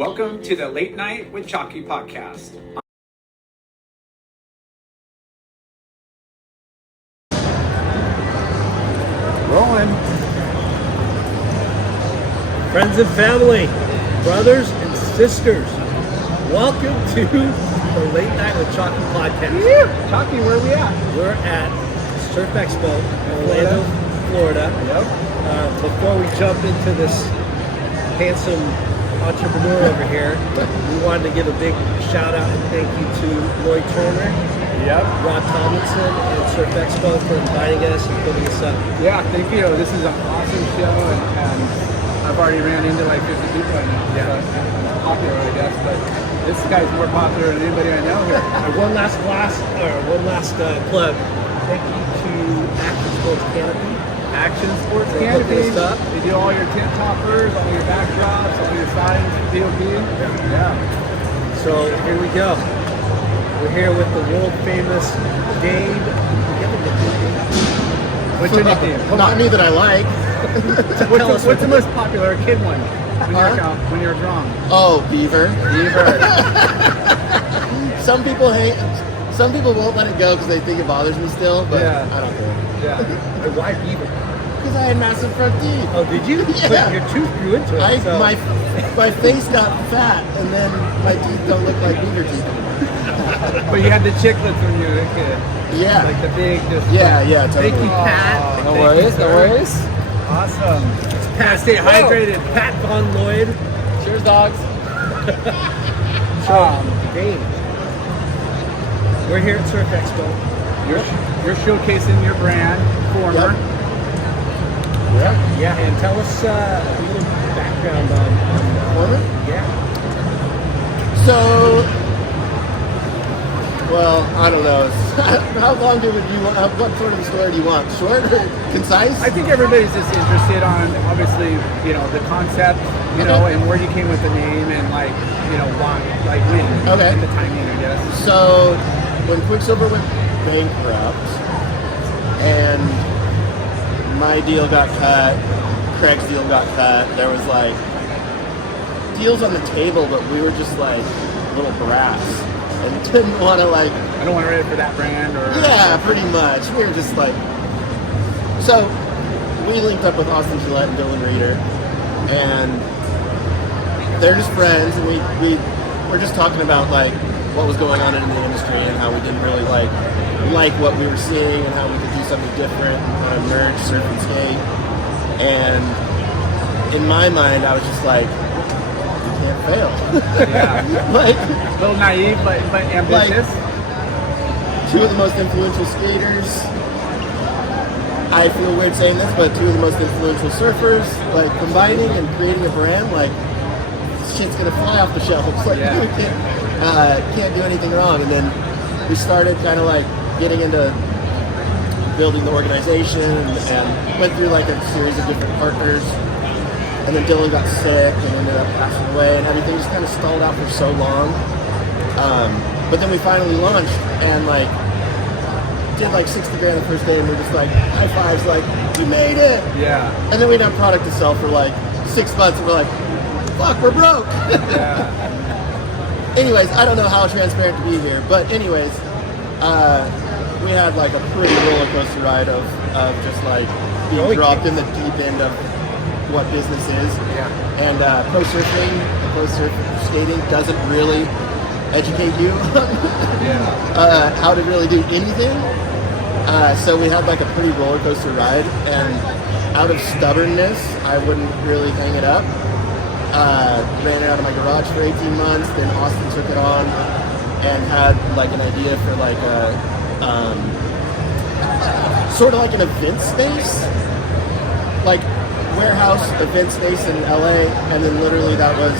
Welcome to the Late Night with Chalky podcast. Rolling. Friends and family, brothers and sisters, welcome to the Late Night with Chalky podcast. Yeah. Chalky, where are we at? We're at Surf Expo, Orlando, Florida. Yep. Before we jump into this handsome entrepreneur over here, we wanted to give a big shout out and thank you to Lloyd Turner, Yep. Rod Tomlinson, and Surf Expo for inviting us and putting us up. Yeah, thank you. This is an awesome show, and I've already ran into like 50 people right now. Yeah. So I'm popular, I guess, but this guy's more popular than anybody I know here. One last plug. Thank you to Action Sports Canopy. Action Sports They hooked Canopy. us up. They do all your tent toppers, all your backdrops, all your signs, POP. Yeah. So here we go. We're here with the world famous Dave. What's your nickname? Come Not on. me that I like. What's the most popular kid one when you're drunk? Oh, Beaver. Beaver. Some people hate. Some people won't let it go because they think it bothers me still, but Yeah. I don't care. Yeah. Why Beaver? Because I had massive front teeth. Oh, did you? Yeah. But your tooth grew into it. So. My face got fat, and then my teeth don't look like beaver teeth anymore. But you had the chiclets when you were a kid. Yeah. Like the big, just Yeah, yeah, totally. Thank you, Pat. No Thank worries, you, no sir. worries. Awesome. Pat, stay hydrated. Pat Von Lloyd. Cheers, dogs. Dave. We're here at Surf Expo. You're showcasing your brand, Former. Yeah. Yeah, and tell us a little background on Former? yeah. So, well, I don't know. How long do you want? What sort of story do you want? Short or concise? I think everybody's just interested on, obviously, the concept, Okay. and where you came with the name and why, when, Okay. and the timing, I guess. So, when Quicksilver went bankrupt and my deal got cut, Craig's deal got cut, there was like deals on the table, but we were just like little brass and didn't want to like. I don't want to write for that brand or. Yeah, pretty much. We were just like. So, we linked up with Austin Gillette and Dylan Reeder, and they're just friends, and we were just talking about like what was going on in the industry and how we didn't really like what we were seeing and how we could do something different and kind of merge surf and skate. And in my mind, I was just like, you can't fail. Yeah. Like, A little naive, but ambitious. two of the most influential skaters. I feel weird saying this, but two of the most influential surfers, like combining and creating a brand, like shit's gonna fly off the shelves. Like Yeah. we can't do anything wrong. And then we started kind of like getting into building the organization and went through like a series of different partners. And then Dylan got sick and ended up passing away, and everything just kind of stalled out for so long. But then we finally launched and like did like 60 grand the first day, and we're just like high fives, like you made it. Yeah. And then we didn't have product to sell for like 6 months, and we're like, fuck, we're broke. Yeah. Anyways, I don't know how transparent to be here, but anyways, we had like a pretty roller coaster ride of just like being dropped in the deep end of what business is. Yeah. And pro surfing, pro surf skating doesn't really educate you Yeah. how to really do anything. So we had like a pretty roller coaster ride, and out of stubbornness, I wouldn't really hang it up. Ran it out of my garage for 18 months, then Austin took it on and had like an idea for like a sort of like an event space, like warehouse event space in LA, and then literally that was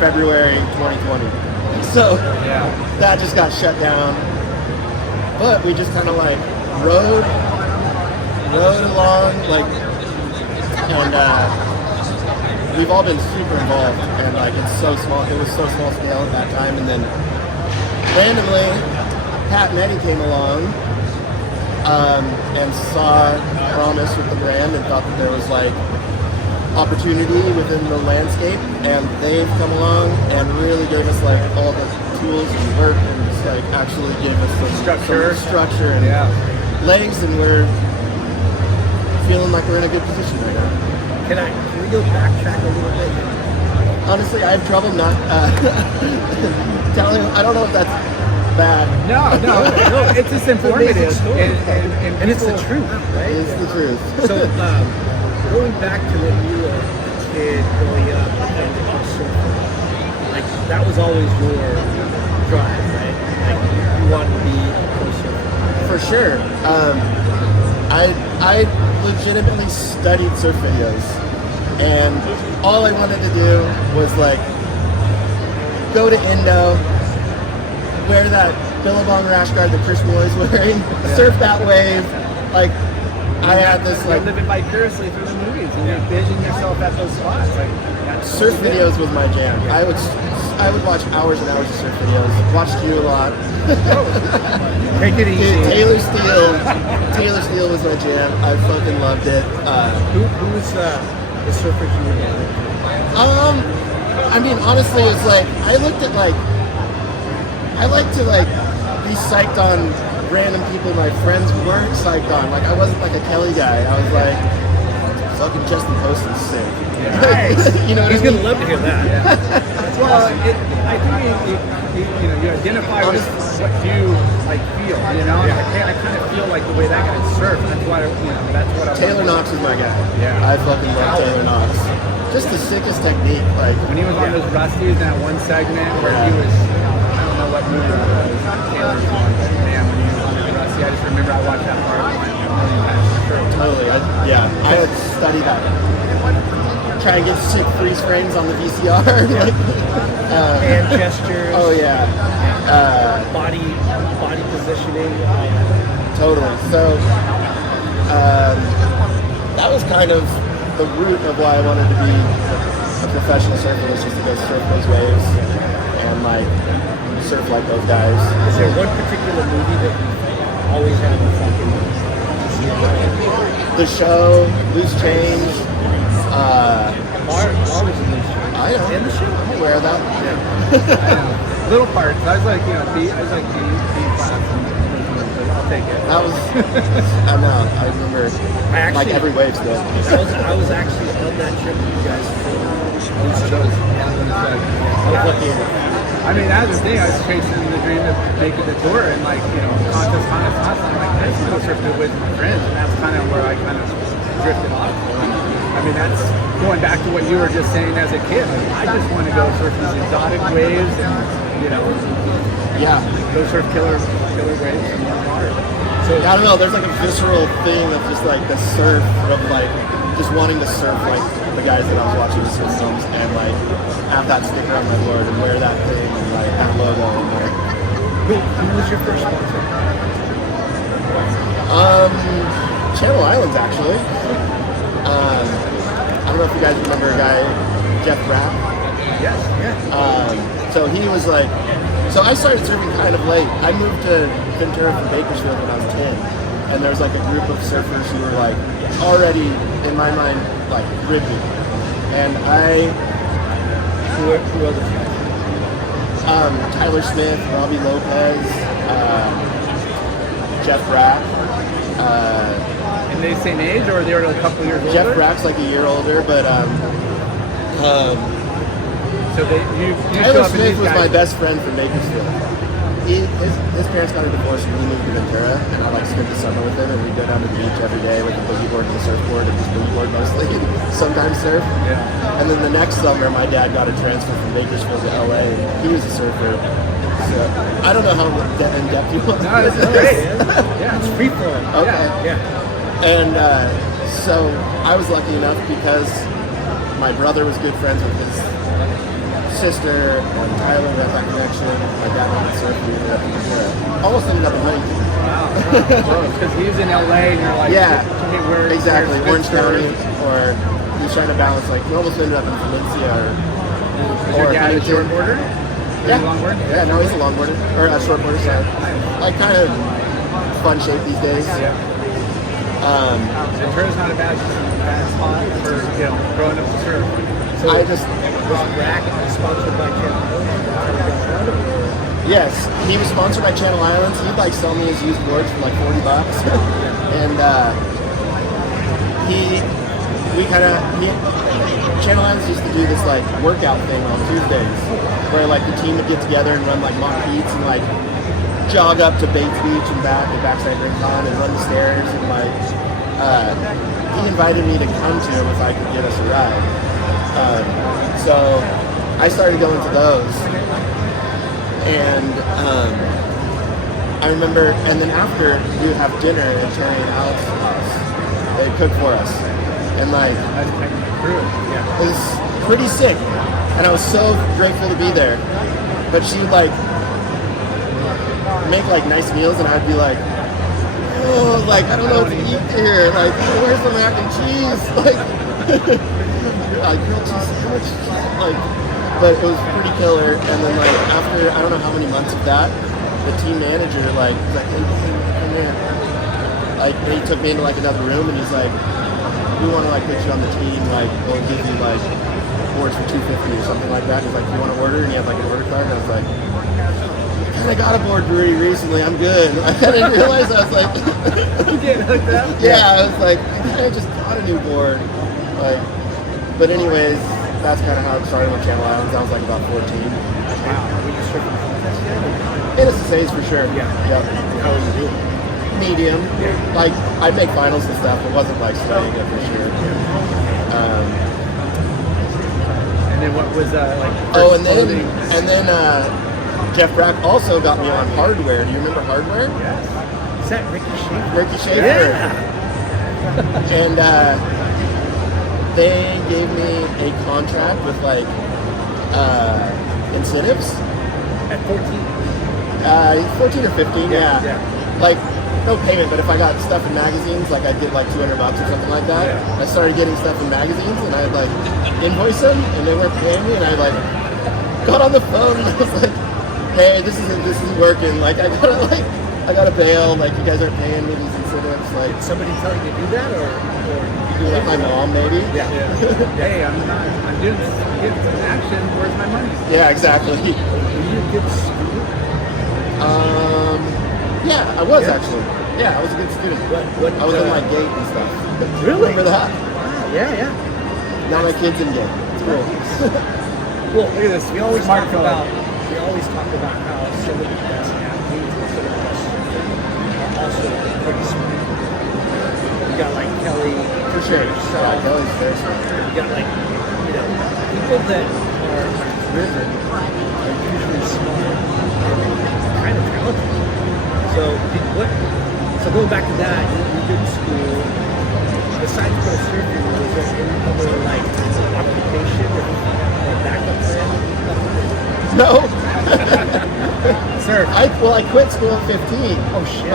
February 2020. So Yeah. that just got shut down. But we just kind of like rode along, like, and we've all been super involved, and like it's so small. It was so small scale at that time, and then randomly, Pat and Eddie came along and saw promise with the brand and thought that there was like opportunity within the landscape, and they've come along and really gave us like all the tools and work and just like actually gave us some structure and legs, and we're feeling like we're in a good position right now. Can we go backtrack a little bit? Honestly, I have trouble not telling. I don't know if that's bad. No, it's just informative, and it's the truth, right? It's the truth. So, going back to when you were a kid growing up and a surfer, like that was always your drive, right? Like you wanted to be a pro surfer. For sure. I legitimately studied surf videos, and all I wanted to do was like go to Indo, wear that Billabong rash guard that Chris Moore is wearing, surf that wave. Like I had this like living vicariously through the movies, and you envision yourself at those spots. Like surf videos was my jam. I would watch hours and hours of surf videos. Watched you a lot. Take it easy. Taylor Steele was my jam. I fucking loved it. Who was the surfer you were with? I mean, honestly, it's like I like to like be psyched on random people my friends weren't psyched on. Like I wasn't like a Kelly guy. I was like, fucking Justin Poston's sick. Nice. You know what He's I mean? gonna love to hear that. well, I think you identify with what you like feel. You know, I kind of feel like the way that guy surfs. That's why that's what I. Taylor Knox is my guy. Yeah, I fucking love Taylor Knox. Just the sickest technique. Like when he was on those Rusties in that one segment where he was, I don't know what movie it was, Taylor's one, but man, when he was on the Rusty, I just remember I watched that part of mine. Totally. I would study that. Try and get sick freeze frames on the VCR. Like, Hand gestures. Oh yeah. Body positioning. Totally. So that was kind of the root of why I wanted to be a professional surfer, was just to go surf those waves and like surf like those guys. Is there one particular movie that you always have a fucking The Show, Loose Change. Bar was in this show. I know. In the show? I'm aware of that. Yeah. Little parts. I was like, B class. I'll take it. That was. I know. I remember. Like every wave still. I was actually on that trip with you guys for these shows. I was lucky enough. I mean, that's the thing. I was chasing the dream of making the tour, and like, contest. I'm like, I just want to go surf good with my friends, and that's kind of where I kind of drifted off. I mean, that's going back to what you were just saying as a kid. Like, I just want to go surf these exotic waves, and go surf killer waves in the water. So I don't know. There's like a visceral thing of just like the surf, of like just wanting to surf like the guys that I was watching the surf films, and like have that sticker on my board and wear that thing and like that logo on there. Who was your first sponsor? Channel Islands actually. I don't know if you guys remember a guy, Jeff Rapp. Yes. Yeah. So he was like, so I started surfing kind of late. I moved to Ventura from Bakersfield when I was 10, and there was like a group of surfers who were like already, in my mind, like ripping. And Who are the guys? Tyler Smith, Robbie Lopez, Jeff Rapp. And they the same age, or they were a couple years older? Jeff Rapp's like a year older, but so you Tyler Smith was my best friend from Bakersfield. His parents got a divorce and we moved to Ventura, and I like spent the summer with him, and we'd go down to the beach every day with a boogie board and a surfboard, and just boogie board mostly, and sometimes surf. Yeah. And then the next summer, my dad got a transfer from Bakersfield to LA, and he was a surfer. So I don't know how in depth you want. No, this is great. Yeah, It's free for him. Okay. Yeah. And so I was lucky enough because my brother was good friends with his sister, and Tyler had that connection. My dad wanted to surf, we ended up in Ventura. Almost ended up in Huntington. Wow. Because he's in LA and you're like, Yeah, okay, exactly. where's Orange County, or he's trying to balance, like, we almost ended up in Valencia Is your or dad a Huntington. shortboarder? Yeah. Longboard? Yeah, no, he's a longboarder, or a shortboarder, sorry. Like, kind of fun shape these days. Yeah. Ventura's not a bad spot for growing up to surf. So I just was Rack sponsored by Channel Islands? yes, he was sponsored by Channel Islands. He'd like sell me his used boards for like $40, and Channel Islands used to do this like workout thing on Tuesdays, where like the team would get together and run like mock heats and like jog up to Bates Beach and back at Backside Rincon and run the stairs and like he invited me to come to him if I could get us a ride. So I started going to those, and I remember, and then after we would have dinner at Terry and Alex's house. They'd cook for us, and like it was pretty sick, and I was so grateful to be there. But she would like make like nice meals, and I'd be like, oh, like I don't know what to eat here. Like, where's the mac and cheese? Like grilled cheese sandwich, like. But it was pretty killer. And then like after I don't know how many months of that, the team manager like was like, hey, come here. Like he took me into like another room and he's like, we want to like put you on the team. Like we'll give you like boards for $250 or something like that. He's like, you want to order? And he had like an order card. And I was like, I got a board brewery recently. I'm good. I didn't realize I was like, You getting hooked up? yeah. I was like, I just got a new board. Like, but anyways. That's kind of how it started with Channel Islands. I was like about 14. Wow. Were you surfing contests yet? NSSA's for sure. Yeah. Yep. How was you doing? Medium. Yeah. Like, I'd make finals and stuff. It wasn't like studying it for sure. And then what was like? Oh, and then Jeff Brack also got me on Hardware. Do you remember Hardware? Is that Ricky Schaefer? Ricky Schaefer. Yeah. And they gave me a contract with like incentives. At 14? 14 or 15, yeah. Like, no payment, but if I got stuff in magazines, like I'd get like $200 or something like that. Yeah. I started getting stuff in magazines and I'd like invoice them and they weren't paying me and I like got on the phone and I was like, hey, this isn't working. Like I gotta bail, like you guys aren't paying me these incentives. Like Did somebody tell you to do that or did you do like my mom maybe? Yeah. Hey, I'm doing some action. Where's my money? Yeah, exactly. Were you a good student? Yeah, I was actually. Yeah, I was a good student. What I was in like gate and stuff. Really? Remember that? Wow, yeah. Now my kid's in gate. It's cool. Well, Look at this. we always talk Smartphone. about how some of the best athletes and some of the best surfers are also pretty smart. You got like Kelly, For sure. yourself. Yeah, Kelly's very smart. You got like, people that are driven are usually smart and kind of talented. So going back to that, you did school. Besides pro surfing, was there any other like occupation or backup plan? No. Surf. I quit school at 15. Oh shit.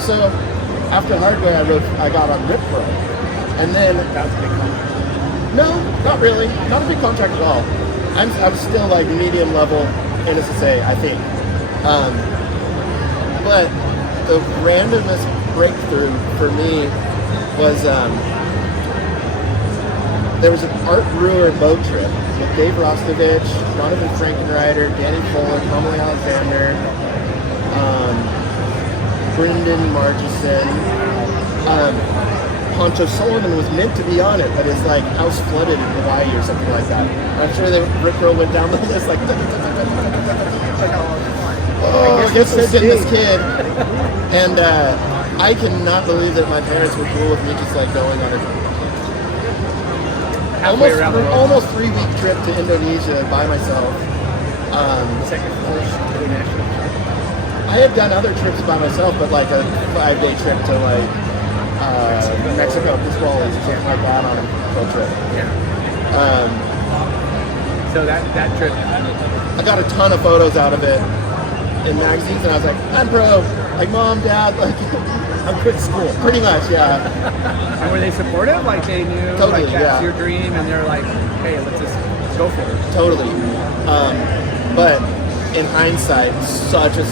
So after Hardware, I got on Rip Pro, and then That was a big contract. no, not really, not a big contract at all. I'm still like medium level NSSA, I think. But the randomest breakthrough for me was there was an Art Brewer boat trip with Dave Rostovich, Donovan Frankenreiter, Danny Fuller, Kamala Alexander, Brendan Marchison. Poncho Sullivan was meant to be on it, but his like house flooded in Hawaii or something like that. I'm sure Rick Roll went down the list like, oh, I guess we'll send this kid. And I cannot believe that my parents were cool with me just like going on almost 3-week trip to Indonesia by myself. Second first international trip. I had done other trips by myself, but like a 5-day trip to like Mexico, Piscolas, or something like that on a road trip. Yeah. So that trip. I got a ton of photos out of it in magazines, and I was like, I'm pro. Like, Mom, Dad, like, I'm quit school. pretty much, yeah. And were they supportive? Like they knew Totally, like that's yeah. your dream, and they're like, hey, let's go for it. Totally. But in hindsight, such a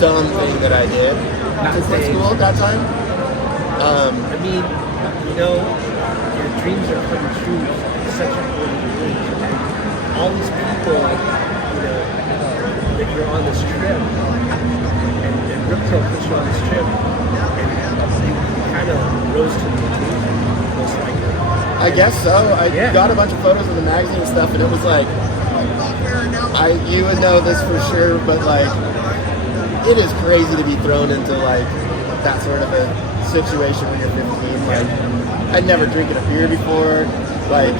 dumb thing that I did. Not to quit saved. school at that time. I mean, your dreams are coming true at such an early age. And all these people, that you're on this trip, and Rip Curl puts you on this trip, and you kind of rose to the occasion, most likely. I guess so. I Yeah. got a bunch of photos in the magazine and stuff, and it was like, you would know this for sure, but like, it is crazy to be thrown into like that sort of a situation when you're 15. Like, I'd never drinking a beer before. Like,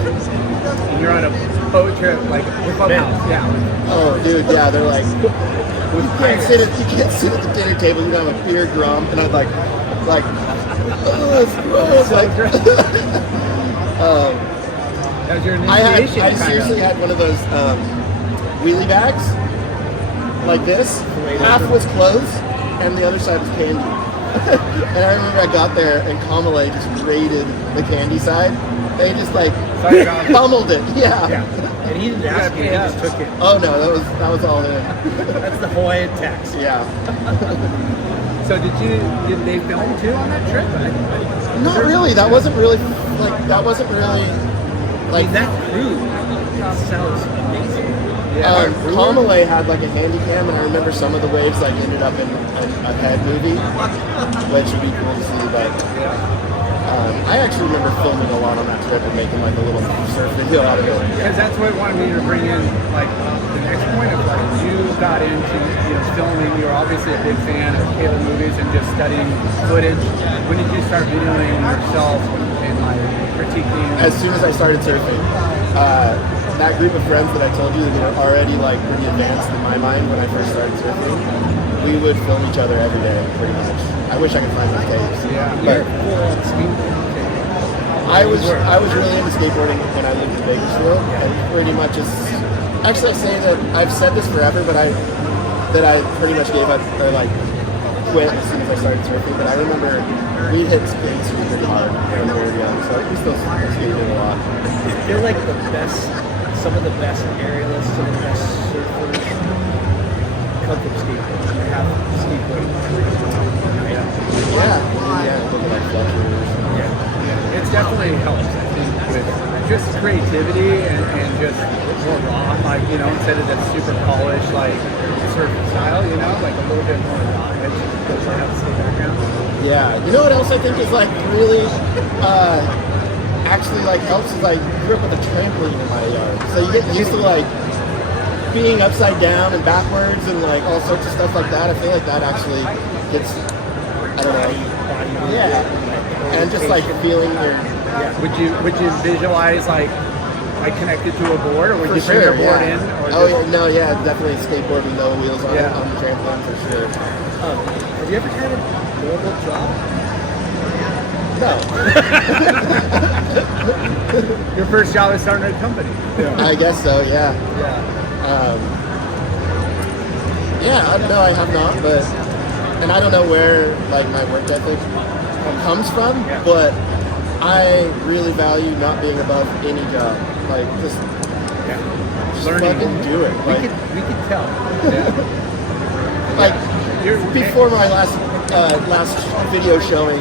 You're on a boat trip, like with clubhouse. Yeah. oh, dude, yeah, they're like, you can't sit at the dinner table. You don't have a beer drum, and I'd like, oh, it's gross. Like, That was your I initiation. kind seriously of. had one of those wheelie bags, like this. Half was clothes, and the other side was candy. And I remember I got there, and Kamale just raided the candy side. They just like pummeled it. Yeah. And he didn't ask you, he just took it. Oh no, that was all in. That's the Hawaiian tax. Yeah. So did they film too on that trip? Not really. That wasn't really I mean, that crew sounds amazing. Kamale had like a handy cam, and I remember some of the waves like ended up in a head movie, which would be cool to see. But I actually remember filming a lot on that trip and making like a little surf video out of it. Because that's what wanted me to bring in, like, the next point of, like, you got into, filming. You were obviously a big fan of cable movies and just studying footage. When did you start videoing yourself and, like, critiquing? As soon as I started surfing, that group of friends that I told you that were already like pretty advanced in my mind when I first started surfing, we would film each other every day, pretty much. I wish I could find those tapes. Yeah. But I was skateboarding. really into skateboarding when I lived in Bakersfield, and pretty much actually I say that I've said this forever, but I pretty much gave up or like quit as soon as I started surfing. But I remember we hit skates pretty hard when we were young, so we still skated a lot. I feel like some of the best aerialists, some of the best surfers come from skateboarding. They have skateboarding. Right? Yeah, looking like flutters. It definitely helps, I think, with just creativity and just more raw, like, instead of that super polished, like, surfing style, like a little bit more raw. It just doesn't have the same background. Yeah, you know what else I think is like really actually like helps is like grew up with a trampoline in my yard, so you get used to like being upside down and backwards and like all sorts of stuff like that. I feel like that actually gets, I don't know, and just like feeling your Would you visualize like connected to a board, or would you bring your board in? Or definitely a skateboard with no wheels on it on the trampoline for sure. Have you ever had a normal job? No. Your first job is starting a company. I guess so, yeah. No, I have not, and I don't know where like my work ethic comes from, but I really value not being above any job. Like just Learning. fucking do it. Like, We could tell. like before my last video showing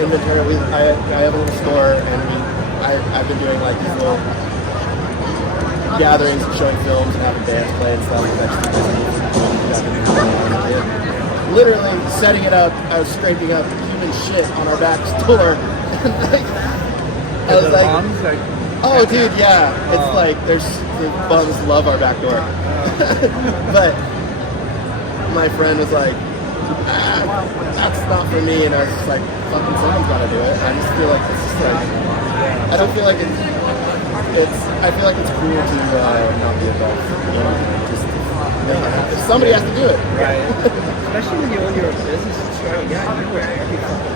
in Ventura, I have a little store, and I've been doing like these little gatherings and showing films and having bands play and stuff. Literally setting it up, I was scraping up human shit on our back door. I was like, oh dude, yeah. It's like the bums love our back door. But my friend was like, that's not for me, and I was just like, fucking someone's gotta do it. I just feel like it's just like, I don't feel like I feel like it's cool to not be above, just somebody has to do it. Right. Especially when you own your own business and starting out, you wear every fucking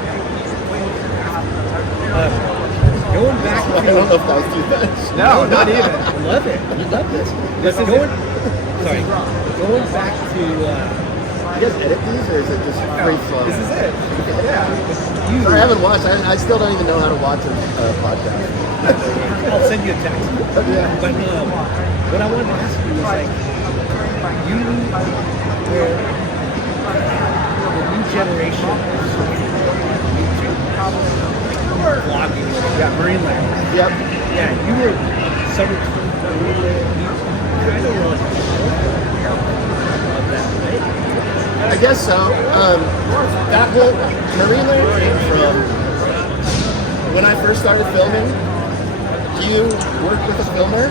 going back to... I don't know if that was too much. No, not even. I love it. You love this. Going back to... You guys edit these, or is it just free flow? This is it. Yeah. I haven't watched. I still don't even know how to watch a podcast. I'll send you a text. But what I wanted to ask you was like, you were generation of YouTube, like vlogging. Yeah, Marine Land. Yep. Yeah, you were summer team. You kind of were like of that, right? I guess so. That whole Marine Land came from when I first started filming. You worked with a filmer,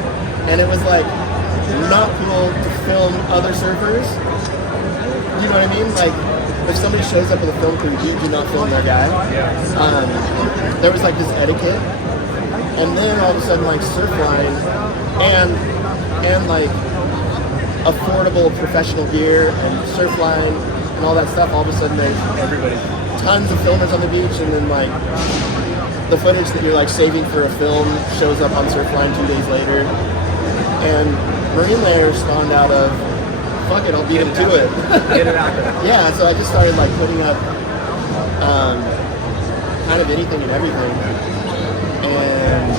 and it was like not cool to film other surfers. You know what I mean? Like if somebody shows up with a film crew, you do not film that guy. There was like this etiquette, and then all of a sudden like Surfline and like affordable professional gear and Surfline and all that stuff. All of a sudden there's Everybody. tons of filmers on the beach, and then like the footage that you're like saving for a film shows up on Surfline 2 days later. And Marine Layer spawned out of, fuck it, I'll beat him to it. Get it out there. Yeah, so I just started like putting up kind of anything and everything. And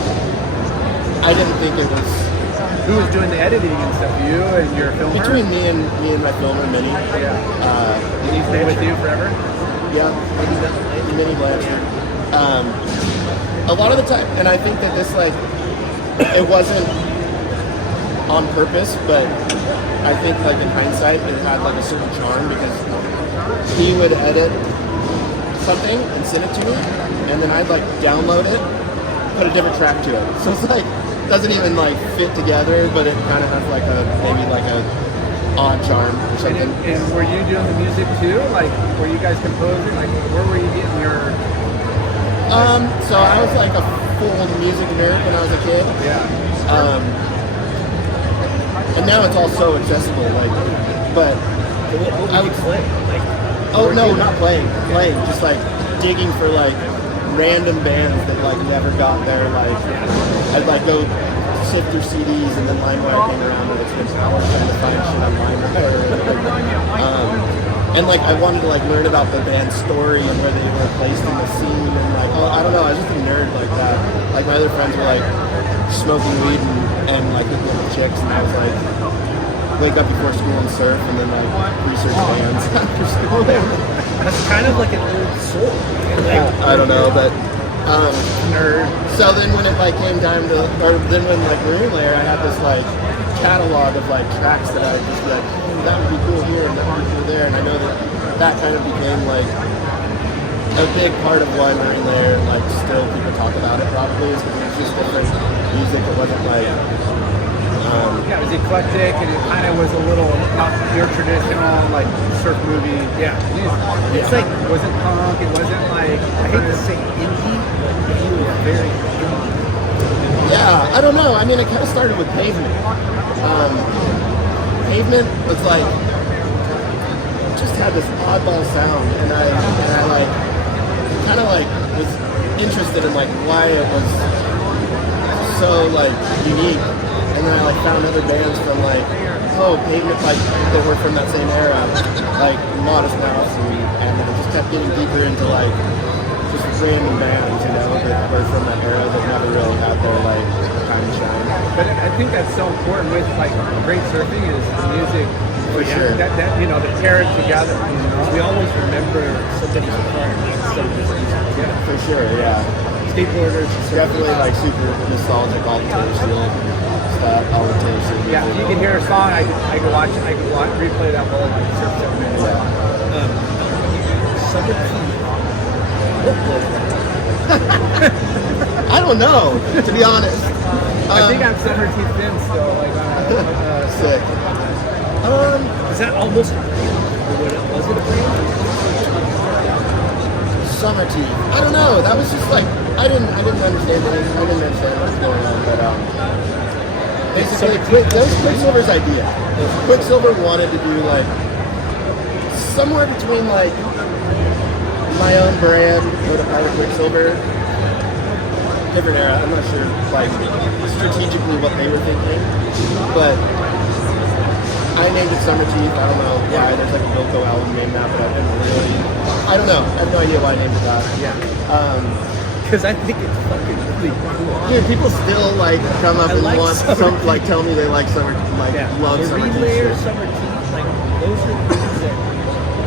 I didn't think it was Who was doing the editing and stuff? You and your filmer? between me and my filmer, Minnie. Yeah. Did he stay with you forever? Yeah, Minnie Blanchard. A lot of the time, and I think that this like, it wasn't on purpose, but I think like in hindsight it had like a certain charm because he would edit something and send it to me, and then I'd like download it, put a different track to it. So it's like doesn't even like fit together, but it kind of has like a maybe like a odd charm or something. And were you doing the music too? Like, were you guys composing? Like, where were you getting your? So I was like a full music nerd when I was a kid. Yeah. And now it's all so accessible, like, but What I would you play? Like, oh no, not playing, just like digging for like random bands that like never got there. Like I'd like go sift through CDs, and then LimeWire came around with expensive hours trying to find shit on LimeWire. And like I wanted to like learn about the band's story and where they were placed in the scene, and like I don't know, I was just a nerd like that. Like my other friends were like smoking weed and like hooking up with chicks, and I was like wake up before school and surf, and then like research bands after school. that's kind of like an old soul. Like, I don't know, but Nerd. so then when it like came time to, or then when like Marine Layer, I had this like catalog of like tracks that I just like, that would be cool here and that would be cool there, and I know that kind of became like a big part of why Marine Layer like still people talk about it probably is because it's just different music. It wasn't like Yeah, it was eclectic, and it kind of was a little not your traditional like surf movie. yeah. It's like it wasn't punk. It wasn't like I hate to say indie, but you were very indie. yeah, I don't know. I mean, it kind of started with Pavement. Pavement was like just had this oddball sound, and I like kind of like was interested in like why it was so like unique, and then I like found other bands from like Pavement, like that were from that same era, like Modest Mouse, and then it just kept getting deeper into like just random bands, you know, that were from that era that never really had their like time to shine. But I think that's so important with like great surfing is the music. For sure. That you know, to tear it together. You know, We always remember somebody's part of somebody's music. yeah. For sure, yeah. Skateboarders, Definitely like super nostalgic, all the Taylor Swift stuff, all the Taylor Swift. Yeah, you can hear a song. I could watch, replay that whole like surf show. Summer Tea. What was that? I don't know, to be honest. I think I'm Summer Teeth Fin still. Like, Sick. Is that almost a brand? Or what, was it a brand? Summer tea. I don't know. That was just like I didn't understand it. I didn't understand what was going on, but basically, that was Quicksilver's idea. Quicksilver wanted to do like somewhere between like my own brand or the Pilot Quicksilver. Different era. I'm not sure like strategically what they were thinking, but I named it Summer Teeth. I don't know why. There's like a Wilco album named that, but I didn't really. I don't know. I have no idea why I named it that. Yeah. Because I think it's fucking really cool. Dude, people still like come up I and like want Summer some Teeth. like tell me they like summer, like love Summer Relayer, Teeth. Summer Teeth, like those are things that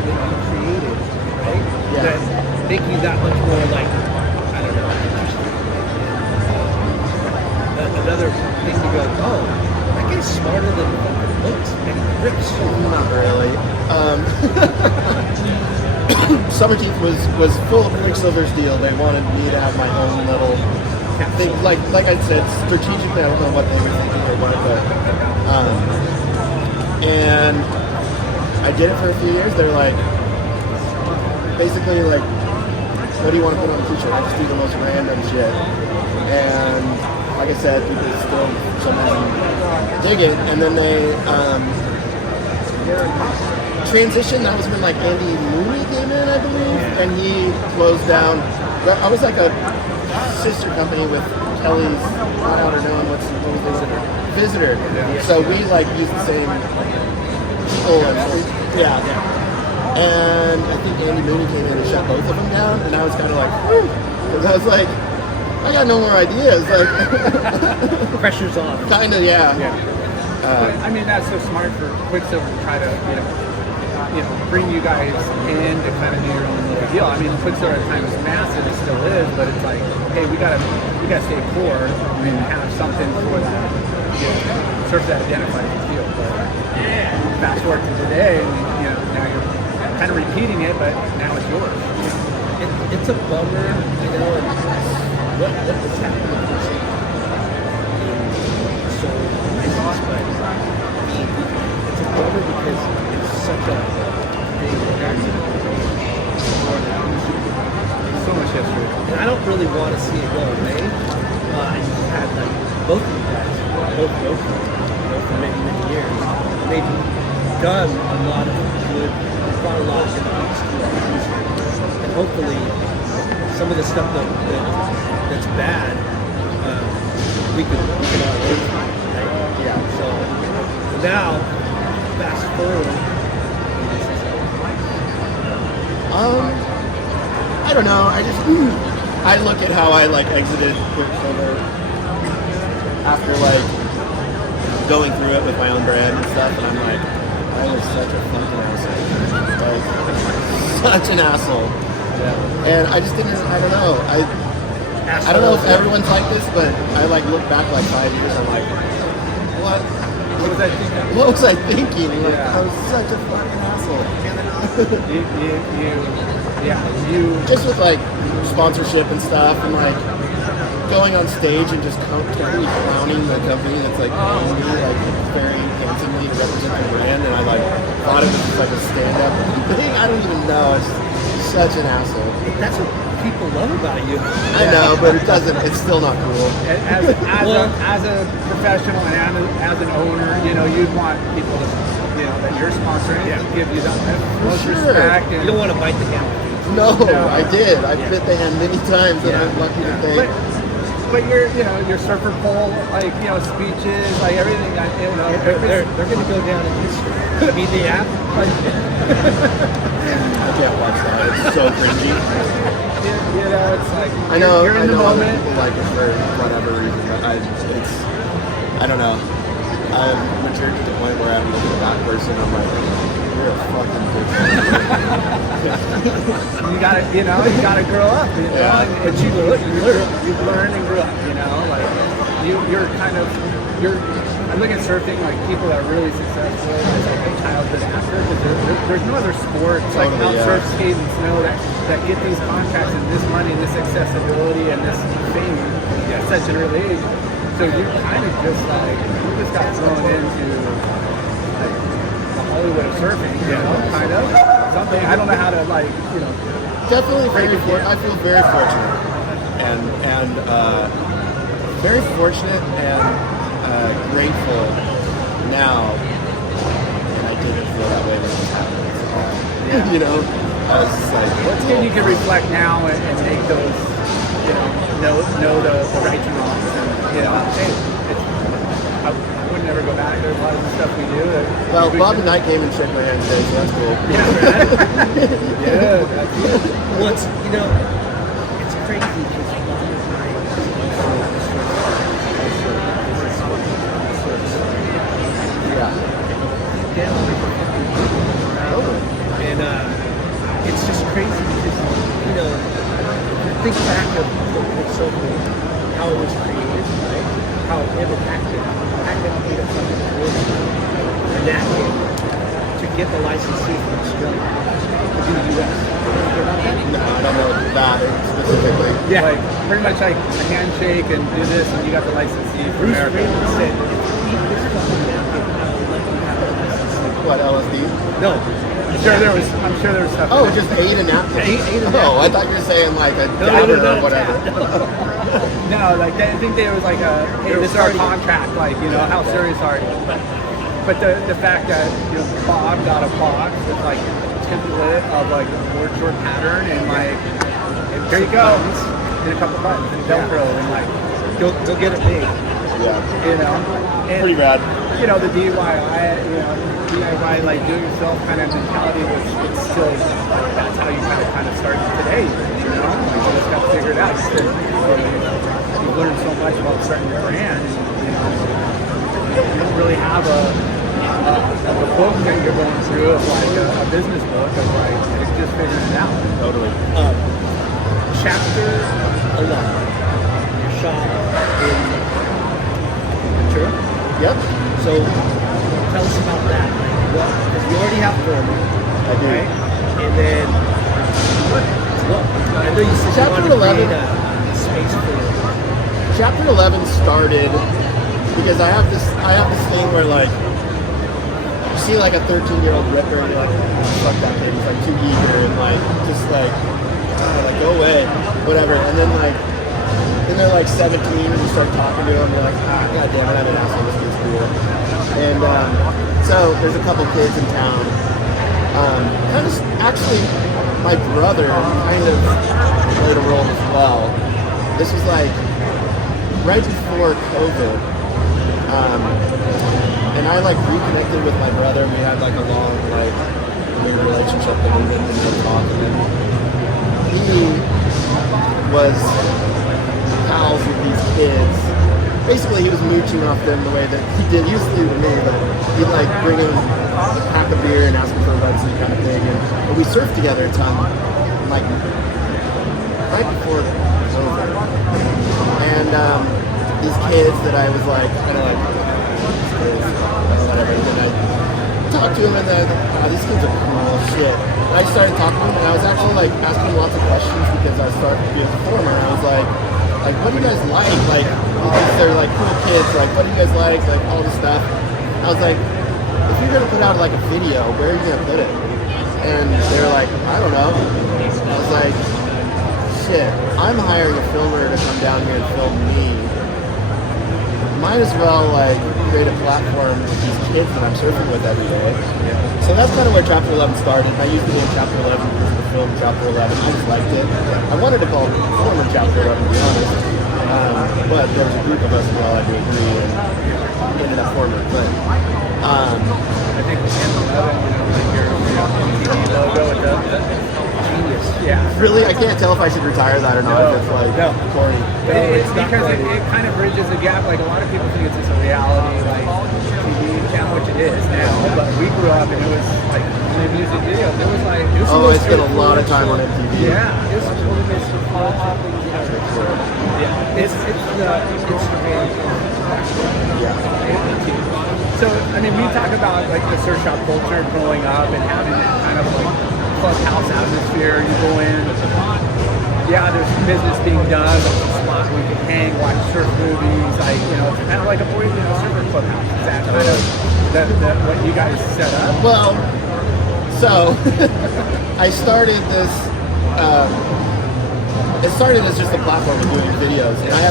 you created, right? make you that much more like, I don't know, interesting. Another thing to go, oh, that guy's smarter than fucking looks, and he rips. Not really. Summer Teeth was full of Quicksilver's deal. They wanted me to have my own little thing. Like I said, strategically, I don't know what they were thinking or what, but and I did it for a few years. They were like, basically like, what do you want to put on a t-shirt? I just do the most random shit. And like I said, people still somehow dig it. And then they transition. That was when like Andy Mooney came in, I believe, and he closed down. I was like a sister company with Kelly's, not out or known, what was it? Visitor. So we like use the same people. Yeah. And I think Andy Mooney came in and shut both of them down, and I was kind of like, whew, because I was like, I got no more ideas. Like, Pressure's on. Kind of, yeah. I mean, that's so smart for Quicksilver to try to, bring you guys in to kind of do your own little deal. I mean, Quicksilver at the time was massive, it still is, but it's like, hey, we gotta stay core and have something for that, surf that identifies the deal. But fast forward to today, and now you're kind of repeating it, but now it's yours. It's a bummer, and what was happening in so business, but it's a bummer because it's such a big So much history. and I don't really want to see it go away. And you've had like both of you guys, both local, for many, many years. And they've done a lot of good, brought a lot of good things to our industry. And hopefully some of the stuff that's bad, we can all learn from, right? Yeah. So now, fast forward. I don't know. I look at how I like exited Quicksilver after like going through it with my own brand and stuff, and I'm like, I was such a fucking asshole. Like, such an asshole. Yeah. And I just didn't. I don't know. I don't know if everyone's like this, but I like look back like 5 years. I'm like, what? What was I thinking? What was I thinking? Like, I was such a fucking asshole. you just with like sponsorship and stuff, and like going on stage and just totally clowning the company that's like paying me like very handsomely to represent the brand, and I like thought it was just like a stand-up thing. I don't even know. It's such an asshole. That's what people love about you. I know, but it doesn't. It's still not cool. As a professional and as an owner, you'd want people to, that you're sponsoring to give you the most respect. And you don't want to bite the hand. No, I did. I bit the hand many times, and I'm lucky to think. But your surfer pole, speeches, like everything, they're going to go down in history. Be the app. I can't watch that. It's so cringy. It's like I know. You're in I know the other moment. people like it for whatever reason, but I don't know. I've matured to the point where I'm looking at that person. I'm like, you're a fucking bitch. You gotta grow up. Yeah. But you've learned and grew up. I look at surfing like people that are really successful as like a childhood actor, because there's no other sports like surf, skate, and snow that get these contracts and this money and this accessibility and this fame at such an early age. So you're kind of just like, you just got thrown into like the Hollywood of surfing, kind of something. I don't know how to Definitely I feel very fortunate, and very fortunate and grateful now. And I didn't feel that way when it happened. I was just like, what's and you can reflect now and make those, know the rights and wrongs. And, hey, I would never go back. There's a lot of the stuff we do. Well, Bob and Knight came and shook my hand today, so that's cool. Yeah, that's good. Well, it's crazy because Bob and and it's just crazy because kind of think back of the circle, how it was created, right? How it impacted made it something really good. And that to get the licensee from Australia to do US. No, I don't know that specifically. Yeah, like pretty much like a handshake and do this, and you got the licensee from Bruce America. Raymond said, if you eat this fucking napkin, I will let you have a licensee. What, LSD? No. I'm sure there was stuff. Oh, just ate a napkin. Ate a Oh, I napkin. thought you were saying like a No, dabber not or whatever. No, like I think there was like a, hey, this is our contract, like, you know, how serious are you? But the fact that, you know, Bob got a box with like template of like a board short pattern and like, here you go, and a couple buttons and Velcro and like, go get it made, Yeah, you know? And, pretty rad. you know, the DIY, like do it yourself kind of mentality, which it's still, like, that's how you kind of start today, you know? You just got to figure it out. You've learned so much about starting your brand, and, you know, you don't really have a book that you're going through of like a business book of like, just figuring it out. Totally. Chapter 11, your shop in Ventura. Yep, So tell us about that. Like, what? Because you already have Former, I do. right? And then what? I know you said Chapter you wanted to 11. create a space for it. Chapter 11 started because I have this thing where like you see like a 13-year-old ripper and you're like, oh, fuck that kid, he's like too eager and like just like, like go away, whatever. And then they're like 17 and you start talking to them and you're like, god damn it, I'm an asshole, this kid's cool. And so there's a couple kids in town. Actually my brother kind of played a role as well. This was like right before COVID, and I like reconnected with my brother. We had like a long like weird relationship that we didn't really talk. And he was pals with these kids. Basically, he was mooching off them the way that he did used to do to me. But he'd like bring them half a beer and ask them for a red kind of thing. And we surfed together a ton, like right before COVID. And these kids that I was like, kind of like, whatever. And then I talked to them and then, these kids are cool as shit. And I started talking to them and I was actually like asking them lots of questions because I started to be a performer. And I was like, what do you guys like? Like, because they're like cool kids, like, what do you guys like? Like, all this stuff. I was like, if you're gonna put out like a video, where are you gonna put it? And they were like, I don't know. I was like, shit, I'm hiring a filmer to come down here and film me. Might as well like create a platform with these kids that I'm surfing with every day. So that's kind of where Chapter 11 started. I used the name Chapter 11 because of the film Chapter 11. I just liked it. I wanted to call it Former Chapter 11 to be honest. But there was a group of us who all had to agree and ended up Former. But I think the Chapter 11, you know, like your MTV logo with the genius. Yeah. really, I can't tell if I should retire that or not. If it's like corny. It's because it kind of bridges the gap. Like a lot of people think it's just a reality, like TV channel, which it is now. But we grew up and it was like in the music videos. It was like I spent a lot of time on MTV. Yeah, This is one of the most culture. yeah. It's the Instagram. So I mean, we talk about like the surf shop culture growing up and having that kind of like clubhouse atmosphere. You go in, yeah, there's business being done, but it's a spot where you can hang, watch surf movies, like, you know, it's kind of like a boy, you know, surfer clubhouse. Is that kind of what you guys set up? Well, so I started this. It started as just a platform of doing videos, and I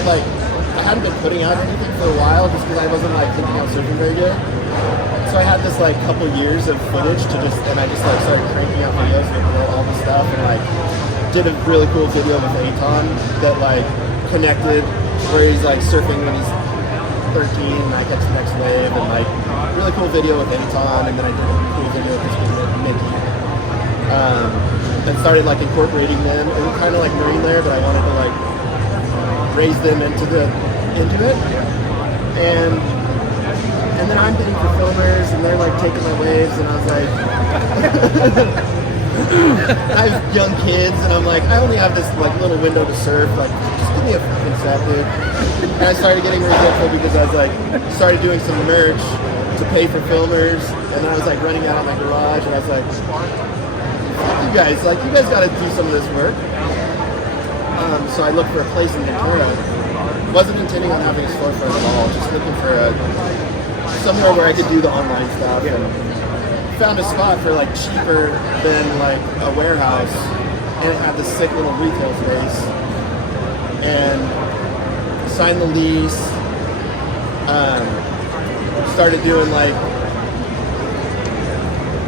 hadn't been putting out anything for a while just because I wasn't like thinking I was surfing very good. So I had this like couple years of footage and I just like started cranking out videos and all this stuff, and like did a really cool video with Aton that like connected where he's like surfing when he's 13 and I catch the next wave, and like really cool video with Aton, and then I did a cool video with this kid with Mickey. And started like incorporating them. It was kind of like Marine Lair, but I wanted to like raise them into it. And then I'm bidding for filmers, and they're like taking my waves, and I was like, I have young kids, and I'm like, I only have this like little window to surf. Like, just give me a fucking set, dude. And I started getting resentful because I was like, started doing some merch to pay for filmers, and then I was like running out of my garage, and I was like, fuck you guys, like you guys got to do some of this work. So I looked for a place in Ventura. Wasn't intending on having a storefront at all. Just looking for somewhere where I could do the online stuff. And found a spot for like cheaper than like a warehouse, and it had this sick little retail space. And signed the lease. Started doing like.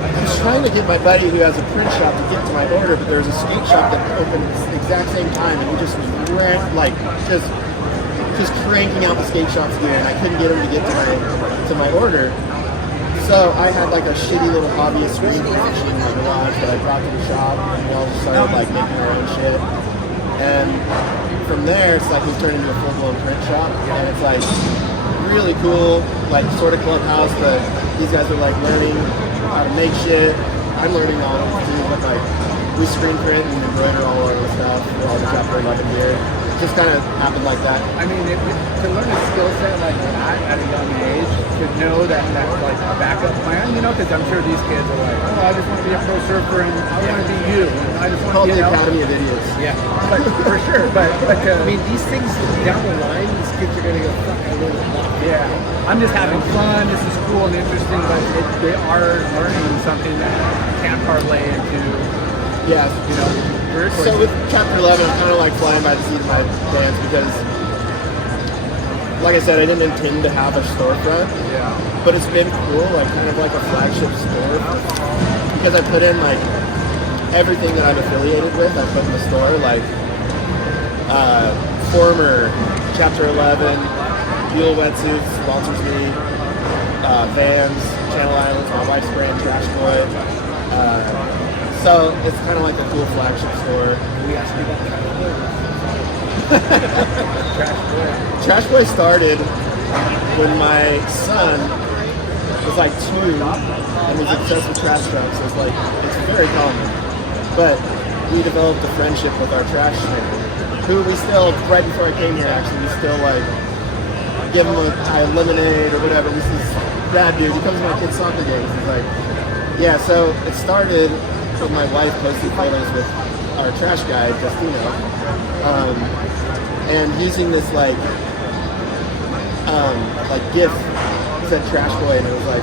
I was trying to get my buddy who has a print shop to get to my order, but there was a skate shop that opened at the exact same time, and he just was just cranking out the skate shops gear, and I couldn't get him to get to my order. So I had like a shitty little hobbyist screen machine in my garage that I brought to the shop, and we all just started like making our own shit. And from there, it's like we've turned into a full-blown print shop, and it's like really cool, like sort of clubhouse, but these guys are like learning how to make shit. I'm learning all of too, but like we screen print and embroider all our own stuff, all the chapter 11 gear. Just kind of happened like that. I mean, to learn a skill set like that at a young age, to know that that's like a backup plan, you know, because I'm sure these kids are like, oh, I just want to be a pro surfer and I want to be you, and I just want to Called get the out. Academy of Idiots. Yeah. But for sure, but I mean, these things down the line, these kids are gonna go, fuck, I learned a lot. yeah, I'm just having fun. This is cool and interesting, but they are learning something that can parlay into, Yeah. you know, career So choices. with chapter 11, I'm kind of like flying by the seat of my pants because, like I said, I didn't intend to have a storefront, Yeah. but it's been cool, like kind of like a flagship store, because I put in like everything that I'm affiliated with. I put in the store, like former chapter 11, Buell wetsuits sponsors me, Vans, Channel Islands, my wife's brand, Trash Boy. So it's kind of like a cool flagship store. We asked you about Trash boy. Trash Boy started when my son was like 2 and was obsessed with trash trucks. It's like, it's very common. But we developed a friendship with our trash man, who we still, right before I came here actually, we still like give him a lemonade or whatever. This is rad dude. He comes to my kid's soccer games. He's like, yeah, so it started with my wife posting photos with our trash guy, Justino, and using this like GIF said Trash Boy, and it was like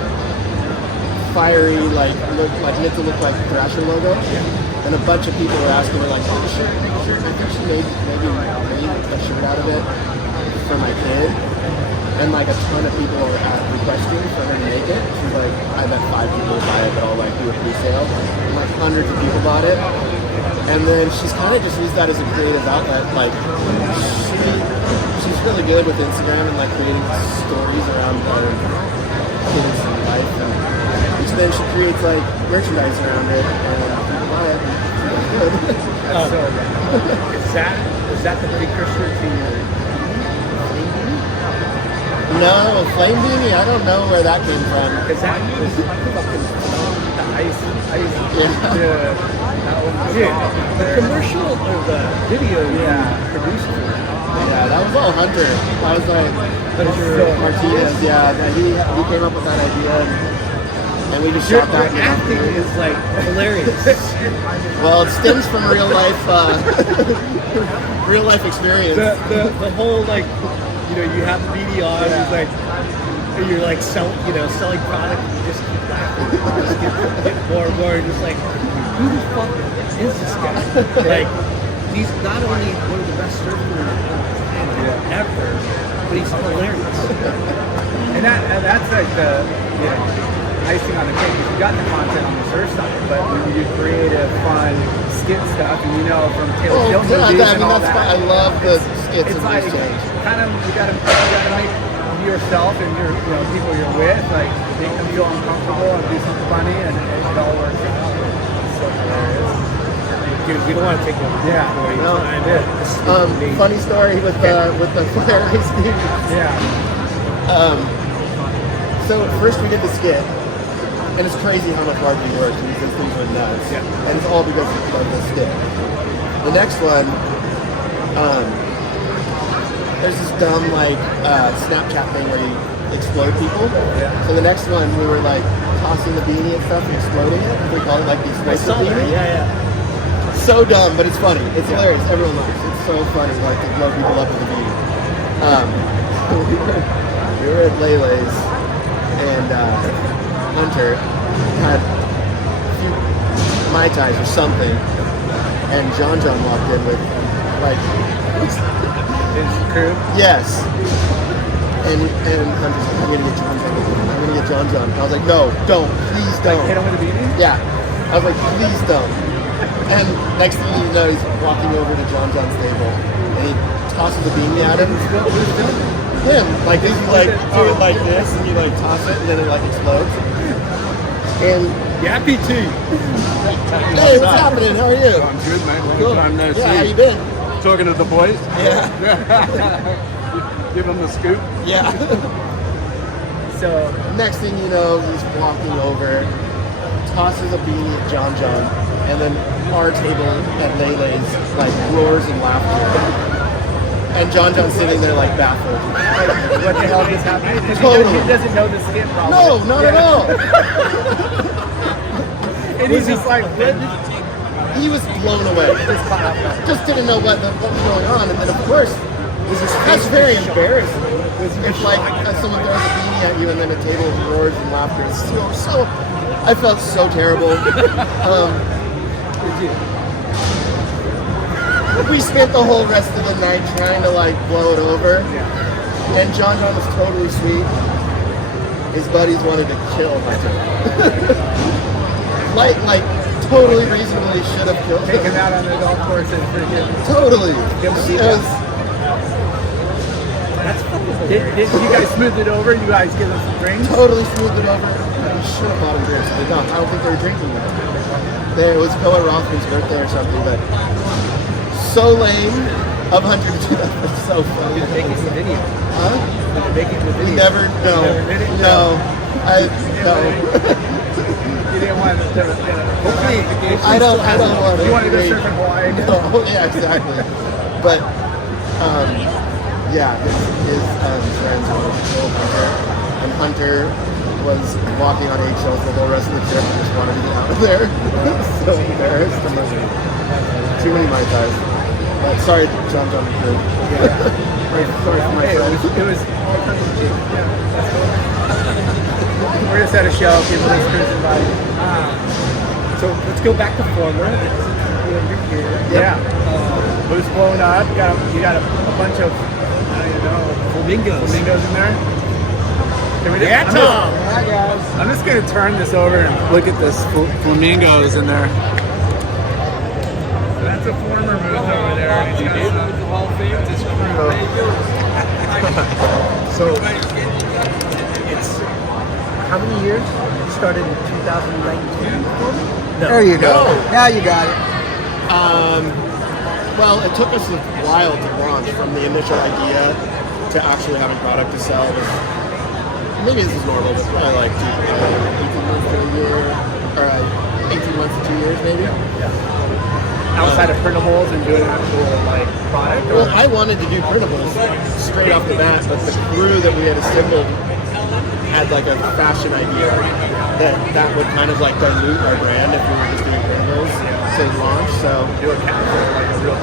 fiery, like meant to look like the Thrasher logo. And a bunch of people were asking me like, oh, shirt. I think she maybe made a shirt out of it for my kid. And like a ton of people were requesting for her to make it. She's like, I bet 5 people will buy it, but I'll like do a pre-sale. And like hundreds of people bought it. And then she's kind of just used that as a creative outlet. Like she's really good with Instagram and like creating stories around her kids and life. And which then she creates like merchandise around it, and people buy it. And it's good. That's so good. Is that the precursor to your No, Flame Beanie, I don't know where that came from. because that was fucking The ice, Yeah. that one was dude, awesome. the commercial or the video you Yeah. produced for that. Yeah, that was all Hunter. I was like, Martinez, yeah, that he came up with that idea, and we just Your shot that. acting is like hilarious. Well, it stems from real life experience. the whole like, you know, you have the VDR, and it's like you're like selling product, and you just keep laughing, you just get more and more, and just like, who the fuck is this guy? Like, he's not only one of the best surfers on the planet ever, but he's hilarious. And that's like the, you know, icing on the cake. You got the content on the surf side, but when you do creative, fun skit stuff, and you know from Taylor Oh, Jones yeah, movies I and mean, all that's that. fine. I love the skits It's and like loose change. kind of you gotta make yourself and your people you're with like make them feel uncomfortable and do something funny, and it all works out. It's so hilarious. Dude, we don't want to take up Yeah. more of your No. time. This is amazing. Funny story with the flare ice beam. Yeah. So first we did the skit, And it's crazy how much harder he works, because these things are nuts. Yeah. And it's all because of the stick. The next one, there's this dumb like Snapchat thing where you explode people. Yeah. So the next one, we were like tossing the beanie and stuff and exploding it. We call it like the I explosive saw that. beanie. Yeah. So dumb, but it's funny. It's hilarious. Everyone laughs. It's so funny, like to blow people up with a beanie. We were at Lele's, and Hunter had a few Mai Tais or something, and John walked in with like, His crew. yes. And Hunter's like, I'm gonna get John. I'm gonna get John. And I was like, no, don't, please don't. Hit him with a beanie? Yeah. I was like, please don't. And next thing you know, he's walking over to John's table, and he tosses a beanie at him. Him. Like, he's like, do it like this, and you like toss it, and then it like explodes. And, Yappy tea. hey, what's happening? How are you? I'm good, man. Long Cool. time no see. Yeah, how you been? Talking to the boys. Yeah. Give them the scoop. Yeah. So Next thing you know, he's walking over, tosses a beanie at John, and then our table at Lele's like roars in laughter. And John's sitting there like baffled. what the hell is happening? Because Totally. he doesn't know the skit problem. No, not at all. And he's just like, what? He was blown away. Just didn't know what was going on. And then of course, that's very embarrassing. If like someone throws a beanie at you and then a table roars in laughter. It's so I felt so terrible. We spent the whole rest of the night trying to like blow it over. And John was totally sweet. His buddies wanted to kill Hunter. like totally reasonably should have killed Take him him. out on the golf course and freaking. Totally. Give him a It beat was, That's fucking Did hilarious. you guys smooth it over? You guys give them some drinks? totally smoothed it over. We should have bought him drinks. But no, I don't think they were drinking that. It was Koa Rothman's birthday or something, but so lame of Hunter to do that. It's so funny. Make it the video. Huh? Make it the We video. never, no. never did it? No. No. You didn't want to. Hopefully, I don't want to. you wanted to go surf in Hawaii. No, yeah, exactly. But, yeah, his friends wanted to kill Hunter, and Hunter was walking on eggshells the whole rest of the trip and just wanted to get out of there. So embarrassed. I'm like, too many Mai Tais. But sorry, John the crew. Sorry for my Hey, friends. it was all kinds of cheap. We're just at a show. People just cruising by. So let's go back to former. You're here. Yeah. Who's blowing up? You got a bunch of, I don't even know, Flamingos. flamingos in there. Can we Yeah, Tom. Hi guys. I'm just gonna turn this over and look at this flamingos in there. That's a former booth over there. So it's how many years? You started in 2019. No. There you go. Now you got it. Well, it took us a while to launch from the initial idea to actually having product to sell. Maybe this is normal, but probably like 18 months to a year, or 18 months to 2 years maybe. Outside of printables and doing actual like product. Well, I wanted to do printables straight off the bat, but the crew that we had assembled had like a fashion idea that would kind of like dilute our brand if we were just doing printables to launch. So do a capsule like a real.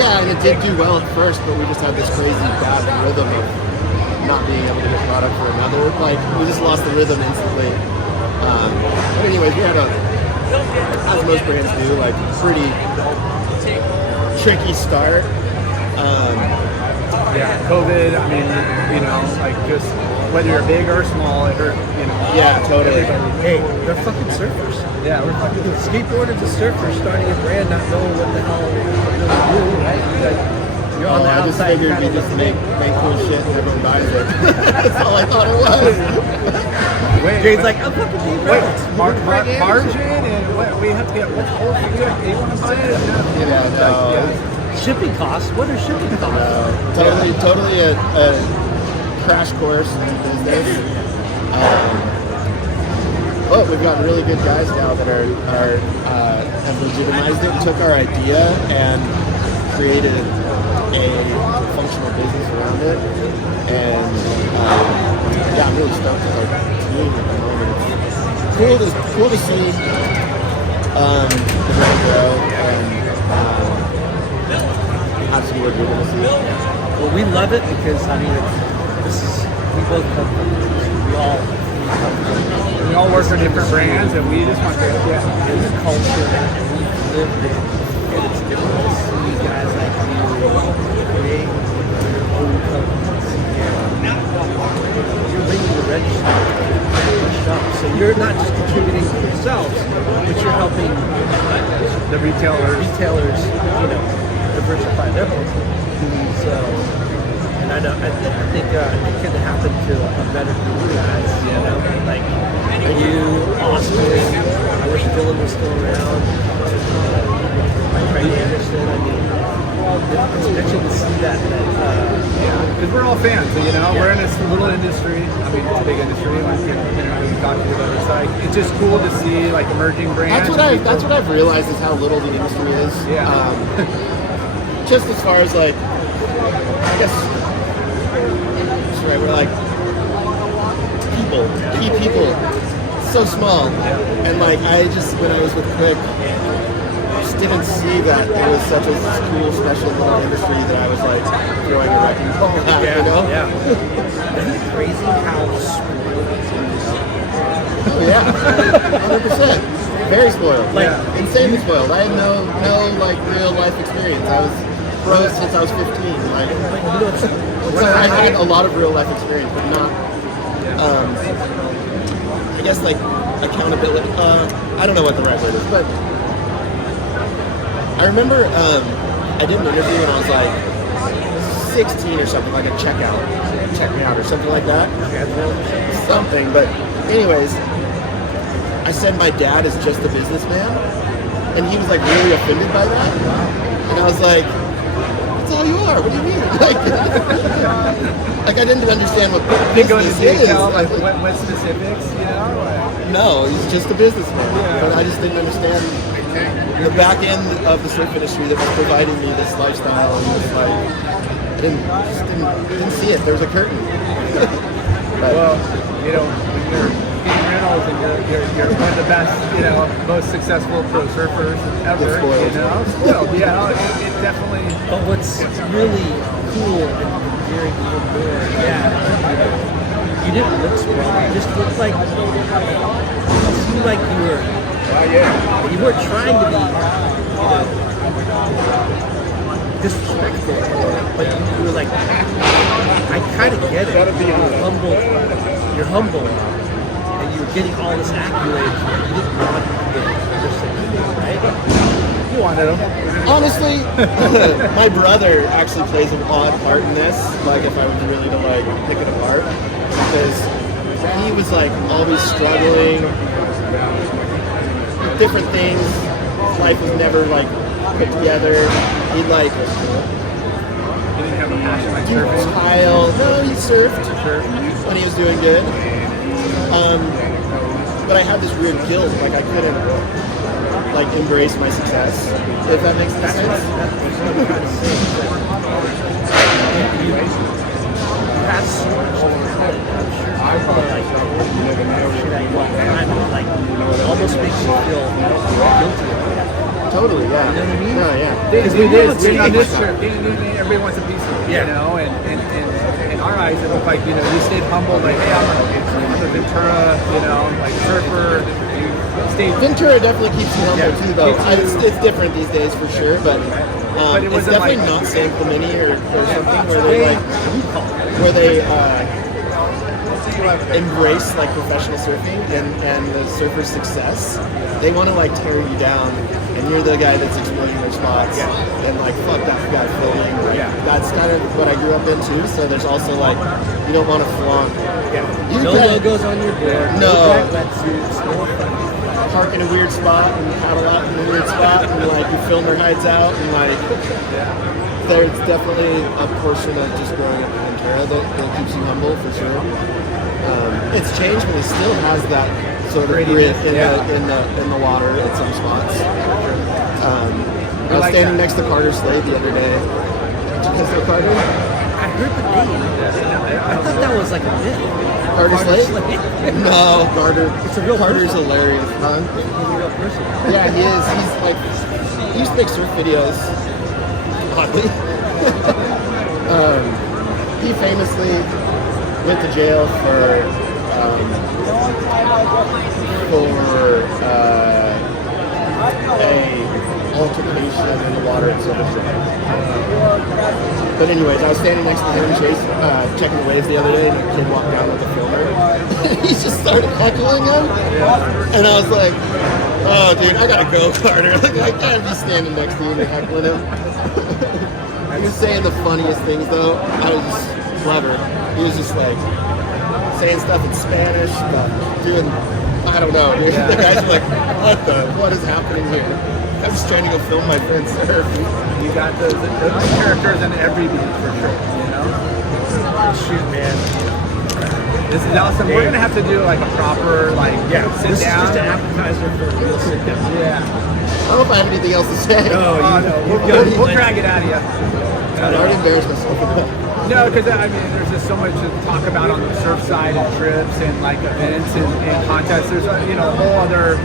yeah, and it did do well at first, but we just had this crazy bad rhythm of not being able to get product for another. Like we just lost the rhythm instantly. But anyways, we had as most brands do, like pretty tricky start. Yeah, COVID. I mean, you know, like just whether you're big or small, it hurt. You know. Yeah, totally. Hey, they're fucking surfers. Yeah, we're fucking. Skateboarders and surfers starting a brand, not knowing what the hell to do, right? You're on the I just outside. figured we just make cool shit and everyone buys it. That's all I thought it was. Jade's like, I'm fucking deep. Margin and what we have to get. What's whole thing? You want to buy it? Yeah, no. Shipping costs? What are shipping costs? Totally a crash course in business. But we've got really good guys now that are have legitimized it and took our idea and created a functional business around it. And yeah, I'm really stoked with our team at the moment. It's cool to see the brand grow and obviously what you're gonna see. Well, we love it because I mean, we both come from We all work for different brands, and we just want to in the culture and we live it. And it's different to see guys like you create your own companies. You're bringing the register up. So you're not just contributing to yourselves, but you're helping the retailers, diversify their business. So, and I think it can happen to a better group of guys, like you, Austin, I wish Dylan was still around, Trey Anderson, I mean, it's bitching to see that. because we're all fans. We're in this little industry. I mean, it's a big industry. We talk to but it's like it's just cool to see like emerging brands. That's what I've realized is how little the industry is. Yeah. Just as far as like, I guess, that's right. We're like key people, so small, and like when I was with Quick. Didn't see that it was such a cool, special little industry that I was like throwing a wrecking ball at, Yeah. Isn't it crazy how spoiled it is? Oh yeah, 100%. Very spoiled, insanely spoiled. I had no like real life experience. I was pro since I was 15. Like, so I had a lot of real life experience, but not, I guess like accountability. I don't know what the right word is, but. I remember I did an interview when I was like 16 or something, like a check me out or something like that. Something, but anyways, I said my dad is just a businessman, and he was like really offended by that. And I was like, that's all you are, what do you mean? Like I didn't understand what business is. Like what specifics, No, he's just a businessman, but I just didn't understand the back end of the surf industry that was providing me this lifestyle, and was like, I didn't see it. There was a curtain. Well, when you're getting rentals and you're one of the best, most successful pro surfers ever. Spoiled. Yeah, it definitely. But what's really cool and endearing even more, you didn't look spoiled. You just looked like it seemed like you were. You weren't trying to be, disrespectful, but you were like, I kind of get it. You're humble, and you were getting all this accolades. You didn't want to get it, right? You wanted them. Honestly, my brother actually plays an odd part in this. Like, if I was really to like pick it apart, because he was like always struggling. Different things. His life was never like put together. He'd like He didn't have a passion like do surfing. tile. No, he surfed when he was doing good. But I had this weird guilt, like I couldn't like embrace my success. If that makes any sense. That's so much. I feel like almost makes you feel guilty. Totally, yeah. You know what I mean? No, yeah. Being on this trip, everybody wants a piece of it, and in our eyes, it looked like, you stayed humble, like, hey, I'm a Ventura, like surfer. You stayed. Ventura definitely keeps you humble too, though. It's different these days for sure, but it it's wasn't definitely like- not San Clemente or something where they embrace like professional surfing and the surfer's success. They want to like tear you down, and you're the guy that's exploiting their spots, and like fuck that guy filming. That's kind of what I grew up into. So there's also like you don't want to flaunt. No logos on your board. No. Black wetsuits. Park in a weird spot and paddle out in a weird spot, and like your filmer hides out, and like there's definitely a portion of just growing up in Ventura that keeps you humble for sure. It's changed, but it still has that sort of grit in the water at some spots. I was standing next to Carter Slade the other day. Did you guys know Carter? I heard the name. I thought that was like a myth. Carter Slade? No, Carter. It's a real Carter's hilarious, huh? He's a real person. Yeah, he is. He's like, he used to make surf videos. Oddly. He famously went to jail for a altercation in the water at Silver Strand. But anyways, I was standing next to him and Chase, checking the waves the other day, and a kid walked down with a filmer. He just started heckling him, and I was like, "Oh, dude, I gotta go, Carter. Like, I can't be standing next to you and heckling him." He was saying the funniest things, though. I was just clever. He was just like saying stuff in Spanish, but doing, I don't know, dude. The guys were like, what is happening here? I'm just trying to go film my friend surf. You got those characters in every beat for sure, you know? Shoot, man. This is awesome. We're gonna have to do like a proper sit This down. is just an appetizer for a real sit down. Yeah. I don't know if I have anything else to say. No, we'll drag it out of you. I already embarrassed myself enough. No, because I mean, there's just so much to talk about on the surf side and trips and like events and contests. There's a whole other,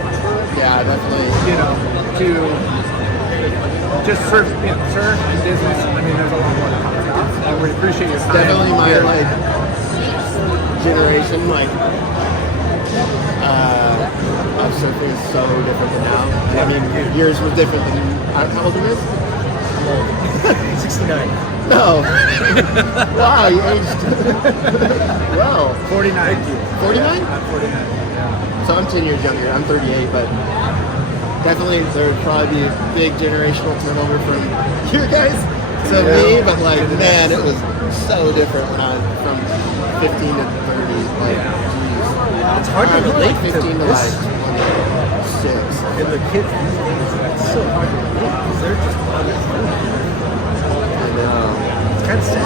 Yeah, definitely. to just surf and business. I mean, there's a lot more to talk about. I would appreciate your time. Definitely my here. generation, of surfing is so different than now. I mean, yours was different than, how old are you? 69. No. Wow, you aged well. 49. 49? I'm 49. Yeah. So I'm 10 years younger. I'm 38, but definitely there would probably be a big generational turnover from you guys to me, but man, it was so different when I was from 15 to 30. It's hard to relate 15 to this. 26. And the kids these days, it's so hard to relate because they're just on their phone. I know. It's kind of sad.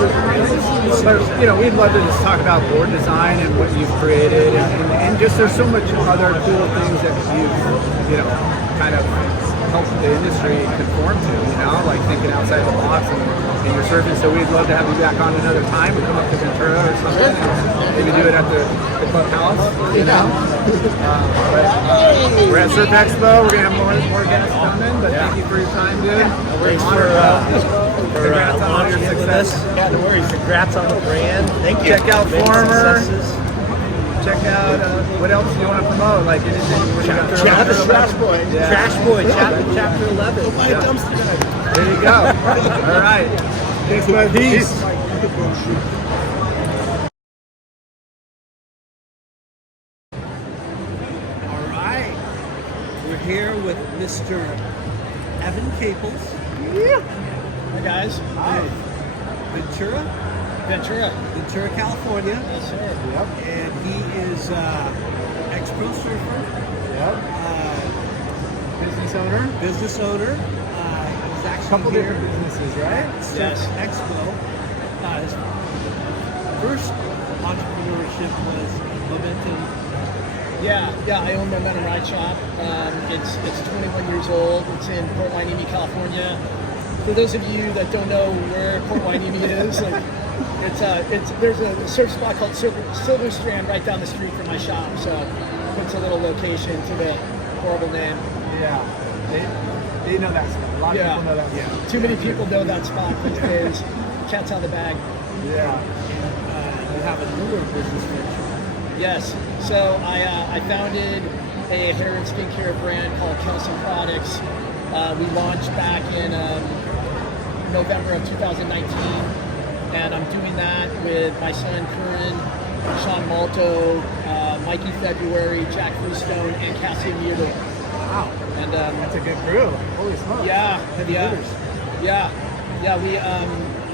But we'd love to just talk about board design and what you've created, and just there's so much other cool things that you've kind of helped the industry conform to. Like thinking outside the box and your surfing. So we'd love to have you back on another time. We come up to Ventura or something. Maybe do it at the clubhouse. We're at Surf Expo. We're gonna have more guests coming. But thank you for your time, dude. Thanks for congrats on all your launching with success. us. Yeah, no worries. Congrats on the brand. Thank you. Check out Many Former. successes. Check out what else do you want to promote? Like anything? Trash Boy. Yeah. Trash Boy, chapter 11. Buy a dumpster bag. There you go. All right. Thanks, bud. Peace. All right. We're here with Mr. Evan Caples. Hi, guys. Hi. Ventura, California. Yes, sir. Yep. And he is ex-pro surfer. Yep. Business owner. He's actually Couple here different businesses, right? at Surf Expo. His first entrepreneurship was Momentum. Yeah, I own Momentum Ride Shop. It's 21 years old. It's in Port Hueneme, California. For those of you that don't know where Port Hueneme is, there's a surf spot called Silver Strand right down the street from my shop. So it's a little location to the horrible name. Yeah. They know that spot. A lot of people know that spot. Yeah. Too many people know that spot these days. Cat's out of the bag. Yeah. You have a newer business venture. Yes. So I founded a hair and skincare brand called Kelson Products. We launched back in November of 2019, and I'm doing that with my son Curran, Sean Malto, Mikey February, Jack Bluestone, and Cassian Mueller. Wow. And That's a good crew. Holy smokes. Heavy hitters.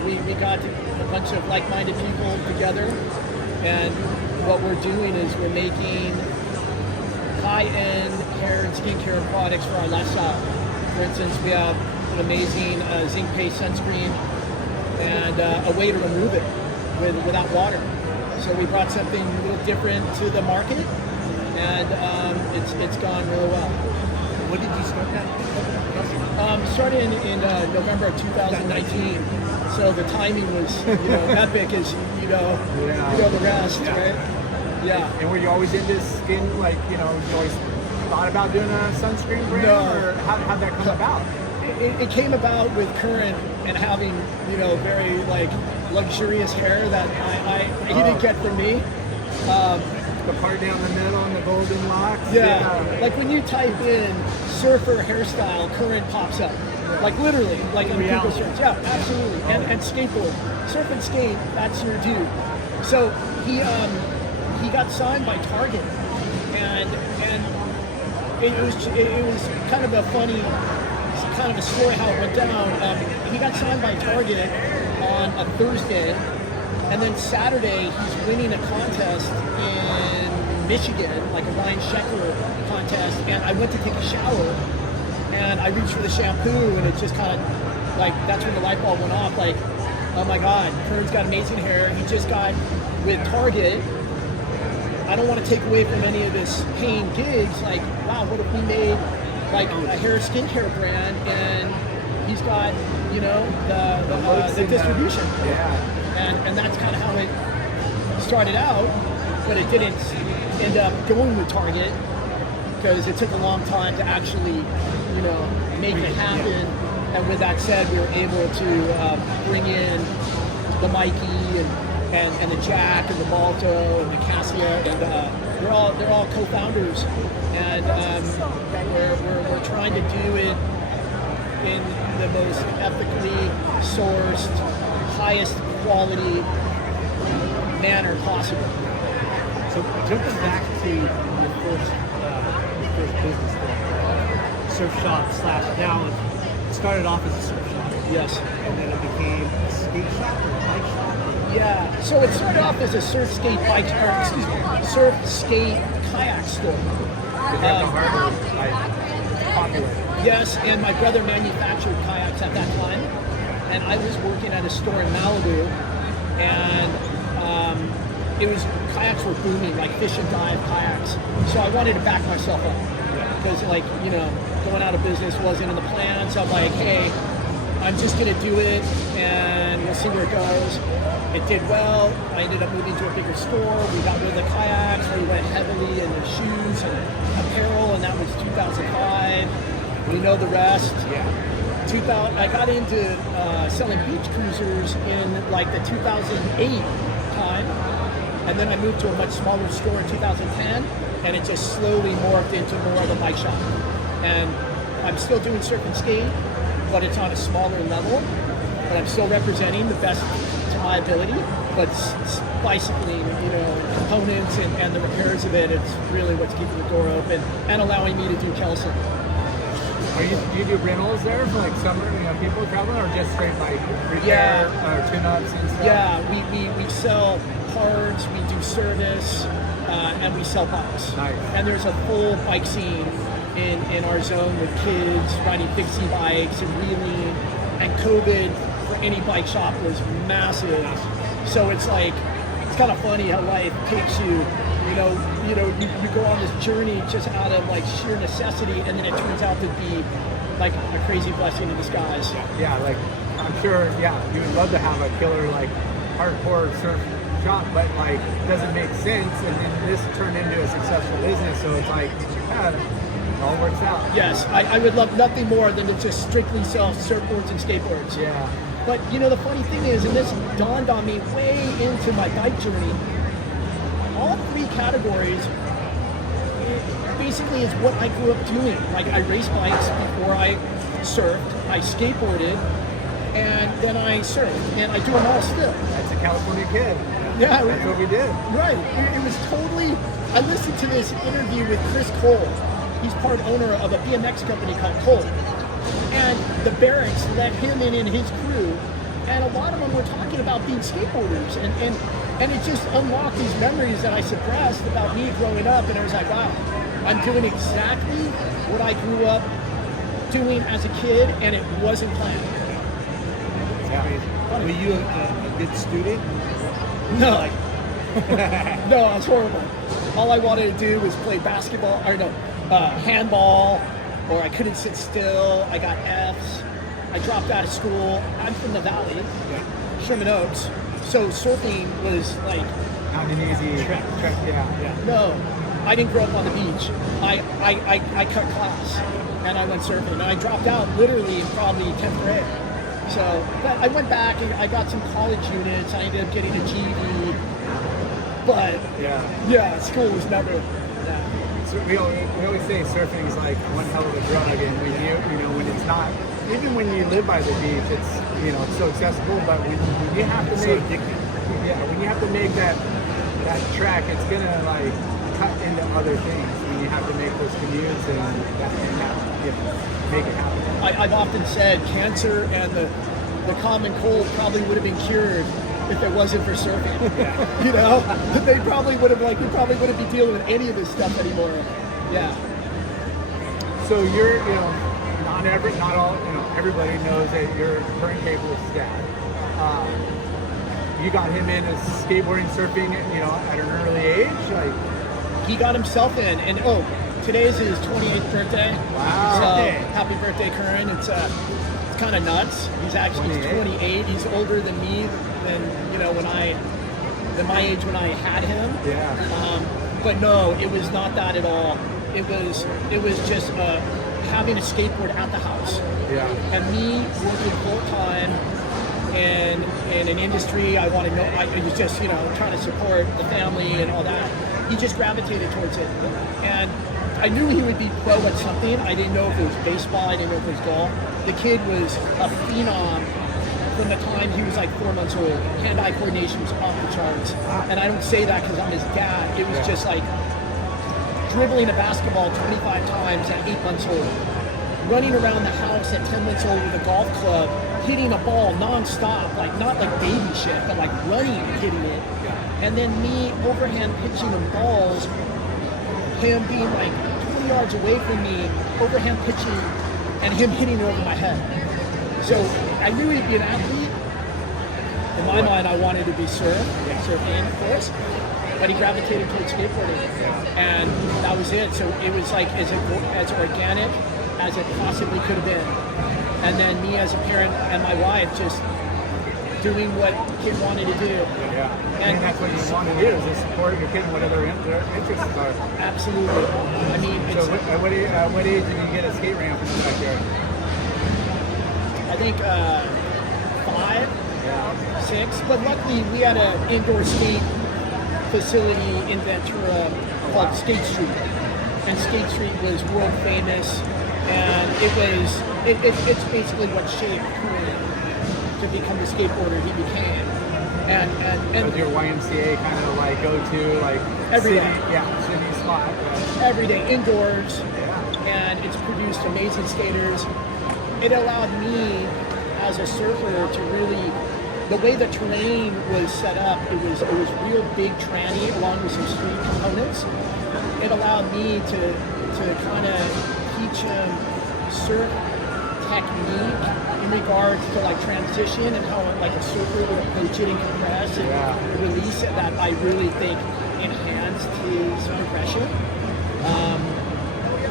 We got a bunch of like-minded people together, and what we're doing is we're making high-end hair and skincare products for our lifestyle. For instance, we have an amazing zinc-based sunscreen and a way to remove it without water. So we brought something a little different to the market, and it's gone really well. When did you start that? Started in November of 2019, so the timing was epic, as you know the rest, right? Yeah. And were you always into skin, like, you always thought about doing a sunscreen brand? No. Or how'd that come about? It came about with Current and having, very like luxurious hair that he didn't get from me. The part down the middle and the golden locks? Yeah. Like when you type in surfer hairstyle, Current pops up. Like literally, like in Google search. Yeah, absolutely. And skateboard. Surf and skate, that's your dude. So he got signed by Target, and it was kind of a funny kind of a story how it went down. He got signed by Target on a Thursday, and then Saturday he's winning a contest in Michigan, like a Ryan Sheckler contest, and I went to take a shower, and I reached for the shampoo, and it just kind of, like, that's when the light bulb went off, like, oh my God, Kern's got amazing hair, he just got with Target. I don't want to take away from any of his paying gigs, like, wow, what if we made like a hair skincare brand, and he's got, the distribution. Yeah. And that's kind of how it started out, but it didn't end up going with Target because it took a long time to actually, make it happen. And with that said, we were able to bring in the Mikey and the Jack and the Balto and the Cassia, and they're all co-founders, and we're trying to do it in the most ethically sourced, highest quality manner possible. So jumping back to your first business there, surf shop / now it started off as a surf shop. Yes. And then it became a skate shop or a bike shop. Yeah. So it started off as a surf skate surf skate kayak store. Popular. Yes, and my brother manufactured kayaks at that time, and I was working at a store in Malibu, and kayaks were booming, like fish and dive kayaks. So I wanted to back myself up because, going out of business wasn't in the plan. So I'm like, hey, I'm just gonna do it, and we'll see where it goes. It did well. I ended up moving to a bigger store. We got rid of the kayaks. We went heavily into shoes and apparel, and that was 2005. We know the rest. Yeah. 2000. I got into selling beach cruisers in like the 2008 time, and then I moved to a much smaller store in 2010, and it just slowly morphed into more of a bike shop. And I'm still doing surf and skate, but it's on a smaller level. But I'm still representing the best to my ability. But bicycling, components and the repairs of it, it's really what's keeping the door open and allowing me to do Kelson. Do you do rentals there for like summer, people traveling, or just straight like repair or tune-ups and stuff? Yeah, we sell parts, we do service, and we sell bikes. Nice. And there's a full bike scene in our zone with kids riding fixie bikes and wheeling. And COVID for any bike shop was massive. So it's like, it's kind of funny how life takes you. You go on this journey just out of like sheer necessity, and then it turns out to be like a crazy blessing in disguise. Yeah, like I'm sure, you would love to have a killer like hardcore surf shop, but like it doesn't make sense, and then this turned into a successful business, so it's like, it all works out. Yes, I would love nothing more than to just strictly sell surfboards and skateboards. Yeah. But the funny thing is, and this dawned on me way into my bike journey, all three categories basically is what I grew up doing. Like, I raced bikes before I surfed, I skateboarded, and then I surfed, and I do them all still. That's a California kid. Yeah, that's what we did. Right. It was totally. I listened to this interview with Chris Cole. He's part owner of a BMX company called Cole, and the Barracks let him in his crew, and a lot of them were talking about being skateboarders, and it just unlocked these memories that I suppressed about me growing up, and I was like, wow, I'm doing exactly what I grew up doing as a kid, and it wasn't planned. Yeah. Were you a good student? No. No, I was horrible. all I wanted to do was play basketball, or no, handball, or I couldn't sit still. I got Fs. I dropped out of school. I'm from the Valley, Sherman Oaks, so surfing was like Not an easy trek. Yeah. no. I didn't grow up on the beach. I cut class and I went surfing, and I dropped out literally in probably 10th grade. So, but I went back and I got some college units. I ended up getting a GED, but yeah, school was never. Yeah. So we always say surfing is like one hell of a drug, and when when it's not, even when you live by the beach, it's it's so accessible. But when you have to make when you have to make that track, it's gonna like cut into other things. When you have to make those commutes and make it happen. I've often said cancer and the common cold probably would have been cured if it wasn't for surfing. They probably would have been dealing with any of this stuff anymore. Yeah. So you're not all everybody knows that you're Vern Cable's dad. You got him into skateboarding, surfing, at an early age. Like He got himself in, and today's his 28th birthday. Wow. So happy birthday, Curran. It's kind of nuts. He's 28. He's older than me than my age when I had him. Yeah. But no, it was not that at all. It was just having a skateboard at the house. Yeah. And me working full time in an industry I was just trying to support the family and all that. He just gravitated towards it, and I knew he would be pro at something. I didn't know if it was baseball. I didn't know if it was golf. The kid was a phenom from the time he was like 4 months old. Hand-eye coordination was off the charts, and I don't say that because I'm his dad. It was just like dribbling a basketball 25 times at 8 months old, running around the house at 10 months old with a golf club, hitting a ball non-stop, like not like baby shit, but like running and hitting it. And then me overhand pitching him balls, him being like 20 yards away from me, overhand pitching, and him hitting it over my head. So I knew he'd be an athlete. In my mind, I wanted to be surfing, of course. But he gravitated towards skateboarding, and that was it. So it was like as organic as it possibly could have been. And then me as a parent and my wife just doing what the kid wanted to do. Yeah. And that's what you want to do, is to support your kid and what their interests are. Absolutely. I mean, so at what age did you get a skate ramp in the backyard? I think 5, 6. But luckily we had an indoor skate facility in Ventura called Skate Street. And Skate Street was world famous. And it's basically what shaped Curran to become the skateboarder he became. And was your YMCA kind of like go-to like every city, day. city spot? Every day indoors, and it's produced amazing skaters. It allowed me as a surfer to really, the way the terrain was set up, it was real big tranny along with some street components. It allowed me to kind of teach him surf technique in regards to like transition and how like a surfer would approach it and compress and release it, that I really think enhanced his progression.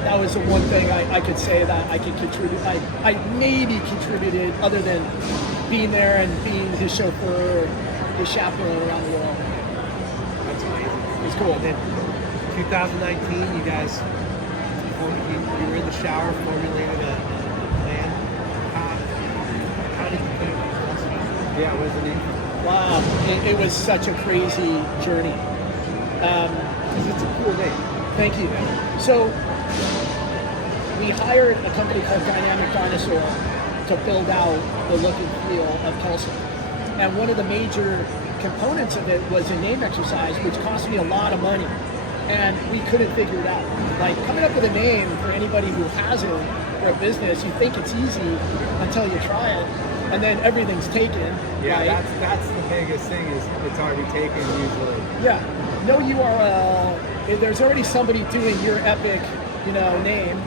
That was the one thing I could say that I could contribute. I maybe contributed, other than being there and being his chauffeur, his chaperone around the world. That's amazing. It's cool. And then 2019, you guys, you were in the shower, formulated a plan. How did you put it? Yeah, what was the name? Wow, it was such a crazy journey. Because it's a cool name. Thank you. So we hired a company called Dynamic Dinosaur to build out the look and feel of Tulsa. And one of the major components of it was a name exercise, which cost me a lot of money. And we couldn't figure it out. Like, coming up with a name for anybody who hasn't for a business, you think it's easy until you try it, and then everything's taken. Yeah, right? that's the biggest thing, is it's already taken usually. Yeah, no URL. There's already somebody doing your epic, name.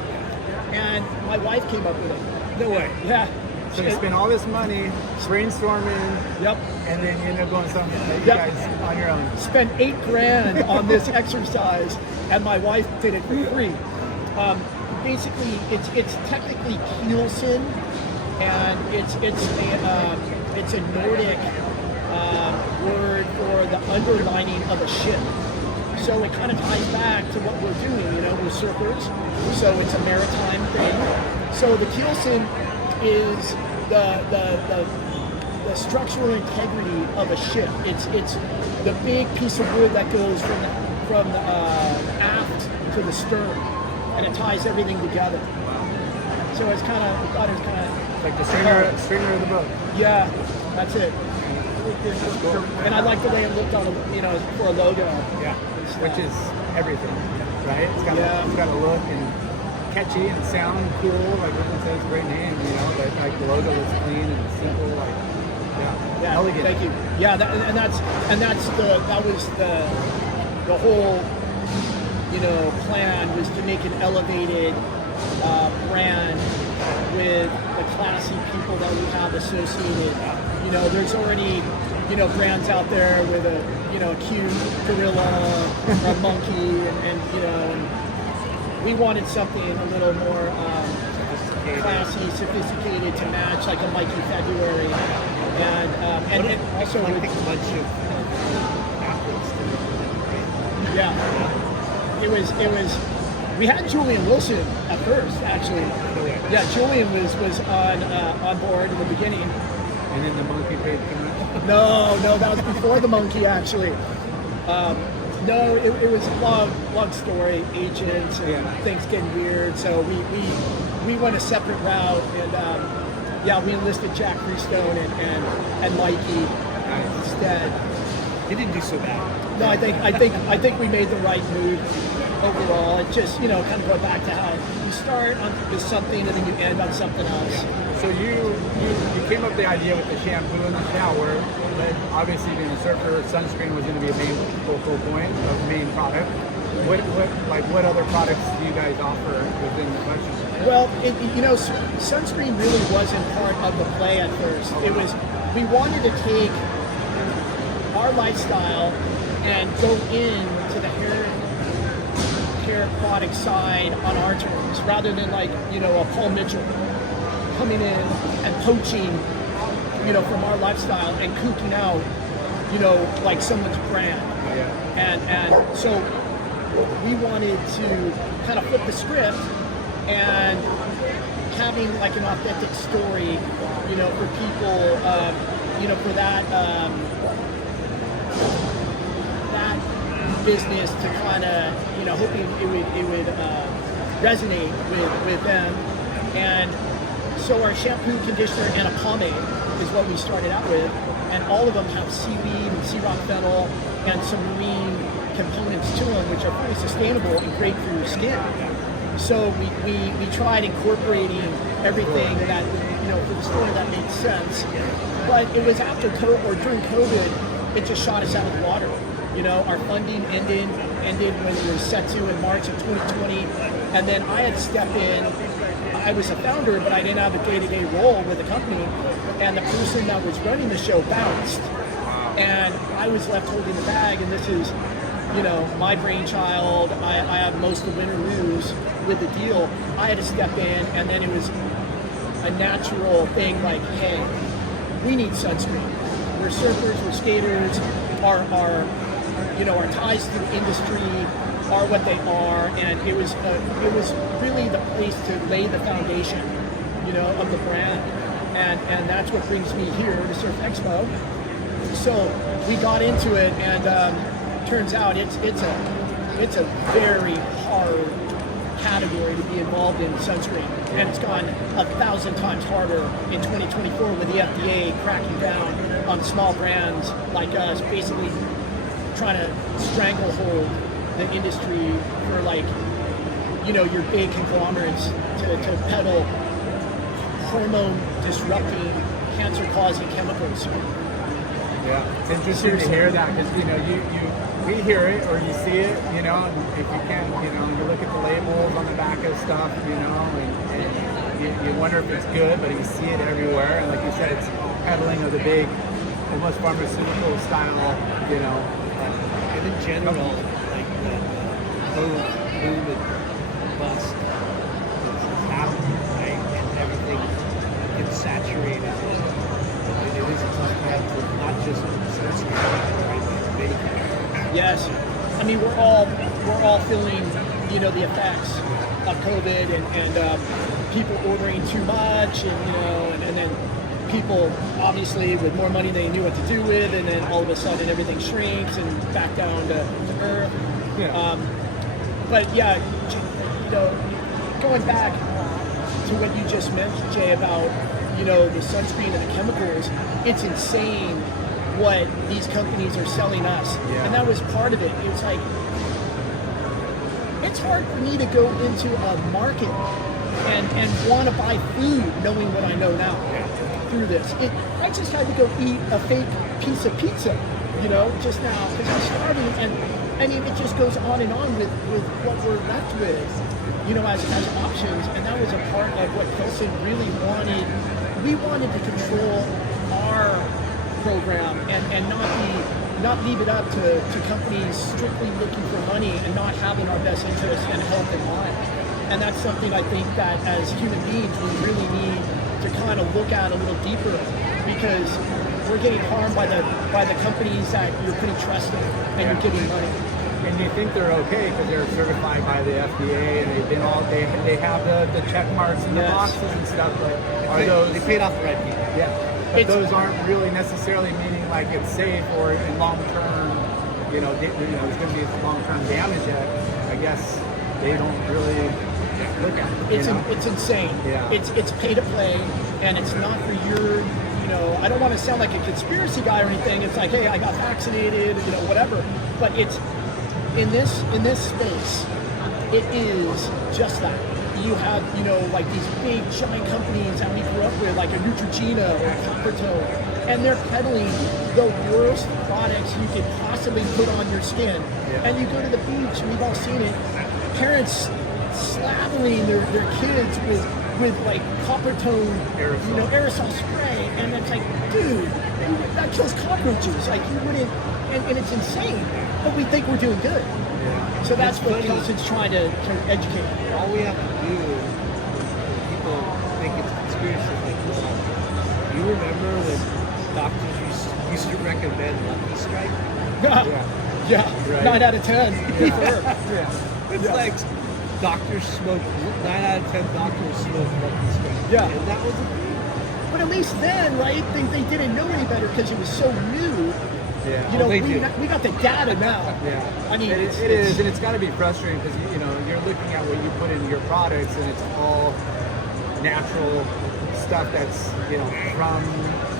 And my wife came up with it. No way. Yeah. So you spend all this money brainstorming. Yep. and then you end up going something you Yeah. guys on your own. Spent $8,000 on this exercise, and my wife did it for free. Basically, it's technically keelson, and it's a Nordic word for the underlining of a ship. So it kind of ties back to what we're doing. We're surfers, so it's a maritime thing. So the keelson is the structural integrity of a ship. It's the big piece of wood that goes from the aft to the stern, and it ties everything together. So it's kind of Like the stringer of the boat. yeah, that's it. And I like the way it looked on for a logo. Yeah, which is everything, right? It's Yeah. got a look and catchy and sound cool. Like everyone says, great name, but like the logo is clean and simple. Like Yeah, elegant. thank you. Yeah, that was the whole plan was to make an elevated brand with the classy people that we have associated. There's already brands out there with a cute gorilla or a monkey, and we wanted something a little more classy, sophisticated to match like a Mikey February, and it also I with, think a bunch of athletes to do it, right? yeah, it was. We had Julian Wilson at first, actually. Yeah, Julian was on board in the beginning. And then the monkey paid too much. No, that was before the monkey, actually. No, it was a long story, agents and things getting weird. So we went a separate route, and we enlisted Jack Freestone and Mikey instead. He didn't do so bad. No, I think we made the right move overall. It just kind of go back to how you start with something and then you end on something else. So you came up with the idea with the shampoo and the shower, but obviously being a surfer, sunscreen was going to be a main focal point of main product. What other products do you guys offer within the collection? Well, sunscreen really wasn't part of the play at first. It was, we wanted to take our lifestyle and go into the hair care product side on our terms, rather than like, a Paul Mitchell coming in and poaching, from our lifestyle and kooking out, like someone's brand. And so we wanted to kind of flip the script and having like an authentic story, for people, for that business to kind of, hoping it would resonate with them. And so our shampoo, conditioner, and a pomade is what we started out with, and all of them have seaweed and sea rock fennel and some marine components to them, which are pretty sustainable and great for your skin. So we tried incorporating everything that, for the story that made sense. But it was after during COVID, it just shot us out of the water. Our funding ended when it was set to in March of 2020, and then I had to step in. I was a founder, but I didn't have a day-to-day role with the company, and the person that was running the show bounced, and I was left holding the bag, and this is, my brainchild. I have most of win or lose with the deal. I had to step in, and then it was a natural thing like, hey, we need sunscreen. We're surfers, we're skaters, our ties to the industry are what they are, and it was really the place to lay the foundation, of the brand, and that's what brings me here to Surf Expo. So we got into it, and turns out it's a very hard category to be involved in sunscreen, and it's gone 1,000 times harder in 2024 with the FDA cracking down on small brands like us, basically trying to stranglehold the industry for your big conglomerates to peddle hormone disrupting, cancer causing chemicals. Yeah, it's interesting to hear that because we hear it or you see it, and if you can't, you look at the labels on the back of stuff, and you wonder if it's good, but you see it everywhere, and like you said, it's peddling of the big almost pharmaceutical style, you know. And in general, like the boom and bust is happening, right? And everything gets saturated. And it is a tough time for not just sunscreen, right? But many categories. Yes. I mean, we're all feeling, you know, the effects of COVID and people ordering too much, and you know, and then people obviously with more money they knew what to do with, and then all of a sudden everything shrinks and back down to earth. Yeah. But yeah, you know, going back to what you just mentioned, Jay, about, you know, the sunscreen and the chemicals, it's insane what these companies are selling us. Yeah. And that was part of it. It was like, it's hard for me to go into a market and want to buy food knowing what I know now through this. I just had to go eat a fake piece of pizza, you know, just now because I'm starving. And I mean, it just goes on and on with what we're left with, you know, as options. And that was a part of what Pilsen really wanted. We wanted to control our program and not leave it up to companies strictly looking for money and not having our best interests and health in mind. And that's something I think that as human beings we really need to kind of look at a little deeper, because we're getting harmed by the companies that you're putting trust in and you're giving money. And you think they're okay because they're certified by the FDA and they've been they have the check marks in the boxes and stuff, but are those They paid off the right people. yeah. But those aren't really necessarily meaning like it's safe or in long term, you know, there's going to be long term damage yet. I guess they don't really look at it. It's insane. Yeah. It's pay to play, and it's not for your, you know, I don't want to sound like a conspiracy guy or anything. It's like, hey, I got vaccinated, you know, whatever. But it's in this space, it is just that. You have, you know, like these big giant companies that we grew up with, like a Neutrogena or a Coppertone, and they're peddling the worst products you could possibly put on your skin. Yeah. And you go to the beach, and we've all seen it, parents slathering their kids with like Coppertone, you know, aerosol spray, and it's like, dude, that kills cockroaches. Like, you wouldn't, and it's insane. But we think we're doing good. Yeah. So that's what Pilsen's trying to educate. All we have to do, when people think it's a conspiracy, like this. Do you remember when doctors used to recommend Lucky Strike? Yeah. Right. 9 out of 10. It's like doctors smoke, 9 out of 10 doctors smoke Lucky Strike. Yeah. And that was a thing. But at least then, right, they didn't know any better because it was so new. Yeah. You know, they we do. got the data now. Yeah, I mean, it it's- is, and it's got to be frustrating because you know you're looking at what you put in your products, and it's all natural stuff that's from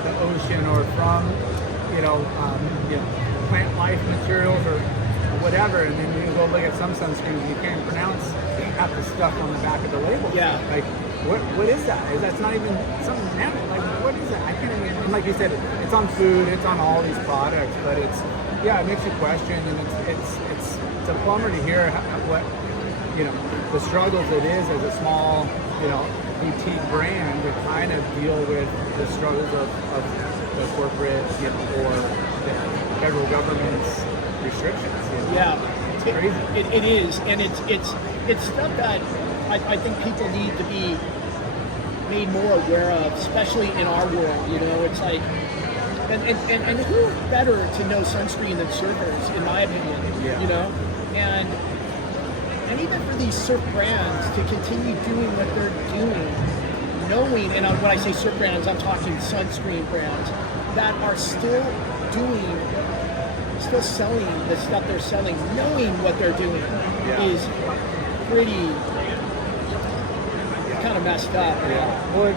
the ocean or from you know plant life materials or whatever, and then you go look at some sunscreens, you can't pronounce half the stuff on the back of the label. Yeah. Like what is that? That's not even something natural. Like what is that? I can't even. And like you said, it's on food, it's on all these products, but it makes you question, and it's a bummer to hear what the struggles it is as a small boutique brand to kind of deal with the struggles of the corporate or the federal government's restrictions. Yeah. It's crazy. It is, and it's stuff that I think people need to be made more aware of, especially in our world. You know, it's like, and who better to know sunscreen than surfers, in my opinion. Yeah. You know, and even for these surf brands to continue doing what they're doing, knowing, and when I say surf brands, I'm talking sunscreen brands that are still selling the stuff they're selling, knowing what they're doing is pretty kind of messed up. Yeah. Well,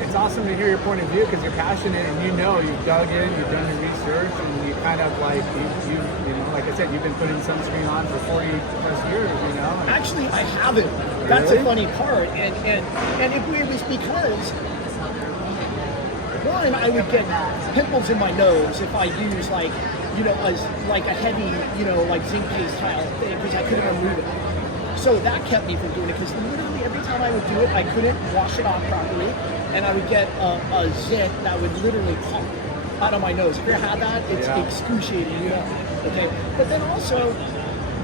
it's awesome to hear your point of view because you're passionate and you've dug in, you've done your research, and you kind of like you like I said, you've been putting sunscreen on for 40 plus years. Actually, I haven't. That's a funny part, and it was because one, I would get pimples in my nose if I use like a heavy like zinc paste tile thing because I couldn't remove it. So that kept me from doing it because literally every time I would do it, I couldn't wash it off properly, and I would get a zit that would literally pop. out of my nose. If you had that, it's excruciating, you know. Okay, but then also,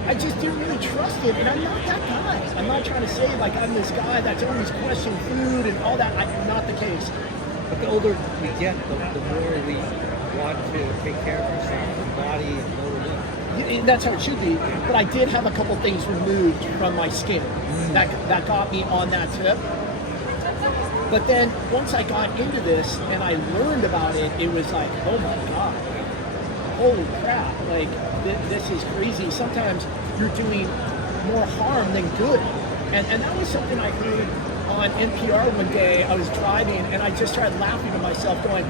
I just didn't really trust it, and I'm not that guy. I'm not trying to say like I'm this guy that's always questioning food and all that. I'm not the case. But the older we get, the more we want to take care of ourselves, the body, and lower limb. And that's how it should be. But I did have a couple things removed from my skin that got me on that tip. But then once I got into this and I learned about it, it was like, oh my God, holy crap, like this is crazy. Sometimes you're doing more harm than good. And that was something I heard on NPR one day. I was driving and I just started laughing to myself going,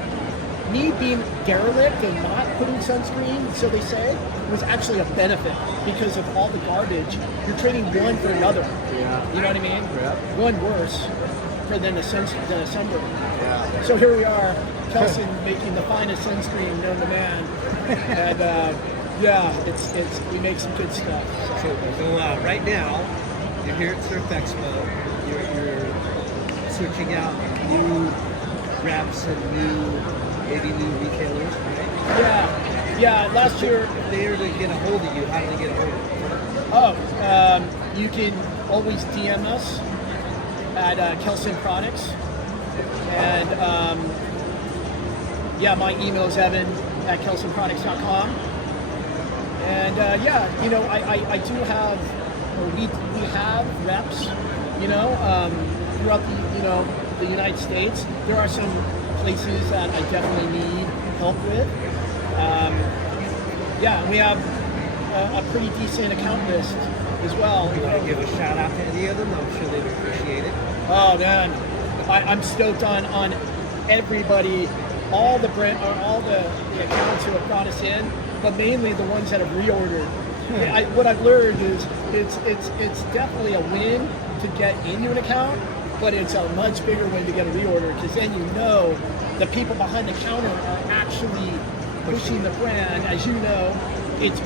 me being derelict and not putting sunscreen, so they say, was actually a benefit because of all the garbage. You're trading one for another. Yeah. You know what I mean? Yeah. One worse than a sunburn. Yeah. So here we are, Kelson making the finest sunscreen known to man. And it's we make some good stuff. So right now, you're here at Surf Expo. You're searching out new reps and maybe new retailers, right? Yeah. Last year, If they were to get a hold of you, how do they get a hold of you? you can always DM us at Kelson Products. And my email is evan@kelsonproducts.com. And I do have, or we have reps, throughout the United States. There are some places that I definitely need help with. We have a pretty decent account list as well. You want to give a shout out to any of them? I'm sure they'd appreciate it. Oh man, I'm stoked on everybody, all the brand or all the accounts who have brought us in, but mainly the ones that have reordered. What I've learned is it's definitely a win to get into an account, but it's a much bigger win to get a reorder because then the people behind the counter are actually pushing the brand. As you know,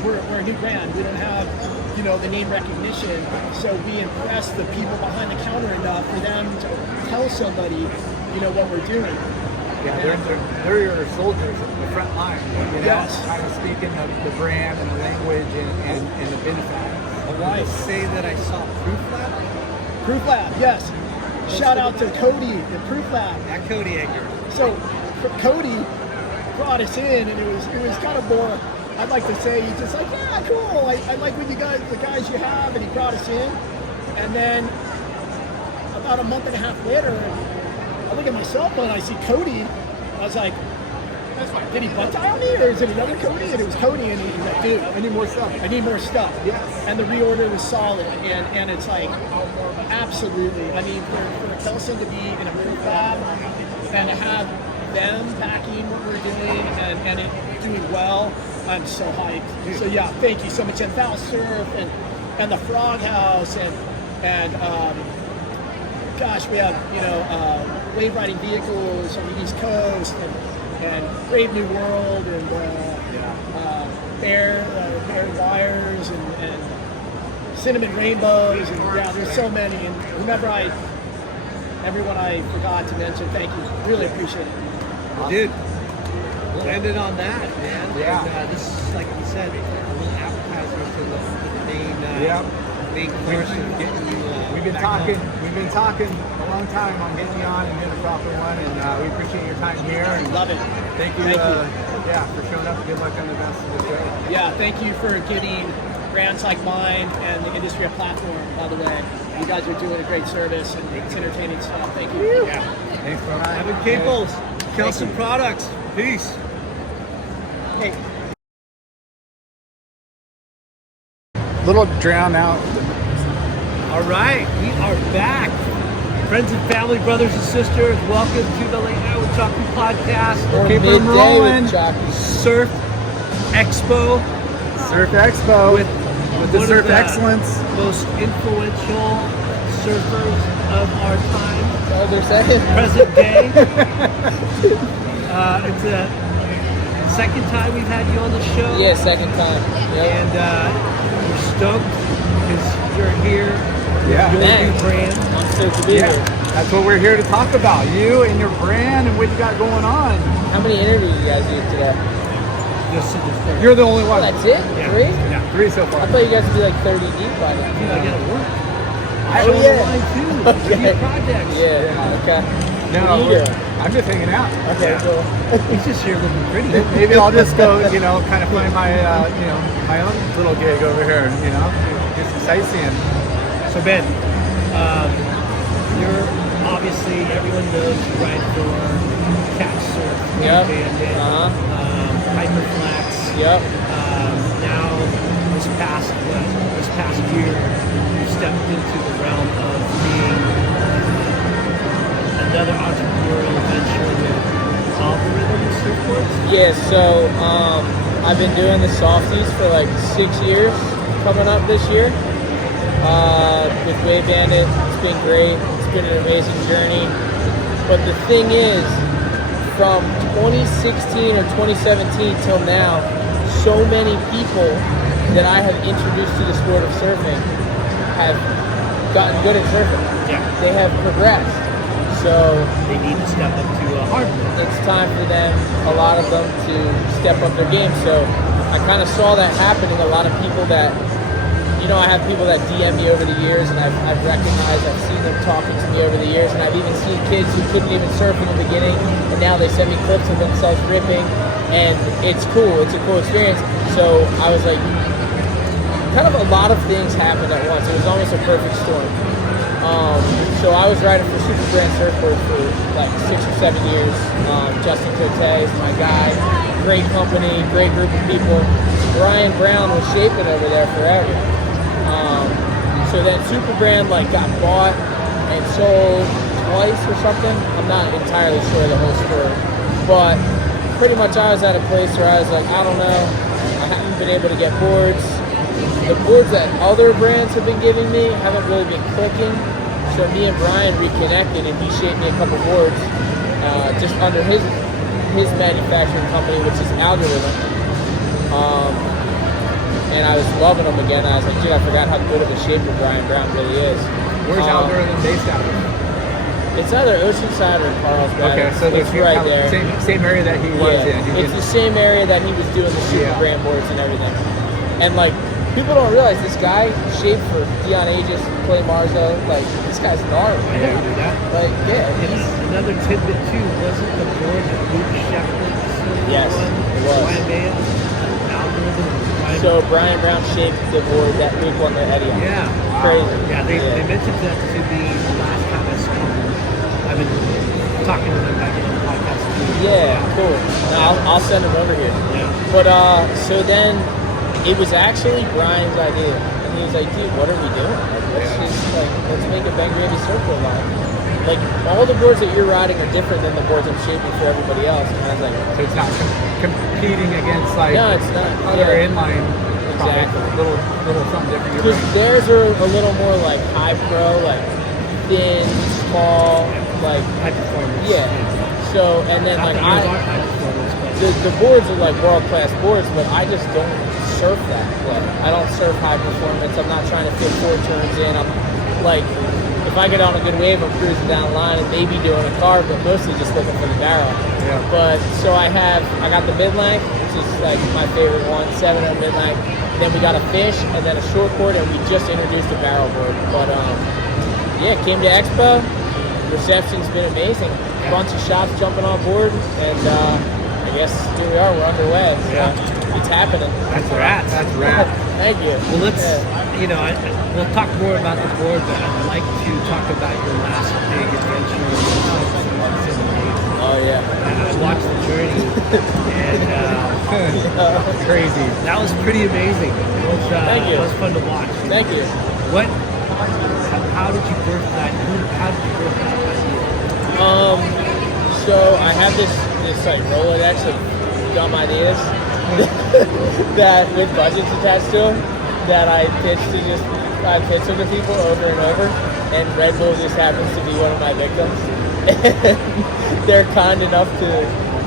we're a new brand. We don't have the name recognition, so we impress the people behind the counter enough for them to tell somebody what we're doing. Yeah, they're your soldiers in the front line. Yes. Kind of speaking the brand and the language and the benefit. I want to say that I saw Proof Lab. Proof Lab, yes. Shout out to Cody, the Proof Lab. That Cody Edgar. So Cody brought us in, and it was kind of more. I'd like to say he's just like, yeah, cool. I like what the guys you have, and he brought us in. And then about a month and a half later, I look at my cell phone, I see Cody. I was like, did he butt dial me, or is it another Cody? And it was Cody, and he's like, dude, I need more stuff. I need more stuff. Yes. And the reorder was solid, and it's like, absolutely. I mean, for Kelson to be in a Proof Lab and to have them backing what we're doing and it doing well, I'm so hyped. So yeah, thank you so much. And Val Surf and the Frog House and gosh, we have wave riding vehicles on the East Coast and Brave New World and Bear Wires and Cinnamon Rainbows and there's so many. And everyone I forgot to mention, thank you. Really appreciate it. Dude, we'll end it on that, man. Yeah. And, this is, like you said, a little appetizer to the main course of getting you. We've been talking a long time on getting you on and doing a proper one, and we appreciate your time here. And Love it. Thank you. For showing up. Good luck on the rest of the show. Yeah, thank you for giving brands like mine and the industry a platform, by the way. You guys are doing a great service and it's entertaining stuff. Thank you. Yeah. Thanks, bro. Evan Caples, Kelson Products. Peace. Hey. Little drown out. All right, we are back. Friends and family, brothers and sisters, welcome to the Late Night with Chalky podcast. Or keep them rolling. Surf Expo. Surf Expo with the one Surf of the Excellence. most influential surfers of our time. All they're saying. Present day. It's the second time we've had you on the show. Yeah, second time. Yep. And we're stoked because you're here Yeah. Your Thanks. new brand. I'm stoked to be Yeah. here. That's what we're here to talk about. You and your brand and what you got going on. How many interviews you guys do today? Just in the third. You're the only Oh, one. that's it? Yeah. 3? Yeah. 3 so far. I thought you guys would be like 30 deep by now. Dude, I gotta work. I Oh, own yeah. mine too. Okay. New projects. Yeah, okay. No, What are you we're- doing? I'm just hanging out. Okay, Yeah. cool. He's just here looking pretty. Maybe I'll just go, kind of find my, my own little gig over here, do some sightseeing. So Ben, you're obviously, everyone knows you ride for Cat Surf, Yep. Bandit, Uh-huh. Hyperflex. Yep. Now, this past year, you stepped into the realm of being another entrepreneurial venture with algorithm surfboards. Yeah, so I've been doing the softies for like 6 years, coming up this year. With Wave Bandit, it's been great. It's been an amazing journey. But the thing is, from 2016 or 2017 till now, so many people that I have introduced to the sport of surfing have gotten good at surfing. Yeah. They have progressed. So They need to step up to a hardboard. it's time for them, a lot of them, to step up their game. So I kind of saw that happening. A lot of people that, I have people that DM me over the years, and I've recognized, I've seen them talking to me over the years, and I've even seen kids who couldn't even surf in the beginning, and now they send me clips of themselves ripping, and it's cool. It's a cool experience. So I was like, kind of a lot of things happened at once. It was almost a perfect storm. So I was riding for Super Brand Surfboard for like 6 or 7 years. Justin Cote is my guy. Great company, great group of people. Brian Brown was shaping over there forever. So then Super Brand got bought and sold twice or something. I'm not entirely sure of the whole story, but pretty much I was at a place where I was like, I don't know. I haven't been able to get boards. The boards that other brands have been giving me haven't really been clicking. So me and Brian reconnected, and he shaped me a couple boards just under his manufacturing company, which is Algorithm. And I was loving them again. I was like, dude, I forgot how good of a shaper Brian Brown really is. Where's Algorithm based out of? It's either Oceanside or Carlsbad. Okay, so it's right there. Same area that he was in. It's the same area that he was doing the Super Brand boards and everything. And people don't realize this guy shaped for Dion Aegis, Clay Marzo. This guy's gnarly. I never knew that. Another tidbit too, wasn't the board that Luke Shepard? Yes, it was. Ryan Mayo, Algorithm. So Brian Brown shaped the board that Luke won the Eddie on. Yeah. Crazy. Yeah, they mentioned that to me last time I saw them. I've been talking to them back in the podcast too. Yeah, cool. Now I'll send him over here. Yeah. But so then it was actually Brian's idea, and he was like, "Dude, what are we doing? Let's make a Bang Gravy surfboard line. All the boards that you're riding are different than the boards I'm shaping for everybody else." And I was like, So it's not competing against no, it's not. other Yeah. inline Exactly. products. Little something different. You're Because bringing. theirs are a little more high pro, thin, small, High performance. yeah. So and then Not that yours are high performance, but the boards are world class boards, but I just don't surf that way. I don't surf high performance. I'm not trying to fit 4 turns in. I'm if I get on a good wave, I'm cruising down the line and maybe doing a carve, but mostly just looking for the barrel. Yeah. But so I got the mid length, which is my favorite one, 7 mid length. Then we got a fish and then a short board, and we just introduced a barrel board. But came to Expo. Reception's been amazing. Bunch of shops jumping on board, and I guess here we are. We're underway. It's happening. That's rad. That's rad. Thank you. well, let's we'll talk more about the board, but I'd like to talk about your last big adventure. Oh yeah. I watched the journey, and Crazy. that was pretty amazing. It was, Thank you. It was fun to watch. Thank you. How did you birth that? How did you birth that idea? So I have this Rolodex of dumb ideas that with budgets attached to them that I pitch them to people over and over, and Red Bull just happens to be one of my victims. And they're kind enough to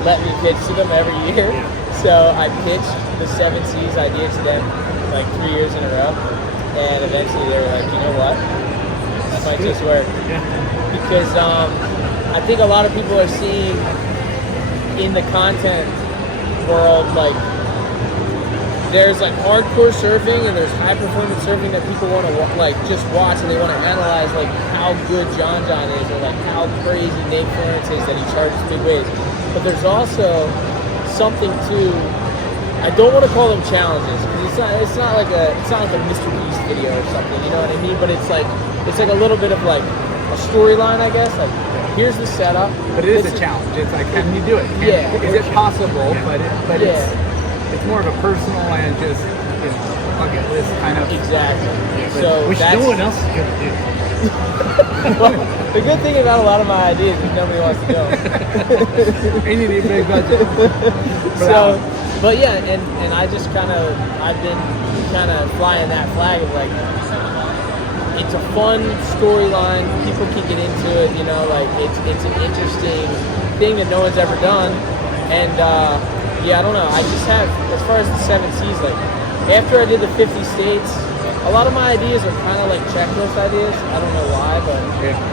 let me pitch to them every year. So I pitched the 7 C's idea to them 3 years in a row, and eventually they were like, you know what? might just work. Yeah. Because I think a lot of people are seeing in the content world, like, there's like hardcore surfing and there's high performance surfing that people want to like just watch, and they want to analyze like how good John is, or like how crazy Nate Florence is that he charges big waves. But there's also something to, I don't want to call them challenges, because it's not like a Mr. Beast video or something, you know what I mean? But it's like a little bit of like a storyline, I guess. Like, here's the setup. But it is a challenge. It's like, can you do it? Yeah. Is it possible? Yeah. But it's more of a personal and just, you know, bucket list kind of. Exactly. But So Which that's, no one else is gonna do. well, the good thing about a lot of my ideas is nobody wants to do them. And you need a big budget. So, but yeah, and I've been kind of flying that flag of like, it's a fun storyline. People can get into it, you know, like it's an interesting thing that no one's ever done. And yeah, I don't know. I just have, as far as the 7 seas, like after I did the 50 states, a lot of my ideas are kind of like checklist ideas. I don't know why, but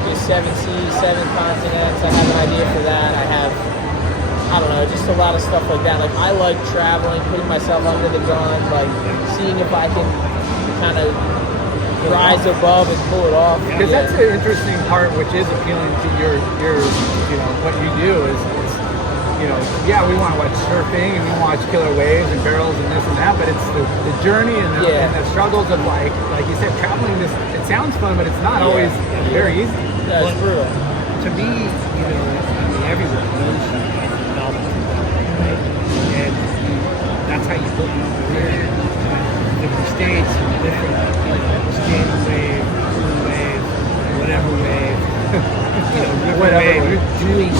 just 7 seas, 7 continents. I have an idea for that. I have, I don't know, just a lot of stuff like that. Like, I like traveling, putting myself under the gun, like seeing if I can kind of rise above and pull it off. Because that's the interesting part, which is appealing to your you know, what you do is, you know, yeah, we want to watch surfing and we want to watch killer waves and barrels and this and that, but it's the journey and the struggles of like you said, traveling. This, it sounds fun, but it's not always very easy. Yeah, it's brutal. To me, you know, I mean, everyone knows you as a novelty, right? And that's how you build your career. Different states, different, you know, standing wave, cool wave, whatever wave, you know, river wave. You're doing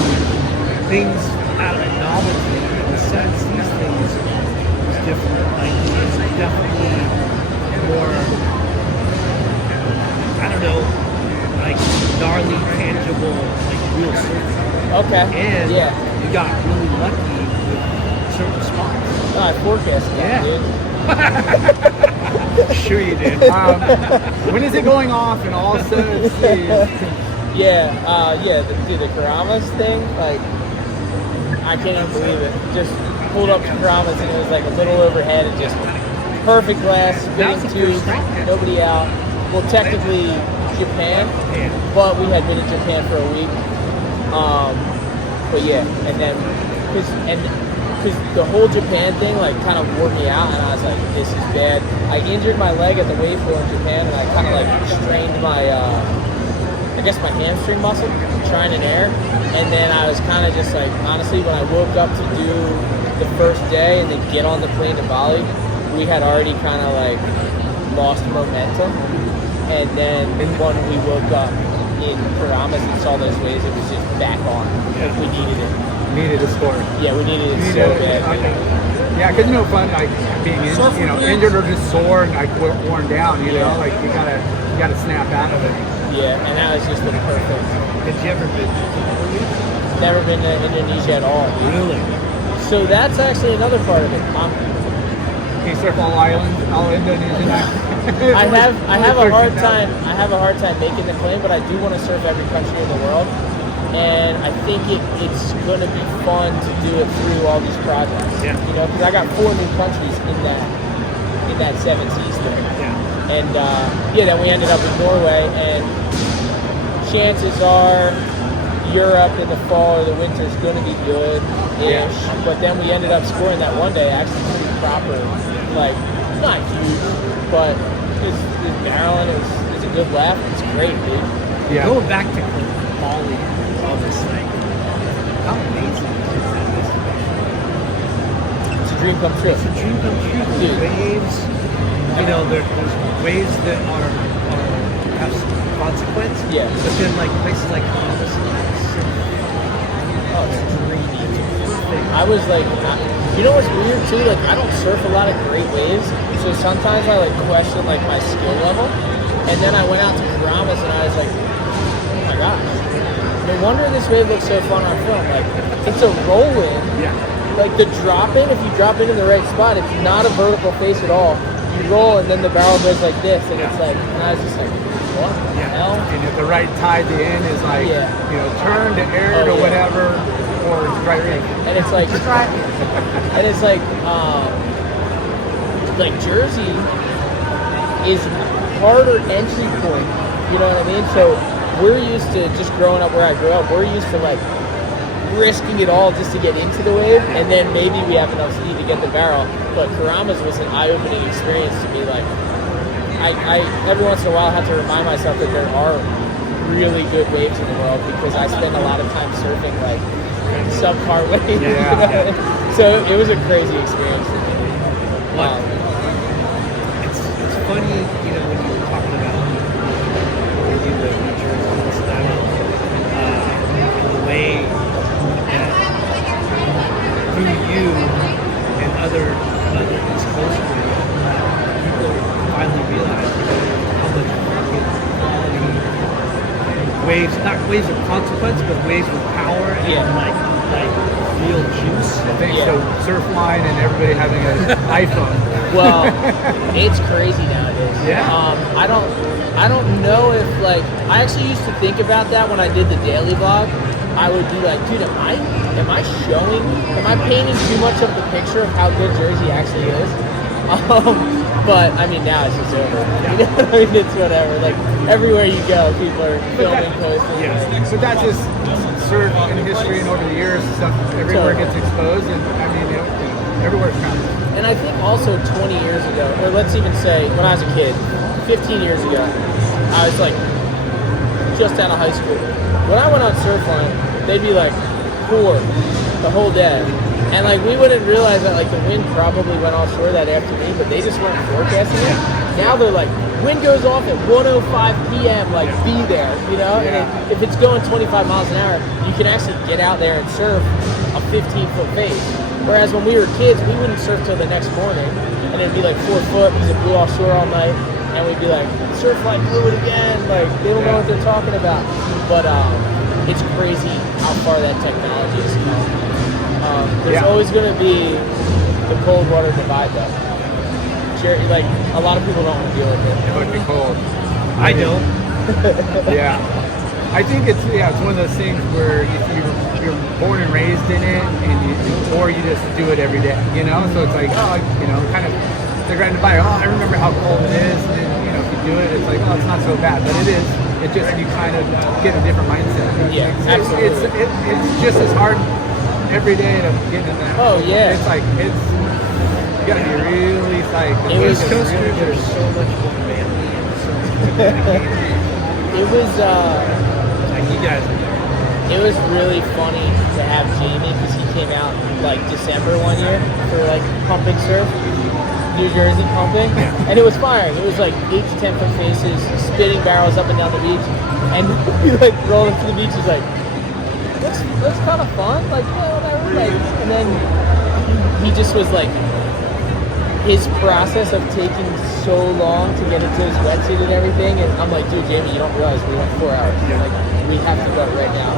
things out of novelty. In a sense, these things is different. Like, it's definitely more, I don't know, like gnarly, tangible, like real surfing. Okay. And you got really lucky with certain spots. Oh, I forecasted that, dude. Sure you did. When is it going off and all 7 seas? The Karamas thing, like, I can't even believe it. Just pulled up to Karamas and it was like a little overhead and just perfect glass, spinning tube, nobody out. Well, technically Japan, but we had been in Japan for a week. But yeah, and then because the whole Japan thing like kind of wore me out, and I was like, this is bad. I injured my leg at the wave pool in Japan, and I kind of like strained my I guess my hamstring muscle trying in air. And then I was kind of just like, honestly, when I woke up to do the first day and then get on the plane to Bali, we had already kind of like lost momentum. And then when we woke up in Karamas and saw those waves, it was just back on. Like, we needed it. Needed a sport. Yeah, we needed it so bad. Yeah, because no fun like being injured or just sore and like worn down. You know, like you gotta snap out of it. Yeah, and that was just the perfect. Had you ever been to Indonesia? Never been to Indonesia at all. Really? So that's actually another part of it. Can you surf all islands, all Indonesia now? I have a hard time. I have a hard time making the claim, but I do want to surf every country in the world, and I think it's going to be fun to do it through all these projects. Yeah. You know, because I got 4 new countries in that 7 seas thing. Yeah. And then we ended up in Norway, and chances are Europe in the fall or the winter is going to be good-ish. But then we ended up scoring that one day actually pretty proper, like not huge, but because Maryland is a good left. It's great, dude. Yeah. Going back to Bali and all this, like, how amazing is that destination? It's a dream come true. It's a dream come true. Dude. There's waves, you know, there's waves that have some consequence. Yeah. But then, like, places like Bahamas, Oh, it's dreamy. I was like, you know what's weird too? Like, I don't surf a lot of great waves, so sometimes I like question like my skill level. And then I went out to Karamas and I was like, oh my gosh, no wonder this wave looks so fun on film. Like, it's a roll-in. Yeah. Like the drop in, if you drop in the right spot, it's not a vertical face at all. you roll and then the barrel goes like this, and it's like, and I was just like, what the hell? And if the right tide to in is like, turn to air to whatever, or right reef. And it's like, like Jersey is harder entry point. You know what I mean? So we're used to, just growing up where I grew up, we're used to like risking it all just to get into the wave, and then maybe we have enough speed to get the barrel. But Karamas was an eye-opening experience to me. Like, I every once in a while have to remind myself that there are really good waves in the world, because I spend a lot of time surfing like subpar waves. So it was a crazy experience for me. It's funny, you know, when you were talking about where you live in New Jersey and this and that, the way that through you and other East Coasters, people finally realize how much fucking quality waves, not waves of consequence, but waves with power and like real juice. I think so. Surfline and everybody having an iPhone. Well, it's crazy nowadays. Yeah. I don't know if like, I actually used to think about that when I did the daily vlog. I would be like, dude, am I painting too much of the picture of how good Jersey actually is? But I mean, now it's just over. You know what I mean? It's whatever. Like, everywhere you go, people are filming, posting. So that's just surf in history and over the years, stuff everywhere gets exposed, and I mean, everywhere's counted. And I think also 20 years ago, or let's even say when I was a kid, 15 years ago, I was like just out of high school. When I went on Surfline, they'd be like poor the whole day. And like, we wouldn't realize that like the wind probably went offshore that afternoon, but they just weren't forecasting it. Now they're like, wind goes off at 1:05 p.m. Like, be there, you know. And if it's going 25 miles an hour, you can actually get out there and surf a 15-foot face. Whereas when we were kids, we wouldn't surf till the next morning, and it'd be like 4 foot because it blew offshore all night, and we'd be like, surf like blew it again. Like, they don't know what they're talking about. But it's crazy how far that technology has come. There's always going to be the cold water divide, though. Like, a lot of people don't want to deal with it. It would be cold. I don't. I think it's one of those things where if you're born and raised in it, or you just do it every day, you know. So it's like, kind of they're gratified. I remember how cold it is, and then, if you do it, it's like, it's not so bad, but it is. It's just you kind of get a different mindset. Yeah, absolutely. It's just as hard every day to get in that. Oh yeah. It's like you gotta be really psyched. East Coasters are so much more manly and so much more It was like you guys are there. It was really funny to have Jamie, because he came out like December one year for like pumping surf, New Jersey pumping, and it was firing. It was like 8 to 10 foot faces, spitting barrels up and down the beach, and we like rolling to the beach. He's like, that's kind of fun, like, whatever. Like, and then he just was like, his process of taking so long to get into his wetsuit and everything, and I'm like, dude, Jamie, you don't realize we went 4 hours. Like, we have to go right now.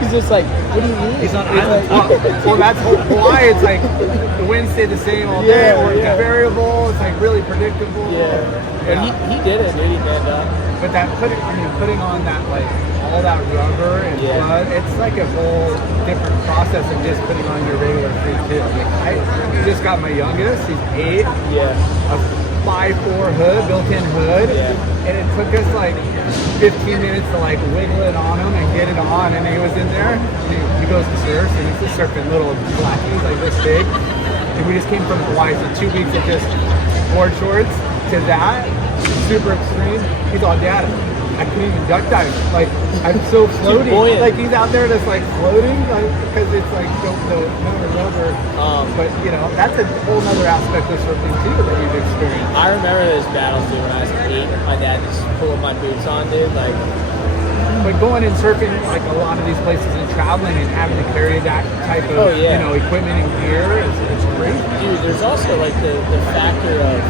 He's just like, what do you mean? He's on island. Well, that's why it's like the wind stayed the same all day, or it's variable. It's like really predictable. And he did it, dude. He manned up. But that putting on that like all that rubber and blood, it's like a whole different process than just putting on your regular free kit. I just got my youngest. He's 8. A 5'4" hood, built-in hood, and it took us like 15 minutes to like wiggle it on him and get it on. And he was in there. He goes to surf, and he's just surfing little blackies like this big. And we just came from Hawaii, so 2 weeks of just board shorts to that, super extreme. He's all, Dad, I couldn't even duck dive. Like, I'm so floaty. Like, he's out there just like floating, like, because it's like the amount of rubber. But that's a whole other aspect of surfing too that you've experienced. I remember those battles, dude, when I was 8. My dad just pulled my boots on, dude. Like, but going and surfing like a lot of these places and traveling and having to carry that type of equipment and gear, it's great. Dude, there's also like the factor of,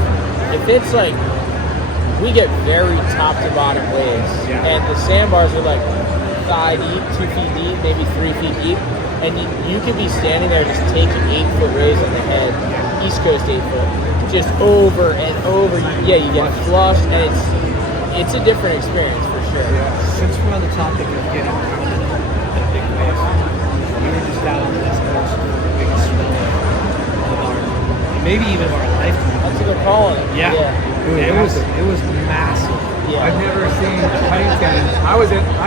if it's like, we get very top to bottom waves, and the sandbars are like thigh deep, 2 feet deep, maybe 3 feet deep, and you could be standing there just taking 8-foot waves on the head, East Coast 8-foot, just over and over. Yeah, you get flushed, and it's a different experience for sure. Since we're on the topic of getting pounded at big waves, we were just out on the West Coast, the biggest swell of our, maybe even of our lifetime. That's a good call on it. Yeah. Dude, It was massive. Yeah. I've never seen tight stands. I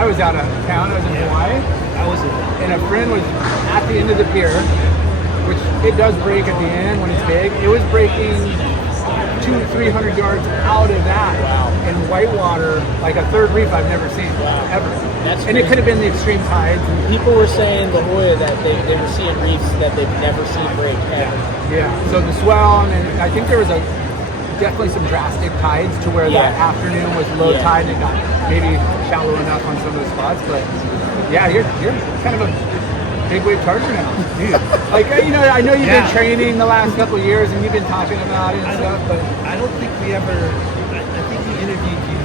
was out of town. I was in Hawaii, That was it. and a friend was at the end of the pier, which it does break at the end when it's big. It was breaking 200-300 yards out of that. Wow. In whitewater, like a third reef I've never seen ever. That's and it crazy. could have been the extreme tides. People were saying La Jolla that they were seeing reefs that they've never seen break ever. Yeah. So the swell, and I think there was definitely some drastic tides to where Yeah. that afternoon was low Yeah. tide and it got maybe shallow enough on some of the spots. But yeah, you're kind of a big wave charger now. Like, I know you've been training the last couple of years and you've been talking about it and stuff, but I don't think we ever. I think we interviewed you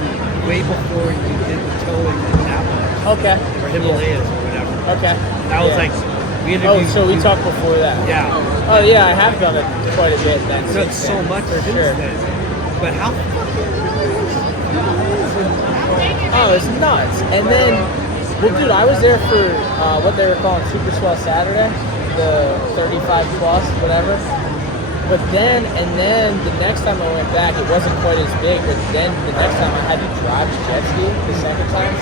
way before you did the towing in Napa Okay. or Himalayas or whatever. Okay. That was Yeah. like we Oh, interviewed. so we talked before that. Yeah. Oh yeah, I have done it quite a bit. That's Done so much for since sure. then. But how Oh, it's nuts. And then, well, dude, I was there for what they were calling Super Swell Saturday, the 35 plus, whatever. But then the next time I went back, it wasn't quite as big. But then the next time I had to drive a jet ski the second time,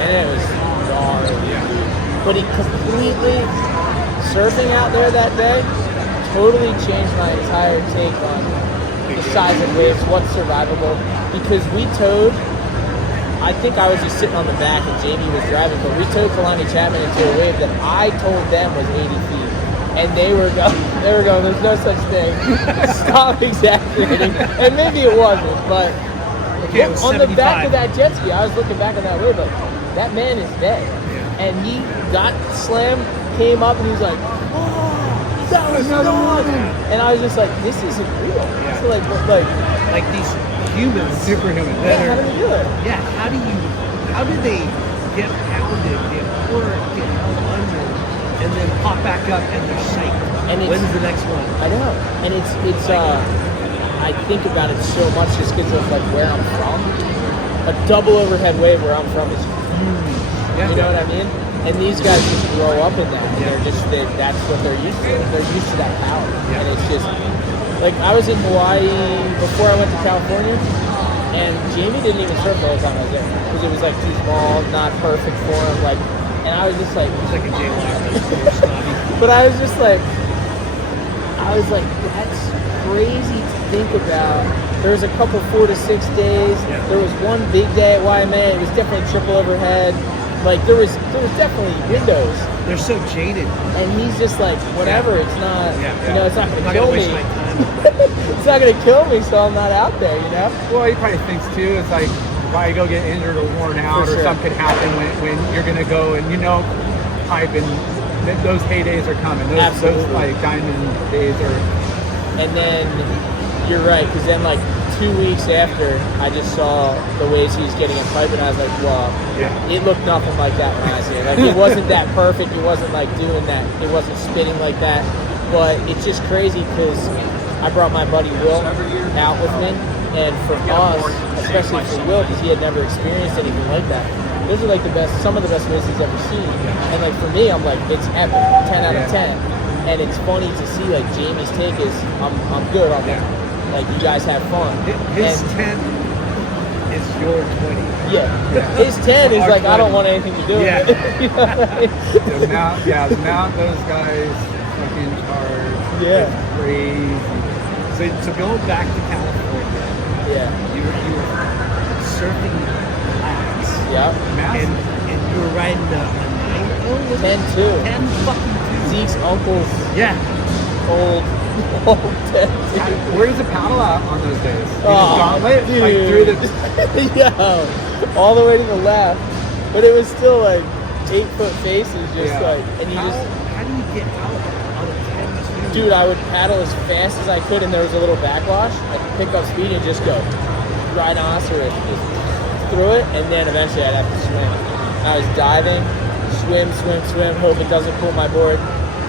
and it was gnarly. But it completely surfing out there that day totally changed my entire take on the size of waves, what's survivable. Because we towed, I think I was just sitting on the back and Jamie was driving, but we towed Kalani Chapman into a wave that I told them was 80 feet. And they were going, there's no such thing. Stop exaggerating. And maybe it wasn't, but Okay, it was on the back 75. of that jet ski, I was looking back on that wave like, that man is dead. And he got slammed, came up, and he was like, oh, that was Another nuts. one. And I was just like, this isn't real. So like these humans superhuman. yeah, that how do are we do it? yeah, how do they get pounded, get hurt, get held under, and then pop back up and they're psyched? And it's- when's the next one? I know, and it's I think about it so much just because of like where I'm from. A double overhead wave where I'm from is huge. You know what I mean? And these guys just grow up in that, and that's what they're used to. They're used to that power, and it's just like I was in Hawaii before I went to California, and Jamie didn't even surf the whole time I was there because it was like too small, not perfect for him. Like, and I was just like, It's like a J snobby. but I was like, that's crazy to think about. There was a couple 4 to 6 days. Yeah. There was one big day at YMA. It was definitely triple overhead. Like there was definitely windows. They're so jaded. And he's just like, whatever. It's not, it's not I'm gonna not kill gonna me. waste my time. It's not gonna kill me, so I'm not out there. You know? Well, he probably thinks too, it's like, why go get injured or worn out For or sure. something could happen when you're going to go and hype and those heydays are coming. Those Absolutely. like diamond days are. And then you're right, because then like 2 weeks after, I just saw the waves he was getting in pipe, and I was like, well, it looked nothing like that when I was here. Like it wasn't that perfect. It wasn't like doing that. It wasn't spinning like that. But it's just crazy because I brought my buddy Will out with me, and for us, especially for Will, because he had never experienced anything like that. Those are like some of the best waves he's ever seen. And like for me, I'm like, it's epic, 10 out of 10. And it's funny to see like Jamie's take is, I'm good on that. Like you guys have fun. His And- 10 is your 20. Yeah. His 10 is like, I don't want anything to do with it. You know what I mean? The amount those guys fucking charge. Yeah. It's crazy. So going back to California, Yeah. you were surfing laps. Yeah. And you were riding a 9 10-2. 10 fucking 2. Zeke's uncle's Yeah. old 10-2. Where does the paddle out on those days? Oh, Gauntlet? dude. Like through the. Yeah, all the way to the left. But it was still like 8-foot faces, just like, and you just, How do you get out on a 10-2? dude, I would paddle as fast as I could, and there was a little backwash. I'd pick up speed and just go rhinoceros, just through it, and then eventually I'd have to swim. I was diving, swim, hope it doesn't pull my board.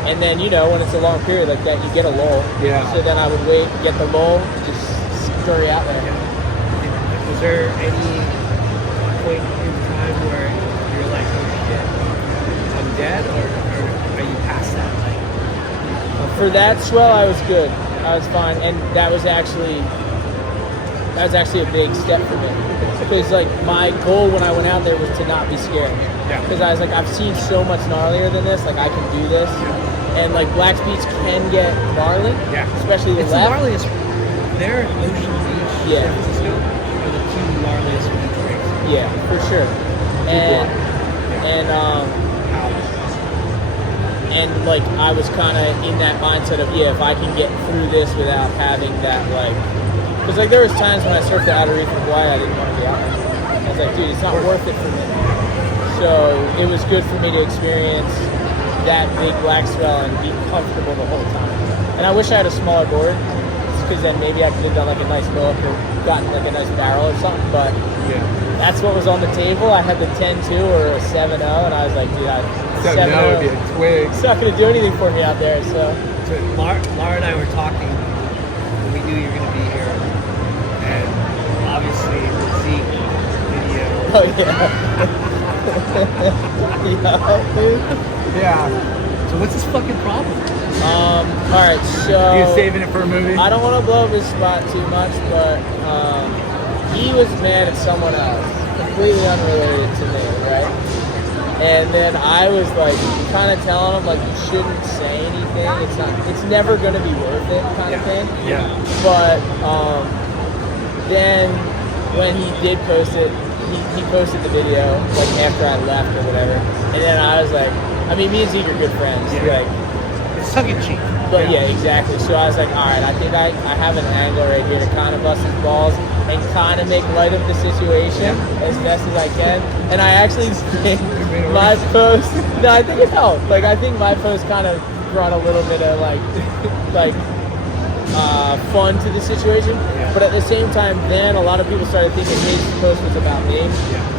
And then, you know, when it's a long period like that, you get a lull. Yeah. So then I would wait, get the lull, just scurry out there. Was there any point in time where you're like, oh shit, I'm dead, or are you past that? Like, For that swell, I was good. I was fine, and that was actually a big step for me. Because like my goal when I went out there was to not be scared. Yeah. Because I was like, I've seen so much gnarlier than this. Like I can do this. And like Black's Beach can get gnarly. Yeah. Especially the it's left. the gnarliest. There, Ocean Beach, Yeah. San Francisco, are the two gnarliest beach breaks. Yeah, for sure. And like I was kind of in that mindset of if I can get through this without having that like, because like there was times when I surfed the outer reef in Hawaii, I didn't want to be out there. I was like, dude, it's not worth it for me. So it was good for me to experience that big black swell and be comfortable the whole time. And I wish I had a smaller board, because then maybe I could have done like a nice hook or gotten like a nice barrel or something. But that's what was on the table. I had the 10-2 or a 7-0, and I was like, dude, 7-0 would be a twig. It's not going to do anything for me out there. So Laura and I were talking when we knew you were going to be here, and obviously the Zeke video. oh yeah. Yeah, dude. Yeah. So what's his fucking problem? All right, so You saving it for a movie? I don't want to blow up his spot too much, but he was mad at someone else, completely unrelated to me, right? And then I was like, kind of telling him like, you shouldn't say anything. It's never going to be worth it, kind of thing. Yeah. But then when he did post it, he posted the video like after I left or whatever, and then I was like, I mean, me and Zeke are good friends, Yeah. like. It's tongue in cheek. But yeah, exactly. So I was like, all right, I think I have an angle right here to kind of bust his balls and kind of make light of the situation as best as I can. And I actually think my post, no, I think it helped. Like, I think my post kind of brought a little bit of like fun to the situation. Yeah. But at the same time, then a lot of people started thinking his post was about me.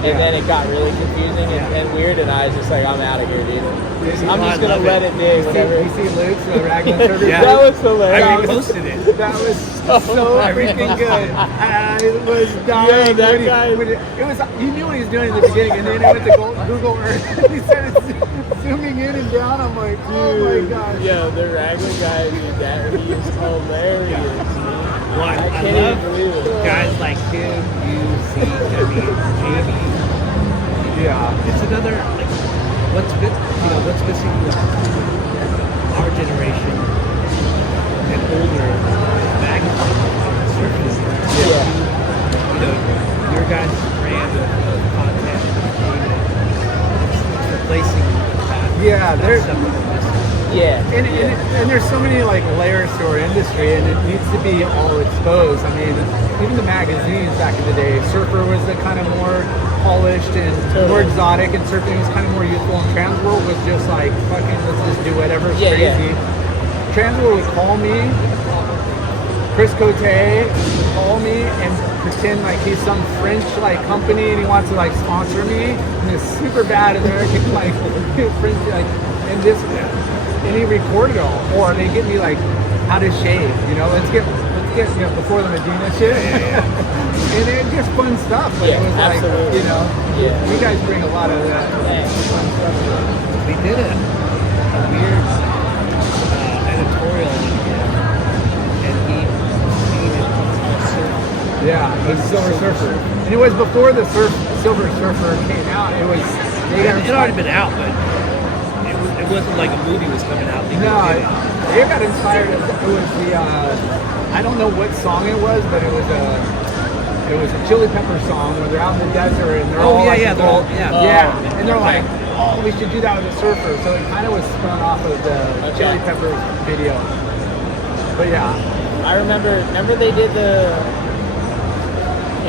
And then it got really confusing and weird, and I was just like, I'm out of here, dude. I'm just going to let it be, whatever. You see Luke's the Raglan Surfer? Yeah. That was hilarious. I reposted it. That was so freaking good. I was dying. that when he- guy- when it was, he knew what he was doing in the beginning, and then I went to Google Earth, and he started zooming in and down. I'm like, oh my gosh. Yo, the Raglan guy, dude, that he is hilarious. Well, I I can't love even believe it. guys like him, you, Zeke, I mean, Jamie. Yeah. It's another, like, what's missing with our generation and older back surfers. Yeah. You know, your guys' brand of content is replacing that. Yeah, that there's stuff that we're missing. Yeah. and there's so many like layers to our industry, and it needs to be all exposed. I mean, even the magazines back in the day, Surfer was the kind of more polished and more exotic, and surfing was kind of more youthful. And Transworld was just like fucking, let's just do whatever, it's crazy. Transworld would call me, Chris Cote would call me and pretend like he's some French like company and he wants to like sponsor me, and it's super bad American like French like, and this. And he recorded it all, or they get me like how to shave, you know. Let's get you know, before the Medina shit, and it's just fun stuff. But it was absolutely. like, you know, you guys bring a lot of that fun stuff. We did a weird editorial on him, and he painted surf. Yeah, it was Silver Surfer, and it was before the Silver Surfer came out. It was It had already been out, but it wasn't like a movie was coming out. No, they got inspired. It was the I don't know what song it was, but it was a Chili Pepper song where they're out in the desert and they're all like, they're all, and they're like, oh, we should do that with a surfer. So it kind of was spun off of the Chili Pepper video. But yeah, I remember they did it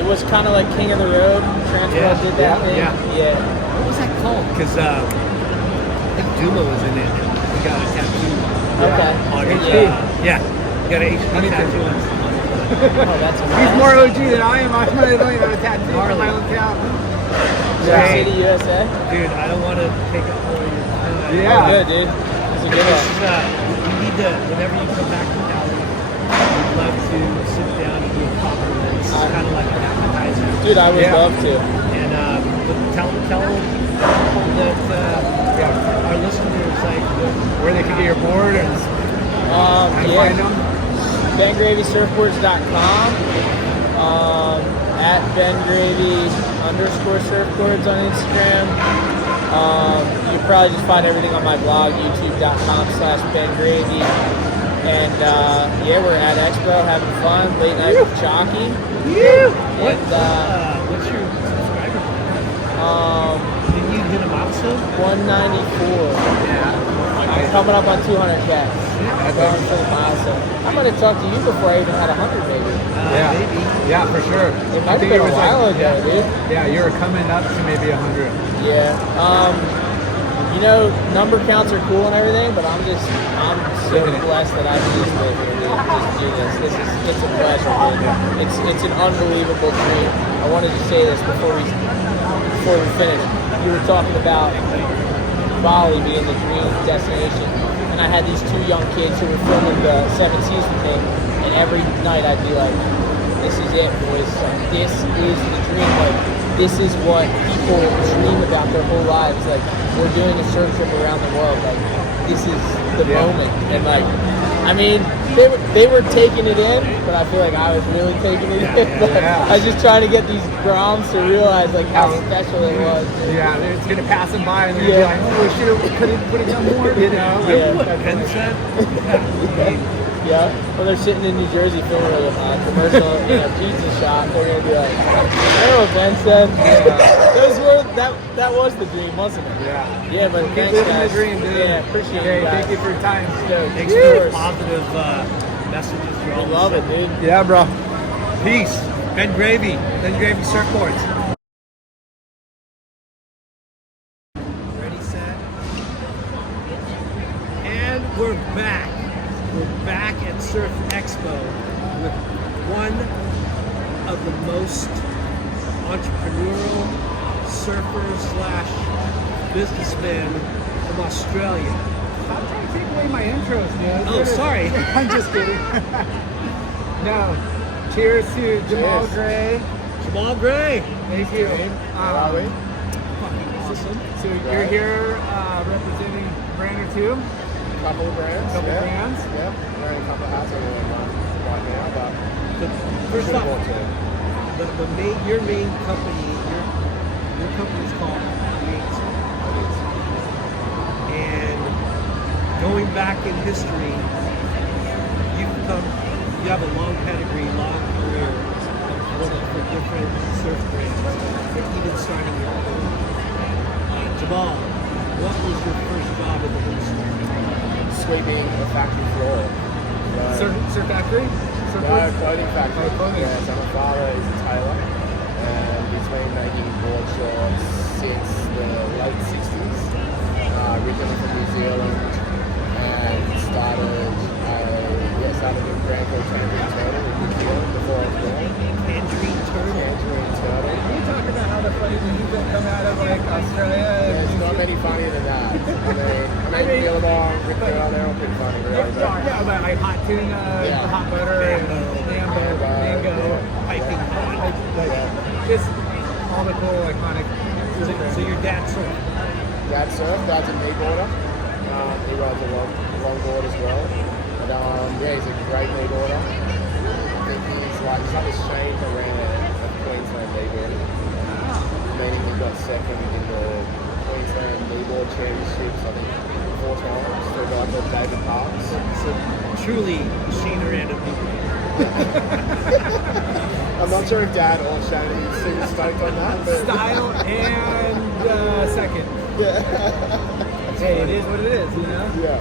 was kind of like King of the Road. Transworld did that thing. Yeah. What was that called? Because I think Duma was in it. He got a tattoo. Okay. On his, Yeah. He got a HP tattoo on his Oh, that's amazing. he's more OG than I am. I don't even have a tattoo on my own tab. Surf City, USA. Dude, I don't want to take up more of your time. Yeah. Good, dude. It's a good This one. is, we need to, whenever you come back to Cali, we'd love to sit down and do a proper one. This is kind of like an appetizer. Dude, I would love to. And but tell people that our listeners, like, Where they can get your board and find them. BenGravySurfboards.com. At BenGravy_surfboards on Instagram. You probably just find everything on my blog, youtube.com/BenGravy. And we're at Expo having fun, late night with Chalky. what's your subscriber? Did you hit a milestone? 194. I'm coming up on 200K. I'm going for the milestone. I'm going to talk to you before I even had 100, maybe. Maybe. Yeah, for sure. It might have been a while ago, dude. Yeah, you were coming up to maybe 100. Yeah. Number counts are cool and everything, but I'm so blessed that I can just live here, dude. Just do this. It's a pleasure, dude. It's an unbelievable dream. I wanted to say this before we finish. You were talking about Bali being the dream destination, and I had these two young kids who were filming the 7 Seas with me, and every night I'd be like, "This is it, boys. Like, this is the dream. Like, this is what people dream about their whole lives. Like, we're doing a surf trip around the world. Like, this is the moment." And like, I mean, they were taking it in, but I feel like I was really taking it in. I was just trying to get these groms to realize like how special it was. Yeah, it's gonna pass them by and they're gonna be like, "Oh, we could have done more." You know? Yeah. What Ben said? Yeah, when they're sitting in New Jersey filming a commercial in a pizza shop, they're gonna be like, "I know what Ben said." That was the dream, wasn't it? Yeah. Yeah, but Keep thanks, living guys. the dream, dude. Yeah, appreciate Hey, you guys. thank you for your time. Thanks for the positive messages. I love it, dude. Yeah, bro. Peace. Ben Gravy Surfboards. Ready, set. And we're back. We're back at Surf Expo with one of the most entrepreneurial surfers/businessmen from Australia. Stop trying to take away my intros, dude. Oh, sorry. I'm just kidding. No. Cheers to Jamal Gray. Jamal Gray. Thank you. So you're here representing a brand or two? Couple of brands. Couple brands? Yeah, wearing a couple of hats over right now, but First should've off, bought two. your main company, your company is called Yates. And going back in history, you have a long pedigree, long career of working for different surf brands, and even starting your own. Jamal, what was your first job in the industry? Sweeping a factory floor. Surf factory? No, clothing factory. Oh, clothing. Yeah, so my father is a tailor, and he's been making board shorts since the late 60s. Originally from New Zealand, and started in brand called Tangerine Turtle in New Zealand before I was born. Tangerine Turtle. Tangerine Turtle. Can you talk about how the funny movies don't come out of like Australia? There's not many funnier than that. I mean, Billabong, Rick Taylor, they're all pretty funny, really. Yeah, but like hot tuna, hot butter, mango, Piping hot. like just all the cool iconic. So your dad surfed. Dad surfed, dad's a kneeboarder. He rides a longboard as well. But he's a great kneeboarder. I think he's got his chain around a Queensland kneeboard. Meaning he got second in the Queensland kneeboard championships, I think 4 times, to a guy called David Parks. So truly, Shane random people. I'm not sure if Dad or Shannon is super stoked on that, but Style and second. yeah. Hey, it is what it is, you know? Yeah.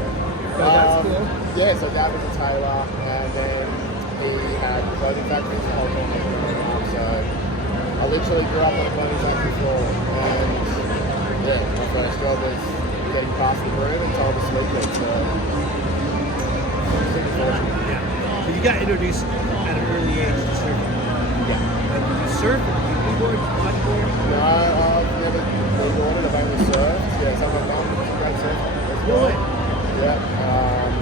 So that's cool. Yeah, so Dad was a tailor, and then he had a clothing factory for Hong Kong growing up. So I literally grew up on a clothing factory floor, and my first job was getting past the broom and told to sleep it. So super fortunate. Yeah. So you got introduced at an early age to surfing. Yeah. Did you surf? Did you board? Bodyboard? No, I've never daughter, they've only surfed. Yeah, so my mum, she's a great surfer. Really? Yeah, and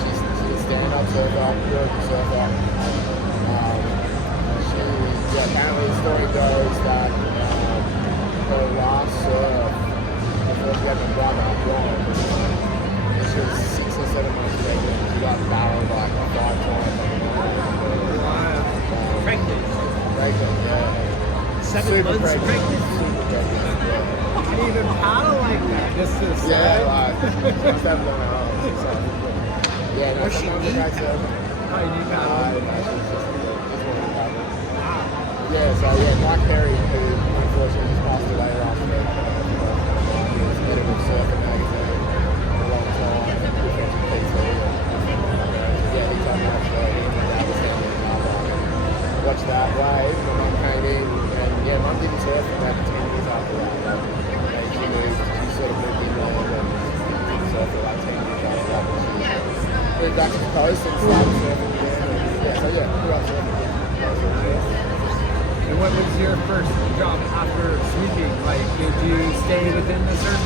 she's a stand-up surfer, real good surfer. Apparently the story goes that her last surf before she had my brother, Ron, and she was 6 or 7 months pregnant. She got barreled like 5 times. Pregnant. Pregnant, yeah. 7 months Super pregnant. Super pregnant, yeah. I didn't even paddle like that. Just to say. Yeah, like, must have learned how. Yeah, no, Was she sometimes neat? I surf. Oh, you need paddle. No, she was just wanted to paddle. Yeah, so yeah, Mike Perry, who unfortunately just passed away last week, he was editor of Surf Magazine for a long time, and good friends with PT. Yeah, he told me after him and dad was down in the watched that wave, and my mum came in, and yeah, mum didn't surf for about 10 years after that. She moved, she sort of moved inland and didn't surf for like 10 years after that. She moved back to the coast and started surfing again, and yeah, so yeah, grew up surfing again. And what was your first job after sweeping? Like, did you stay within the surf?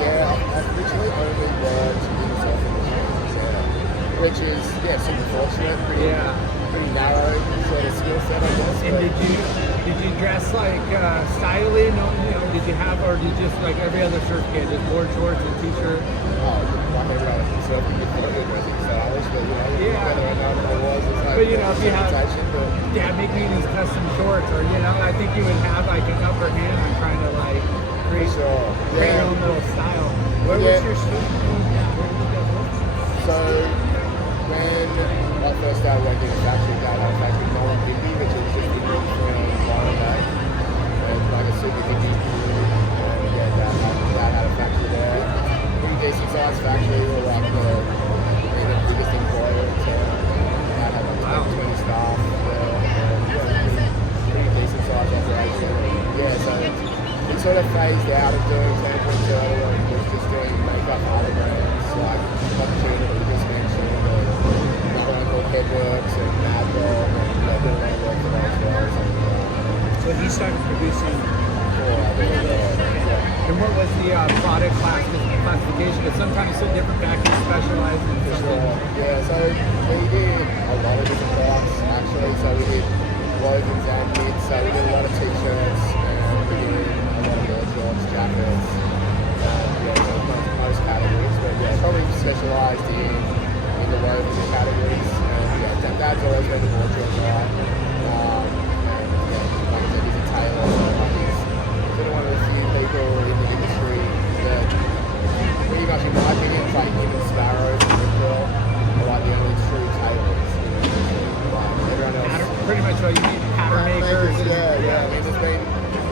Yeah, I've literally only worked in the surf industry, which is, super fortunate, pretty narrow sort of skill set, I guess. And did you dress like stylish? No, did you have, or did you just like every other surf kid, just board shorts and t-shirt? Like every other surfing with photo dressing stylish, but whether or not I was, it's like But if you have, reputation, make me these custom shorts, or I think you would have like an upper hand on trying to like create your own little style. Where was your student? So when I first started working at factory, I was actually Nolan 50, which is just a group from Byron Bay, and like a super hippie crew, and dad had a factory there. Pretty decent sized factory, we were like the biggest employer in town. Dad had like 20 staff there, and pretty decent sized operation. So it sort of phased out of doing sample and turtle and was just doing makeup for other brands, like Opportunity that we just mentioned, and another one called Headworks and Mad Dog, and did a lot of work for those guys. So he started producing. And what was the product classification? Because sometimes it's so different factories specialize in something. Yeah, so we did a lot of different products actually. So we did wovens and knits, so we did a lot of t-shirts, and we did a lot of board shorts, jackets, most categories. But probably specialised in the woven categories. And Dad's always been a board short guy. Like I said, he's a tailor, so he's sort of one of the few people in the industry that, pretty much in my opinion, it's like him and Sparrow and Ripcord are like the only true tailors. Everyone else. Pretty much all you need pattern makers. Yeah. I mean, there's been,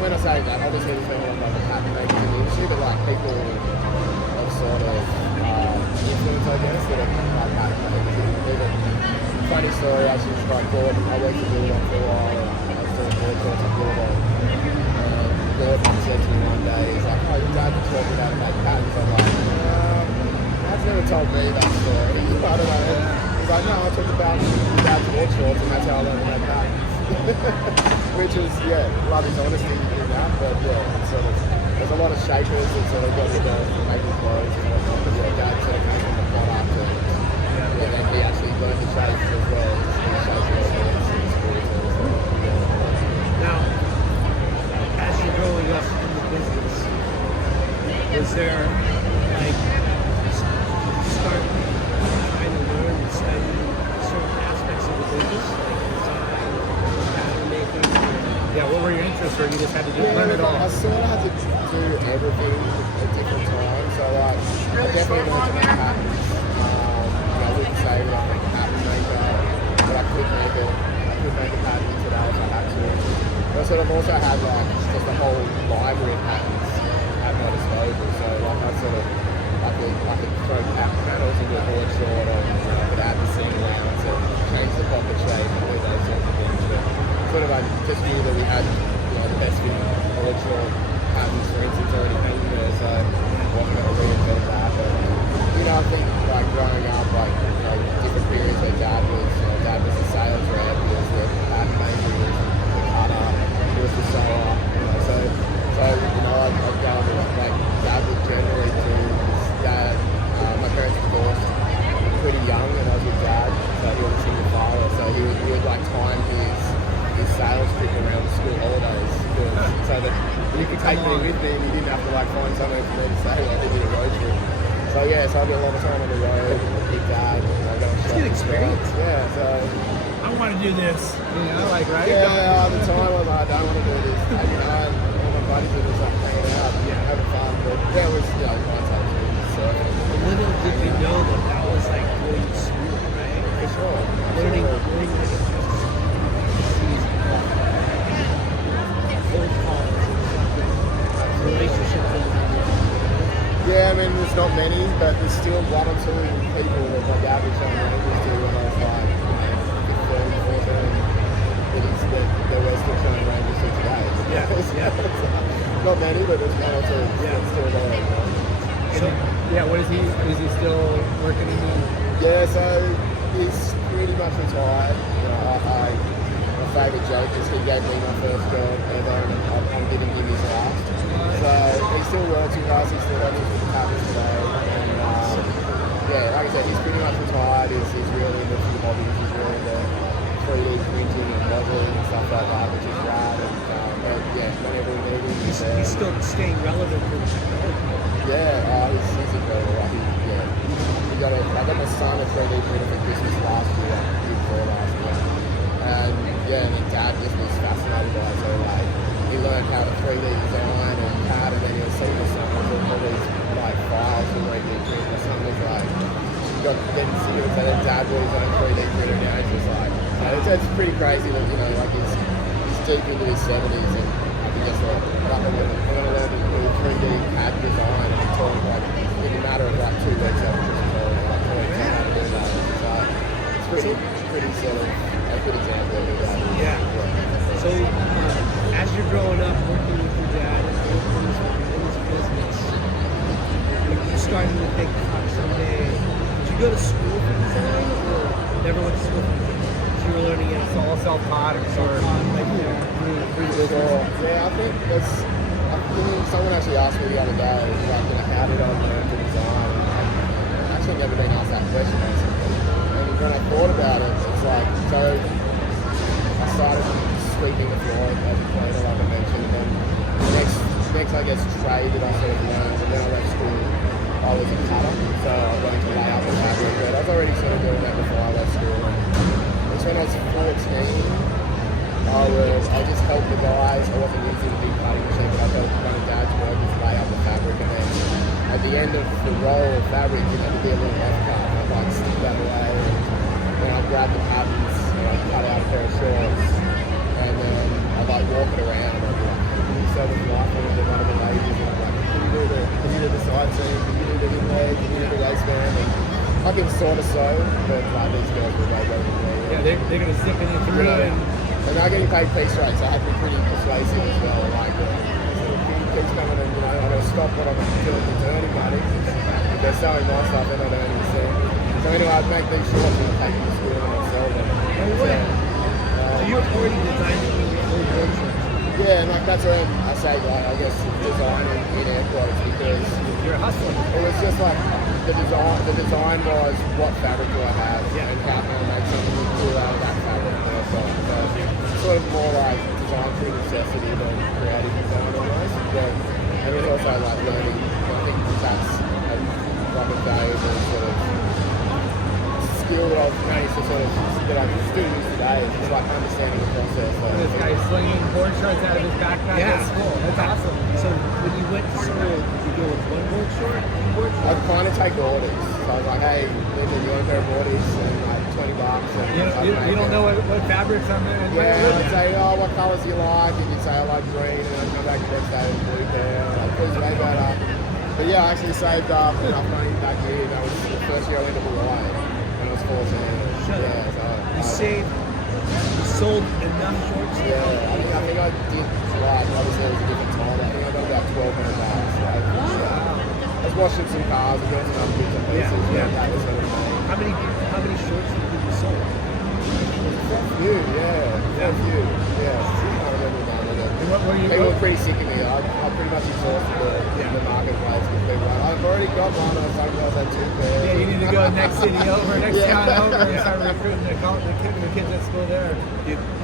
when I say that, obviously there's been a lot of pattern makers in the industry, but like people of sort of influence, I guess, that are like pattern makers. There's a funny story actually, it's quite cool. I worked at Gordon for a while, and I was doing board shorts at Gordon. Gordon said to me one day, he's like, oh, your dad was talking about patterns. I'm like, Dad's never told me that story. I don't know. He's like, no, I talked about dad's board shorts, and that's how I learned about patterns. Which is, love his honesty in that, but it's sort of, there's a lot of shapers that sort of got into making clothes and whatnot, but Dad sort of came from the product, and then he actually learned the shapes as well. Now, as you're growing up in the business, was there like start trying to learn and study certain aspects of the business, like design, pattern making? Yeah, what were your interests, or you just had to learn it all? I sort of had to do everything at different times. So like, I definitely learned to make patterns. I wouldn't say that I'm a pattern maker, but I could make it. I could make a pattern today if I had to. But I sort of also had like just a whole library of patterns at my disposal. So like I could throw panels into a board short, or I could add the seam around to change the pocket shape and all those sorts of things. But sort of I just knew that we had the best fitting board short patterns, for instance, already hanging there, so I wasn't going to reinvent that. But I think like growing up, like different periods where Dad was the sales rep, he was the pattern maker, he was the cutter, he was the sewer. So I so I do a lot of time on the road with Big Dad. It's a good experience. Yeah, so I want to do this. You know, like, right? yeah, at the time I was like, I don't want to do this. And, you know, and all my buddies were just like hanging out, having fun. But yeah, it was, you know, my time to surfing. Little did we know that that was like going to school, right? For sure. Learning like a cold college, relationship building. Yeah, I mean, there's not many, but there's still one or two people that my dad was showing ranges to when I was like 15, 14. It is that we're still showing ranges to today. Not many, but there's one or two. Yeah, still there. You know? So, yeah, what is he still working in the... Yeah, so he's pretty much retired. You know, my favourite joke is he gave me my first job ever and I'm giving him his last. So he still works with us, he still works with the partners today. And yeah, like I said, he's pretty much retired. He's really into a few hobbies. He's really into 3D printing and modelling and stuff like that, which is rad. And yeah, whenever we need him, He's still staying relevant for yeah, he's incredible. Like, I got my son a 3D printer for Christmas last year, before last year. And yeah, and his dad just was fascinated by it. So like, he learned how to 3D design and CAD, and then he'll see my son with all these like files from 3D printing. My son was like, didn't see it, but then dad with his own 3D printer now. It's just like, it's pretty crazy that, you know, like he's deep into his 70s and he just like, I'm going to learn to do 3D CAD design and talk like in a matter of like 2 weeks after this tutorial, like 2 weeks on how to do that. It's pretty sort of a good example of that. Yeah. So as you're growing up, working with your dad in his business, you started to think, someday, did you go to school for design or never went to school for design? You were learning it. It's all self-taught or Like, through the business. Yeah, I think that's. Someone actually asked me the other day, like, you know, how did I learn to design? I've actually never been asked that question, basically. And when I thought about it, it's like, so I started sweeping the floor as a cleaner, like I mentioned, and the next I guess, trade that I sort of learned, and when I left school, I was a cutter, so I learned to lay out the fabric, but I was already sort of doing that before I left school. And so when I was 14, I just helped the guys. I wasn't using the big cutting machine, but I helped one of Dad's work just lay out the fabric, and then at the end of the roll of fabric, you had to be a little left cut. I'd like stick that away, and then I'd grab the patterns and I'd cut out a pair of shorts, and then I'd like walk it around and I'd be like, can you sew this rifle into one of the ladies? And I'm like, can you do the side seam? Can you do the inlay? Can you do the waistband? And I can sort of sew, but like these girls were way better than me. Yeah, they're going to stick it through and... And they're getting paid piece rates, so I have to be pretty persuasive as well. Like, keeps coming and, you know, I don't stop what I'm doing to earning money. If they're selling my stuff, they're not earning a cent. So anyway, I'd make these shorts and I'd take them to school and I'd sell them. So you're already designing your own workshop. Yeah, and like that's where I say, like, I guess designing in air quotes, because You're hustling. it was just like the design was what fabric do I have, and how can I make something cool out of that fabric. So sort of more like design through necessity than creative design almost. But and it's also like learning. I think that's like a valuable sort of skill that I've managed to sort of that I still use today. It's just like understanding the process. This guy slinging board shorts out of his backpack Yeah. at school. That's awesome. So when you went to school, did you go with one board short, two board short? I'd kind of take orders. So I was like, hey, Linda, you want a pair of boardies? And like $20. And You don't know what fabrics I'm in. Yeah, and I'd say, oh, what colours do you like? And you'd say, I like green. And I'd come back the next day with blue pair. And I'd please way better. But yeah, I actually saved up enough money back here. That was the first year I went to Hawaii when I was 14. Shut up. So You saved, you sold enough shorts. Yeah, I think I did right. Obviously, it was a different time. I think I got about $1,200. Right? I was washing some cars and doing some other bits and pieces. Yeah. That was sort of How many shorts do you think you sold? a few, yeah. A few, yeah. I can't remember the number. What were you? People were pretty sick of me. I pretty much exhausted the marketplace with people. Like, I've already got one. I was talking about that 2 pairs. Yeah, you need to go next city over, next Yeah. town over, and start recruiting the kids at school there.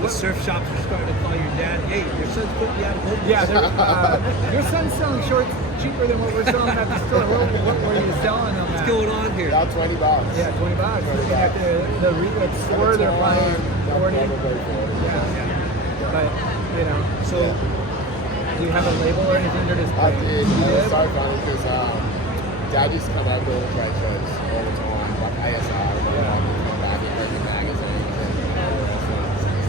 The surf shops are starting to call your dad, hey, your son's putting me out of business. Yeah, your son's selling shorts cheaper than what we're selling at the store. What were you selling them at? What's going on here? About $20. Yeah, $20. Looking at the retail store, they're probably 40. Yeah. But, you know, so do you have a label or anything to display? I did. It was so funny because Dad used to come over to all the trade shows all the time, like ASR, and come back and bring me magazines. And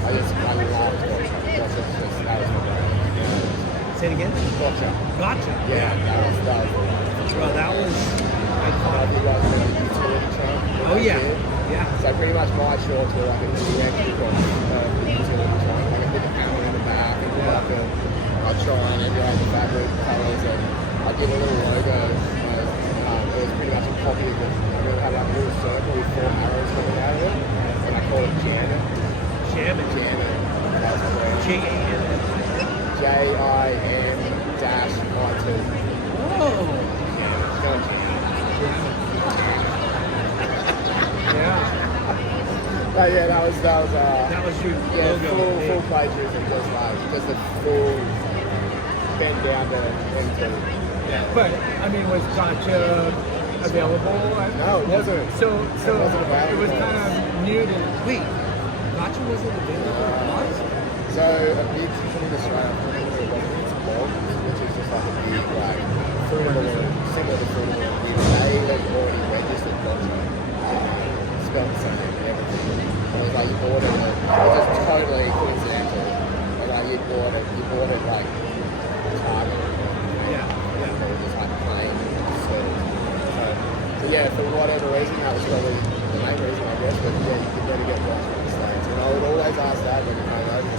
I loved Gotcha. Gotcha was just, that was my favorite. Say it again? Gotcha. Gotcha. Yeah, that was the one. Bro, that was I iconic. did like the utility trunk. Oh, yeah. Yeah. So pretty much my shorts were like a electric of the utility trunk, like a big panel in the back, and like I'd try and emulate the fabric colours, and I'd give a little logo. It was pretty much a copy of it. I really had like a little circle with 4 arrows coming out of it, and I called it Janet. Janet. Janet. That was my brand. J-A-N-N. JIM-I2. Oh. But yeah, that was That was your yeah, logo. full plagiarism, just a full bend down to into. But, I mean, was Gotcha available? No, it wasn't. So It wasn't it was available. kind of new to... Wait, Gotcha wasn't available? What? So a big thing in Australia, it's called, which is just like a big like fruit balloon, similar to fruit balloon. They had already registered Gotcha, spelled the same, everything. And it was like you bought it, it was just totally coincidental. And like you bought it like Target. Yeah. It was just like plain so yeah, for whatever reason, that was probably the main reason, I guess. But yeah, you could never get Gotcha in the States. And I would always ask Dad when he came over,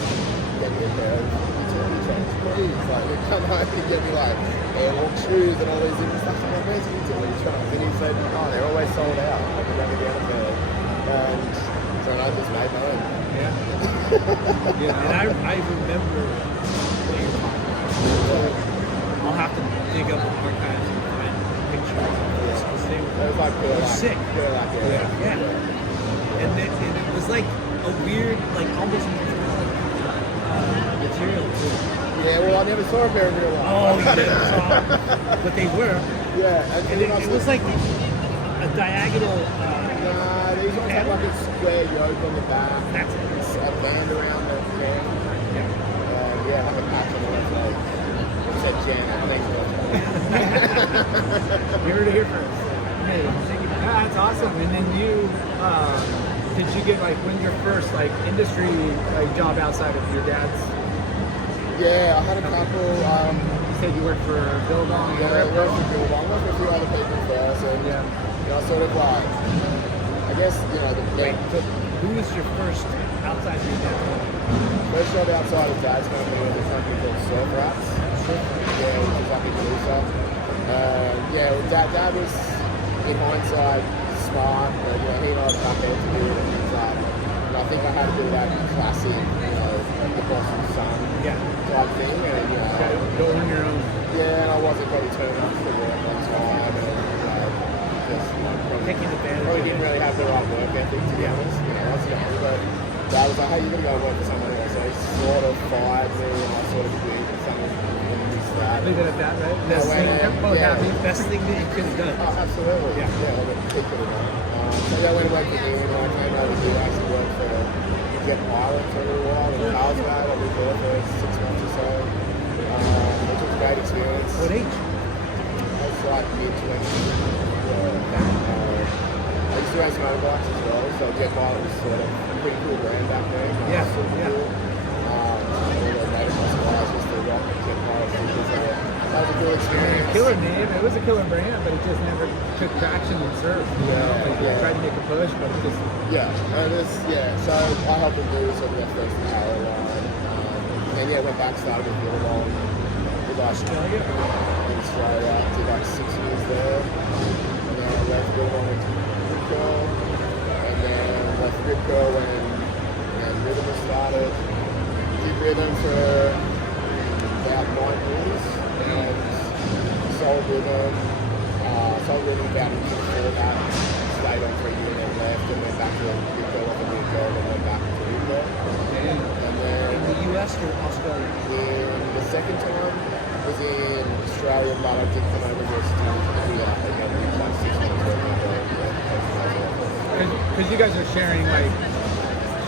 get me a pair of utility trunks, please. Like, he'd come home and get me like airwalk shoes and all these different stuff. I'm like, where's the utility trunks? And he said, oh, they're always sold out. I could never get a pair. And so I just made my own. Yeah. And I remember what you're talking about. So I'll have to dig up the archives and find pictures of this because they It were was like sick. Yeah. And it was like a weird, like almost material too. Yeah, well, I never saw a pair in real life. Oh, you never saw them. But they were. Yeah, And it was like a diagonal. Nah, these ones have like a square yoke on the back. That's it. It's a band around the neck. Yeah, like a patch on the left leg. It said Janet. Thanks, You heard it here first. Yeah, that's awesome. And then you, did you get like, when's your first like industry like job outside of your dad's? Yeah, I had a couple. You said you worked for Billabong. Yeah, I worked for Billabong. I worked for a few other people first, and you know, sort of like, I guess So who was your first outside your dad? first job outside of Dad's company was a company called Surf Yeah, which is like a producer. Yeah, well, Dad was in hindsight smart, but you know, he and I were back there to do it, and he was like, and I think I had to do that classic, you know, the boss and son type thing, and you know, Go on your own. yeah, and I wasn't probably turning up for work on time, and just probably, Taking advantage probably of didn't it. really have the right work ethic to be honest. You know, I was young, but Dad was like, hey, you're gonna go work for someone else. So he sort of fired me, and I sort of agreed with someone who's that. Leave it at that, right? Yeah, Best when, thing, both yeah. happy. Best thing that you could have done. Oh, absolutely. Yeah, I'll keep it in mind. So yeah, I went away for him, and I came over to actually work for Jet Pilot for a little while in Carlsbad. I was there for 6 months or so, which was a great experience. What age? I was like mid-20s. I used to race motorbikes as well, so Jet Pilot was sort of a pretty cool brand back then. Yeah, Super yeah. cool. All the motocross guys used to rock Jet Pilot stickers, so that was a cool experience. Killer name. It was a killer brand, but it just never took traction in surf. You know, like they tried to make a push, but it just So I helped them do sort of their first power line. And then went back, started with Billabong with Australia. In Australia, did like 6 years there. And then I left Billabong and Rip Curl. And then left Rip Curl when Rhythm was started. Did Rhythm for about 9 years. And sold Rhythm about a year before that. Stayed on for a year and then left, and then back to Rip Curl off a new job, and then back to Rip Curl. And then In the US or Australia? in the second time was in Australia, but I did come over just to do that. Like, I did like 6 months working Because you guys are sharing like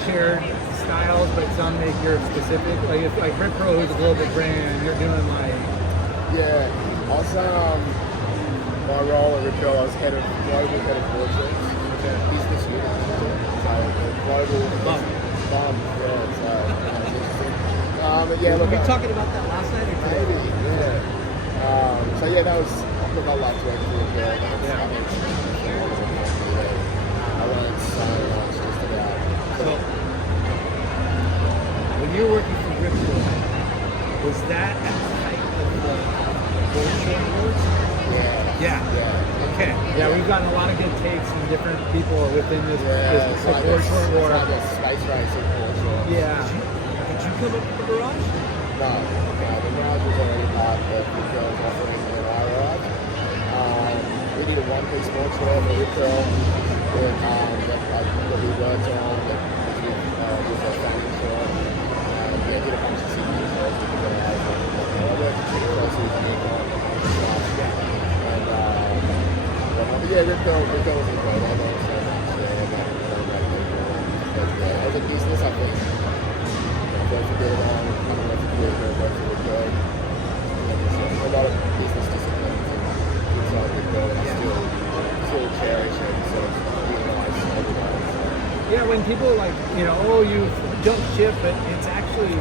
shared styles, but some make your specific. Like if like Rip Pro is a global brand, you're doing like Yeah, also my role at Rip Pro, I was global head of portraits, business unit, global bum. Yeah, so interesting. But yeah, Were look, we talking about that last night or today? maybe, yeah. So yeah, that was look, I liked working for Rip Pro. I learned so much just about. So, when you were working for Rip Pro, was that at the height of the Gold Show Awards? Yeah. Okay. yeah, we've gotten a lot of good takes from different people within this Yeah, it's like board short war. a space racing portrait. Yeah. Did you come up with the garage? No, the garage was already part of the girls offering when I arrived. We did a one-piece portrait of a Rip Curl that we worked on that with a fanning shot. We did a bunch of signatures with the garage. I worked pretty closely with Nick on stuff. And yeah, Rip Curl was incredible. I learned so much there about great people. But yeah, as a business, I think worked for Bill on, kind of worked for Bill, worked for Rip Curl. A lot of business disciplines inside Rip Curl that I still cherish and sort of utilize every day. Yeah, when people like, oh, you don't ship, but it's actually,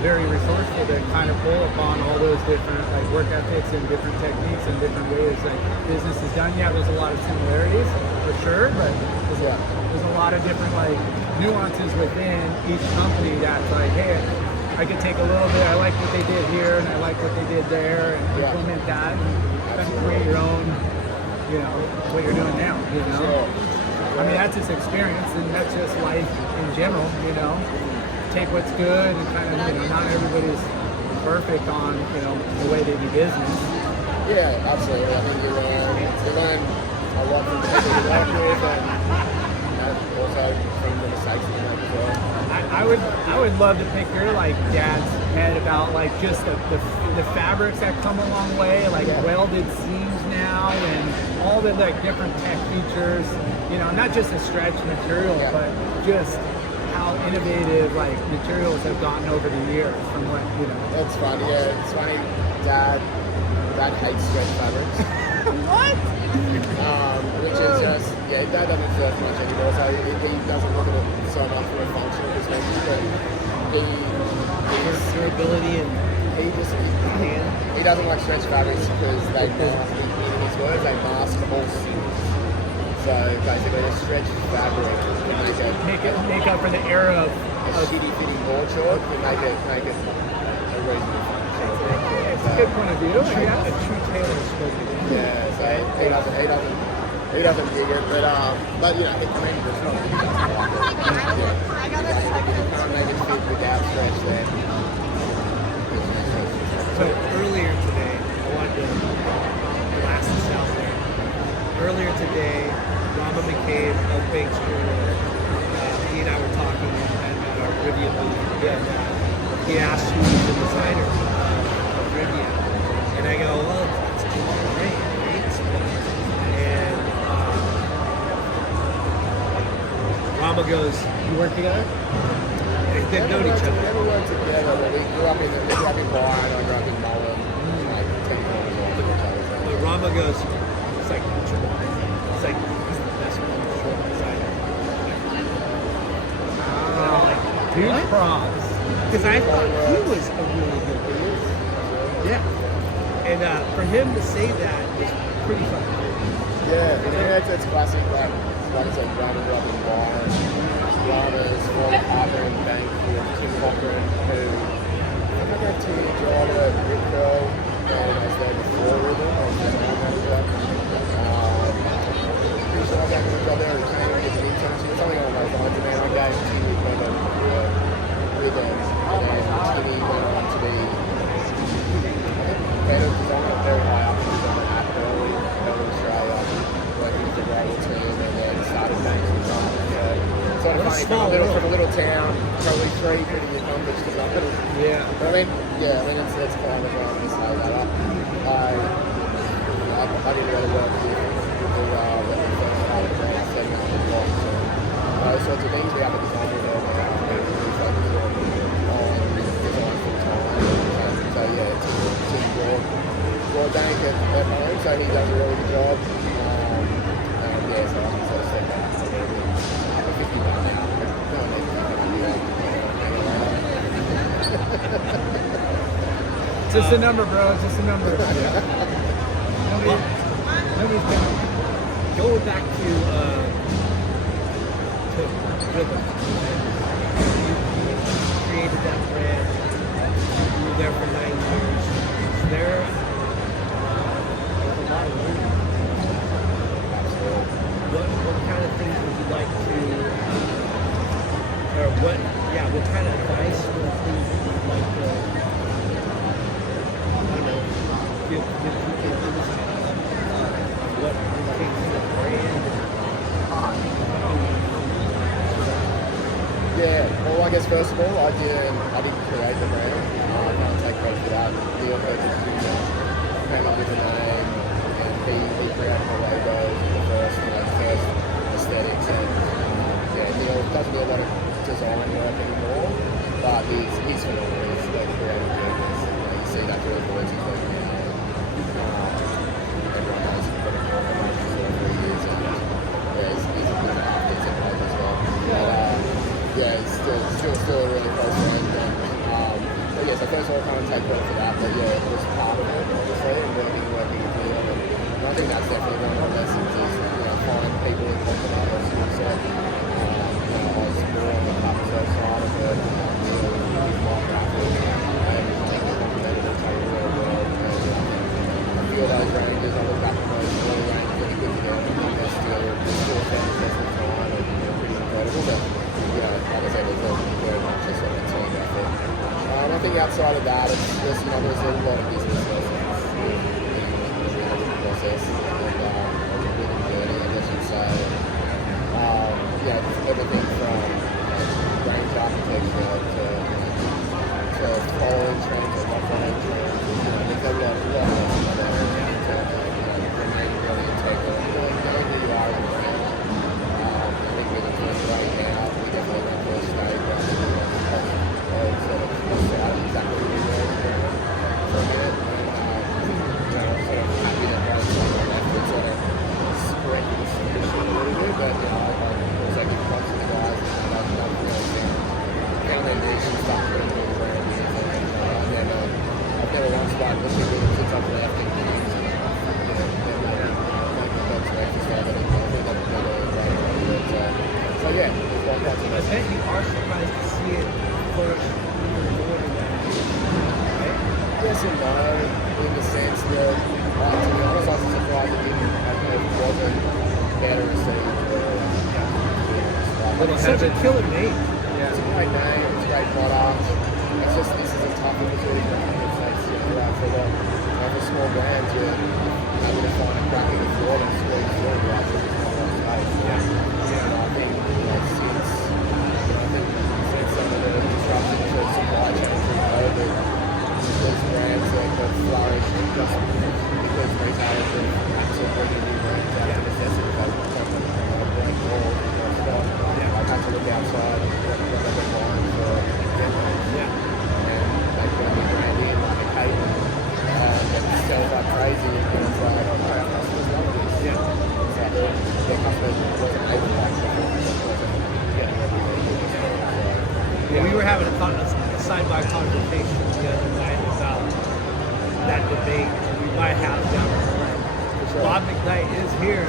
very resourceful to kind of pull upon all those different like work ethics and different techniques and different ways like business is done. Yeah, there's a lot of similarities for sure, but there's a lot of different like nuances within each company that's like, hey, I could take a little bit, I like what they did here and I like what they did there and implement that and kind of create your own, what you're doing now, I mean, that's just experience and that's just life in general, take what's good and kind of, not everybody's perfect on, the way they do business. Yeah, absolutely. I think you learn a lot from the people you work with and also from the mistakes you make as well. I would love to pick your like dad's head about like just the fabrics that come a long way, like welded seams now and all the like different tech features, not just the stretch material, but just how innovative like materials have gotten over the years from what It's funny, it's funny. Dad hates stretch fabrics. What? Which is just Dad doesn't surf much anymore, so he doesn't look at it so much from a functional perspective, but durability and he doesn't like stretch fabrics because in his words they mask all seams. So basically, a stretched fabric can make up for the era of shitty fitting board short can make it a reasonable function. It's a good point of view. A true tailor spoke. Yeah, so he doesn't dig it, but I mean, it's not. You can't make it fit without stretch there. So earlier today, I wanted to blast this out there. Earlier today, Rama McCabe of Banks Journal, he and I were talking at our Rivian booth, and he asked who was the designer of Rivian. And I go, well, it's great. And Rama goes, you work together? They've known each other. We never worked together, but we grew up in Byron, I grew up in Mullen, like 10 kilometers off each other. But Rama goes, it's like ultra wide. It's like he's the best short designer. Huge props. Because I thought he was a really good dude. Yeah. And for him to say that was pretty fucking cool. Yeah, it's classic. Like I said, Rama grew up in Byron. Rama's former partner in the bank with Tim Cochran, who I think had 2-year job at Rip Curl, and I was there before Rhythm. I was design manager. Pretty sure I got a job there and came and did an internship, something along those lines. And then I gave 2 weeks over Rhythm, and Timmy went on to be head of design very high up in design at early Australia, working with the global team, and then started Banks Design. Sort of funny from a little town, probably 3 pretty good numbers to something. Yeah. But I mean, it's kind of fun to say that up. I did really well with the segments of the block. So those sorts of things we have at the time. We really focus on design full time. So yeah, it's broad bank at home, so he does a really good job. And yeah, so I can sort of step back a little bit. I'm 51 now. No one needs to do that. Just a number, bro. It's just a number. Nobody's been. Going back to Rhythm, you created that brand. You were there for 9 years. Is there there's a lot of learning? What kind of things would you like to, or what kind of advice or things would you like to, I don't know, give people insight on what it takes to brand? Yeah, well, I guess first of all, I didn't create the brand. I can't take credit for that. Neil purchased it, came up with the name, and he created the logo, the first aesthetics, and Neil doesn't do a lot of design work anymore, but he's phenomenal. He's a creative genius. You see that through the boys he's working out. Everyone knows he's been a for 3 years, and he's a good athlete as well. Yeah, it's still a really close friend. And, but yeah, so first of all, I can't take credit for that. But yeah, it was part of it, obviously, and working with Neil. And I think that's definitely one of the lessons is, find people in common with skill set. I was more on the competition side of it. Really like athlete and technical competitive take it really well. And a few of those ranges, I look back at those early ranges that he put together. They're still fantastic time and pretty incredible. But like I said, it's very much a sort of a team effort. I think outside of that, there's a lot of business lessons in the process and with the journey, I guess you'd say. Everything from range architecture to following trends or not following trends. There's a lot of lessons there to remain really integral and knowing who you are as a brand. I think we're the first right now. We definitely went to a stage where sort of lost out exactly who we were for a minute. And I'm sort of happy that those efforts sort of spread the solution a little bit. But I also give props to the guys and I've really found their niche and stuff for the brand years. And I've never once liked looking at them since I've left in games. They're making lots of exercise. I think they've done a great job. So yeah, it's quite I bet you are surprised to see it flourish even more than that, right? yes and no, in the sense that, to be honest, I was surprised it wasn't better received. But it's such a killer name. It's a great name, it's a great product. It's just, this is a tough industry brand. For small brands, you're able to find a crack in the floor and squeeze through, right? So it's not a lot of space. And I think, since some of the disruption to supply chain through COVID, these brands that have flourished just because retailers have had to bring in new brands out of necessity. They've break walls and stuff. I've had to look outside what they've been buying for decades. And they put a new brand in, like a cake, that sells like crazy, and it's like, our customers love this. It's like their customers wasn't able to like before, wasn't getting every week. We were having a sidebar conversation the other night about that debate. We might have down the line. Bob McKnight is here.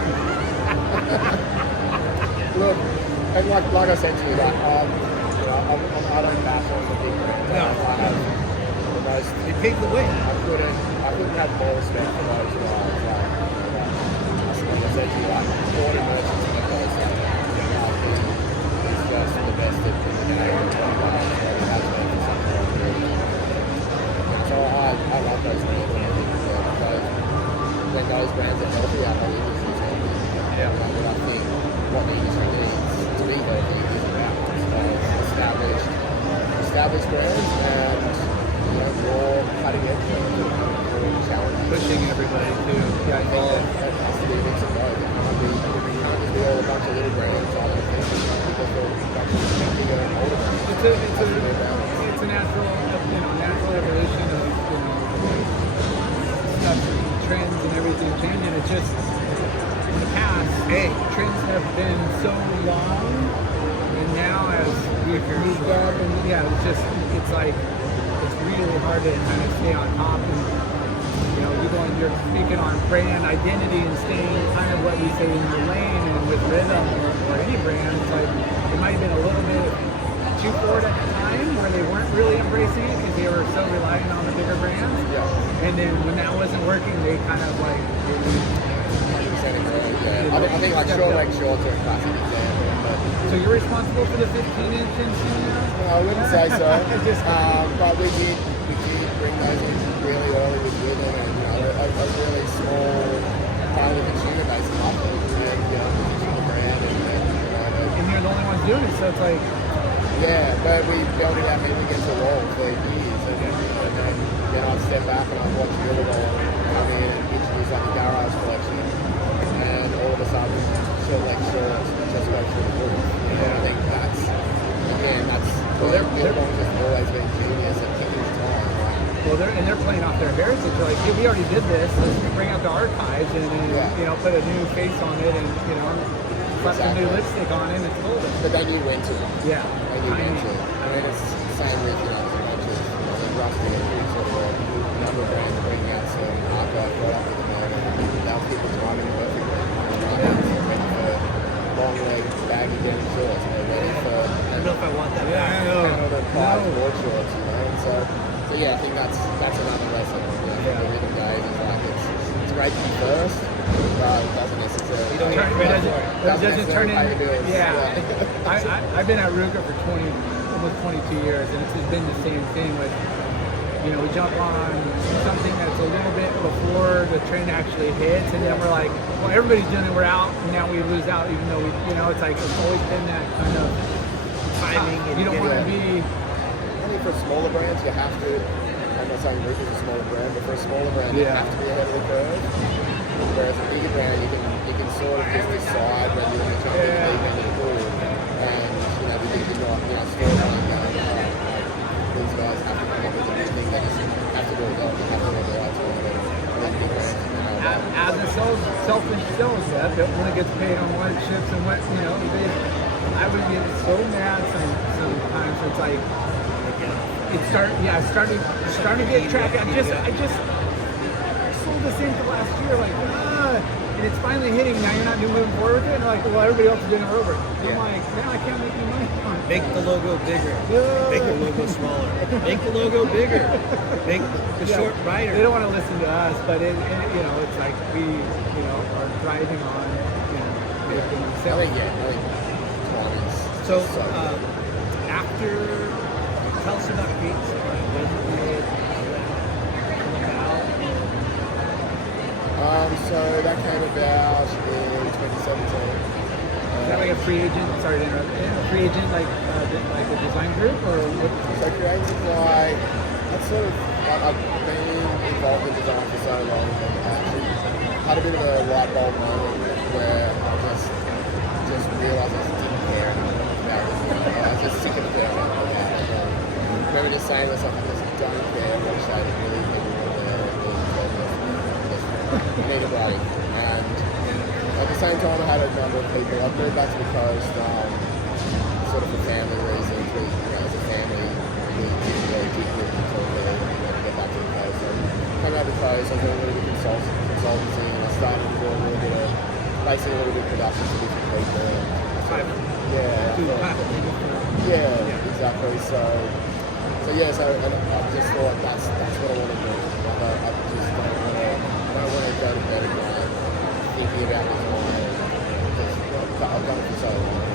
Look, and like I said to you, I don't bash on the big brands. No. I have the most. They paved the way. I couldn't have more respect for those guys. Like I said to you, born in merchants and those things. He's just the best at the game. So I love those brands. When those brands are healthy, I know the industry's healthy. But I think what the industry needs to be healthy is about established brands and more cutting edge brands, more challenging. Pushing new brands, I don't think because they're actually bigger and older brands. It's a natural evolution of stuff, trends and everything changing. It's just in the past, trends have been so long, and now as we've moved up, and it's like it's really hard to kind of stay on top. And you're speaking on brand identity and staying kind of what we say in your lane, and with rhythm or any brand, it's like it might have been a little bit too forward at the time where they weren't really embracing it because they were so reliant on the bigger brands. Yeah. And then when that wasn't working, they kind of like. 100% agree. Yeah. I think like shorts are a classic example. But so you're responsible for the 15-inch instant now? no, I wouldn't say so. But we did bring those in really early with Rhythm, and a really small part of the consumer base market, and consumer brand, and you're the only ones doing it, so it's like. Yeah, but we built it out maybe against the wall for years, and then I'd step back and I'd watch Billabong come in and introduce like a garage collection, and all of a sudden, shorts just go through the roof. And I think that's where Billabong has always been genius at picking his time. Well, they're playing off their heritage. They're like, hey, we already did this. Let's bring out the archives and put a new face on it, and slap some new lipstick on it, and it's golden. But they knew when to. Yeah. They knew when to. I mean, it's the same with as much as Rusty and sort of a number of brands bringing out some archive product at the moment. They'll keep the timing perfectly. They're ready for long leg baggy denim shorts, and they're ready for. I don't know if I want that. Canada Pride board shorts, And so yeah, I think that's another lesson. The rhythm days is like it's great to be first, but it doesn't necessarily. You don't get credit for it. Doesn't turn pay the bills. I've been at Ruger for almost 22 years, and it's been the same thing with. We jump on something that's a little bit before the trend actually hits, and then we're like, well, everybody's doing it, we're out, and now we lose out, even though it's like it's always been that kind of timing. You don't want to be. I think for smaller brands, you have to. I'm not saying Ruger's a smaller brand, but for a smaller brand, you have to be ahead of the curve. Whereas a bigger brand, you can sort of just decide when you're going to try to leave in the pool, and we think you're not storyline going. These guys have to come up with a new thing. They just have to do it well. They have to do it the right time. And big brands, As a selfish sales rep, that when it gets paid on what it ships and what I would get so mad sometimes. It's like it's starting to get traction. I just sold this in for last year, and it's finally hitting. Now you're not moving forward with it. And like, well, everybody else is doing it over. I'm like, now I can't make any money on it. Make the logo bigger. Make the logo smaller. Make the logo bigger. Make the short brighter. They don't want to listen to us, but it's like we are driving on making sales. I think So after, tell us about Create Supply. When did it come about? So that came about in 2017. Is that like a free agent? Sorry to interrupt. A free agent like a design group or what? So Create Supply, that's sort of, I've been involved in design for so long, and I actually had a bit of a light bulb moment where I just realised I just didn't care about this. I was just sick of caring about it. I remember just saying to myself, I just don't care what shade of blue people want there. I need a break. And at the same time, I had a number of people. I've moved back to the coast, sort of for family reasons. As a family, we really keep moving to get back to the coast. So came out of the coast, I was doing a little bit of consultancy, and I started to do a little bit of, basically a little bit of production for different people. Exactly. So and I just thought that's what I want to do. Like I just don't want to go to bed at night thinking about design. I've done it for so long.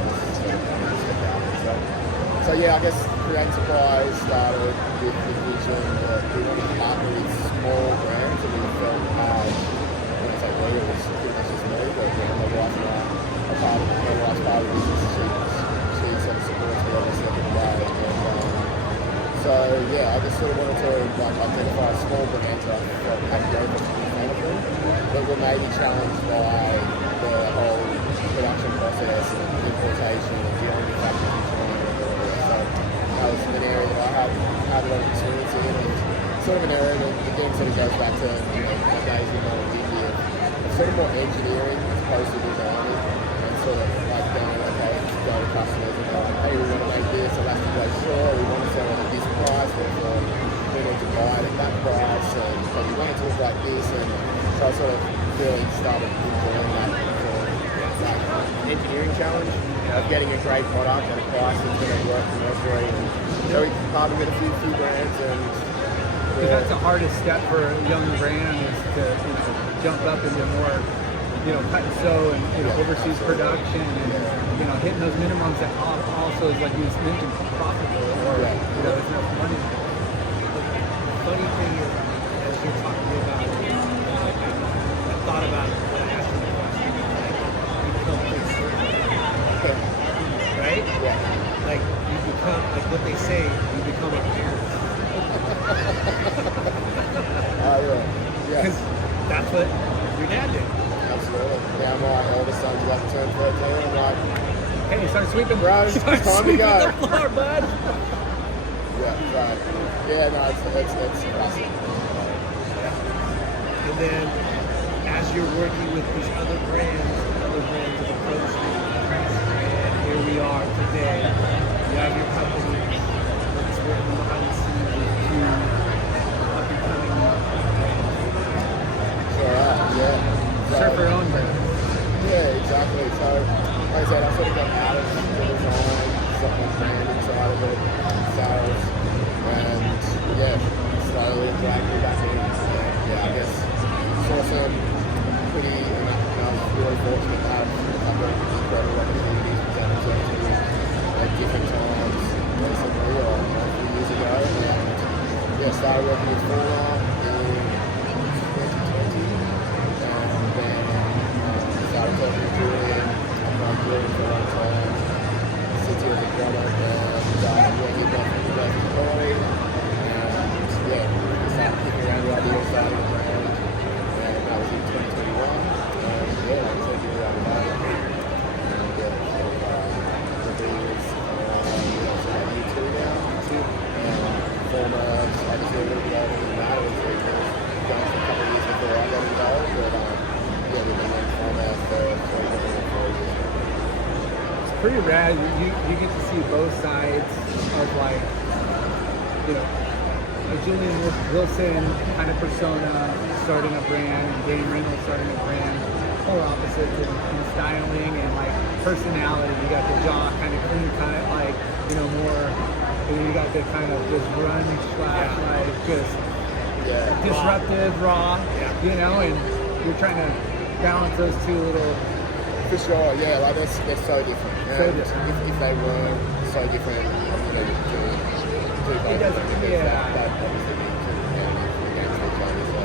So I guess Create Supply started with the vision that we wanted to partner with small brands, and we felt had, when I say we, it was pretty much just me, but my wife and I are part of my wife's part of the business. She sort of supports me every step of the way. I just sort of wanted to identify a small brand that had growth sustainably, but were maybe challenged by the whole production process and sort of an area that again sort of goes back to my days in India. It's sort of more engineering as opposed to designing, and sort of like going, okay, go to customers and go, hey, we want to make this elastic shore, we want to sell it at this price, therefore we need to buy it at that price, and so we want it to look like this, and so I sort of really started enjoying that engineering challenge of getting a great product at a price that's going to work commercially, and so we partnered with a few brands, and Because that's the hardest step for a young brand is to jump up into more cut and sew and overseas production and hitting those minimums that also is like you mentioned profitable or there's enough money. The funny thing is, as you're talking about, I thought about it when I asked you the question. Like, you become full circle, right? yeah. Like you become like what they say. You become a parent. Because that's what your dad did. Absolutely. Now my eldest son's about to turn 13. I'm like, Hey, start sweeping, bro, it's time to go. The floor, bud. Yeah, right. Yeah, no, it's classic. And then as you're working with these other brands have approached you. And here we are today. You have your company that's working behind the scenes with two up and coming brands. Yeah. So, surfer own brand. yeah, exactly. So, like I said, I sort of got out of the design, sort of branding side of it, sales, and slowly dragged me back in. I guess saw some pretty, and I was really fortunate to have a couple of incredible opportunities present themselves to me at different times recently or a few years ago, and started working with Fauna in 2020, and then started talking with Julian. I've known Julian for a long time since he was a product, and working with both Corey, and started kicking around the idea of starting a brand, and that was in 2021, and like I said, here we are today, and reviews on YouTube now, and former, I just feel a little bit older than that, it was going for a couple of years before I got involved, but we've been in format for 4 years. It's pretty rad. You get to see both sides of Julian Wilson kind of persona starting a brand, and Dane Reynolds starting a brand, polar opposites in styling and personality. You got the jaw kind of clean cut, more. And you got the kind of this grunge / just disruptive, raw, and you're trying to balance those two little. For sure, they're so different. So different. If they were so different, do both. It doesn't, that obviously be too competitive against each other. So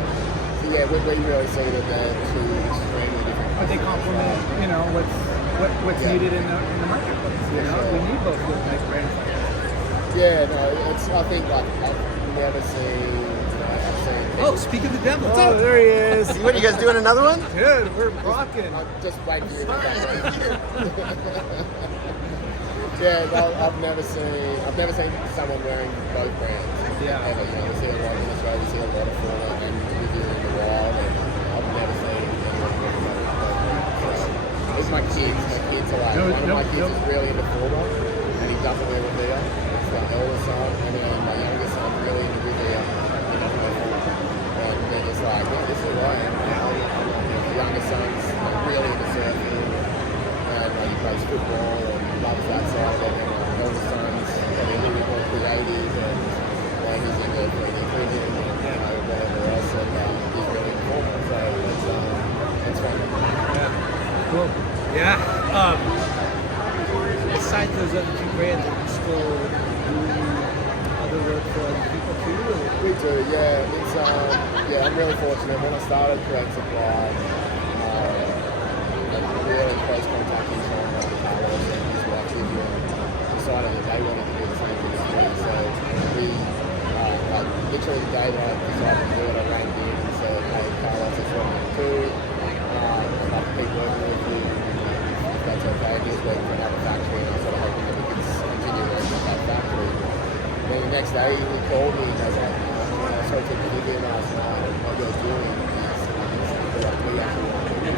we really see that they're two extremely different. But they complement, what's needed in the marketplace. We need both those nice brands like that. Yeah, no, I think I've never seen. Oh, speak of the devil. Oh, there he is. What, you guys doing another one? Dude, we're rocking. I'm just waiting for you to come back. I've never seen someone wearing both brands. Yeah. Ever. We see a lot in Australia, we see a lot of Fauna and with you in the wild, and I've never seen anyone wearing both brands. So, it's my kids are like, one of my kids is really into Fauna, and he doesn't wear Revere. It's my eldest son, and then my youngest son really into Revere. And they're just like, this is who I am. The youngest son's really into surfing, and he plays football and loves that side of it. And my eldest son's a little bit more creative, and he's into 3D printing and whatever else, and he's really important. So it's fun. Yeah. Cool. Yeah. Besides those other two brands, are you still doing other work for other people too? Or? We do, It's I'm really fortunate. When I started Create Supply, really close contact with Carlos and his wife Vivian decided that they wanted to do the same thing as me. So we, literally the day that I decided to do it, I rang in and said, hey Carlos, that's what I'm going to do. I'd like to keep working with you. If that's okay, just working for another factory, and I was sort of hoping that we could continue working at that factory. And then the next day he called me and I was like, sort of giving us what you're doing is what we actually want to do.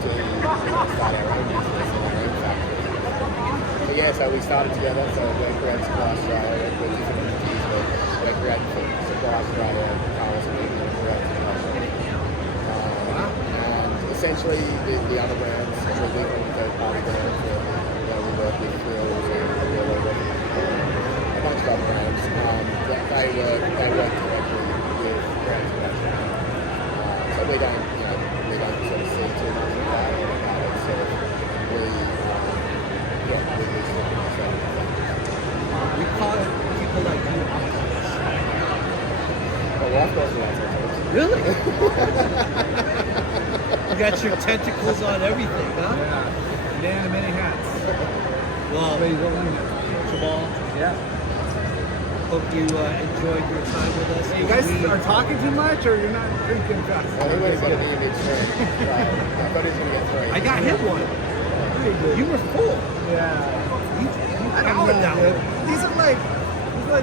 Start our own business in our own factory. So yeah, so we started together. So we're creating Supply Australia. We're different entities, but we're creating Supply Australia, Carlos and we're creating Supply Australia. And essentially, the other brands, we're leaving third-party brands that we work with, Thrills and we work with a bunch of other brands. They work directly with brands production. So we don't sort of see too much of that. It's sort of We call it people like you optimists. well, life goes without sometimes. Really? You got your tentacles on everything, huh? Yeah. Man of many hats. Well, Please believe it. Jamal, Yeah. hope you enjoyed your time with us. You guys are talking too much, or you're not drinking fast? Well, he was going to be a big fan. I thought he was going to get three. I got hit one. You were full. Yeah. I don't know that one. These are like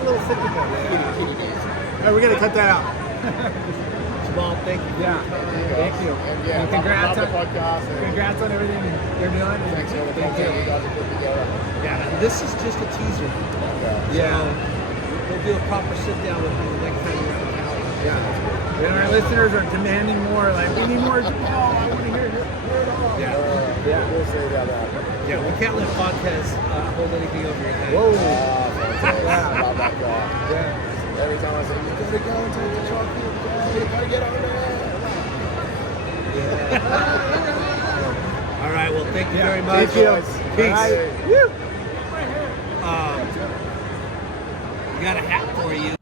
little sippy cups. Kitty bees. All right, we're gonna cut that out. Jamal, thank you. Yeah. Thank you. And yeah, And congrats love the podcast. And Congrats on everything you're doing. thanks for all the content you guys have put together. Yeah, this is just a teaser. Yeah. We'll do a proper sit down with you the next time you're out of town. Yeah. And our listeners are demanding more. Like, we need more. Oh, I want to hear it all. Yeah. We'll see about that. Yeah, we can't let podcasts hold anything over your head. Whoa. Fantastic. Yeah. Love that guy. Yeah. Every time I say, you gotta go and take the chocolate, you gotta get on there. All right, well, thank you very much. Thank you. Peace. All right. Woo. We got a hat for you.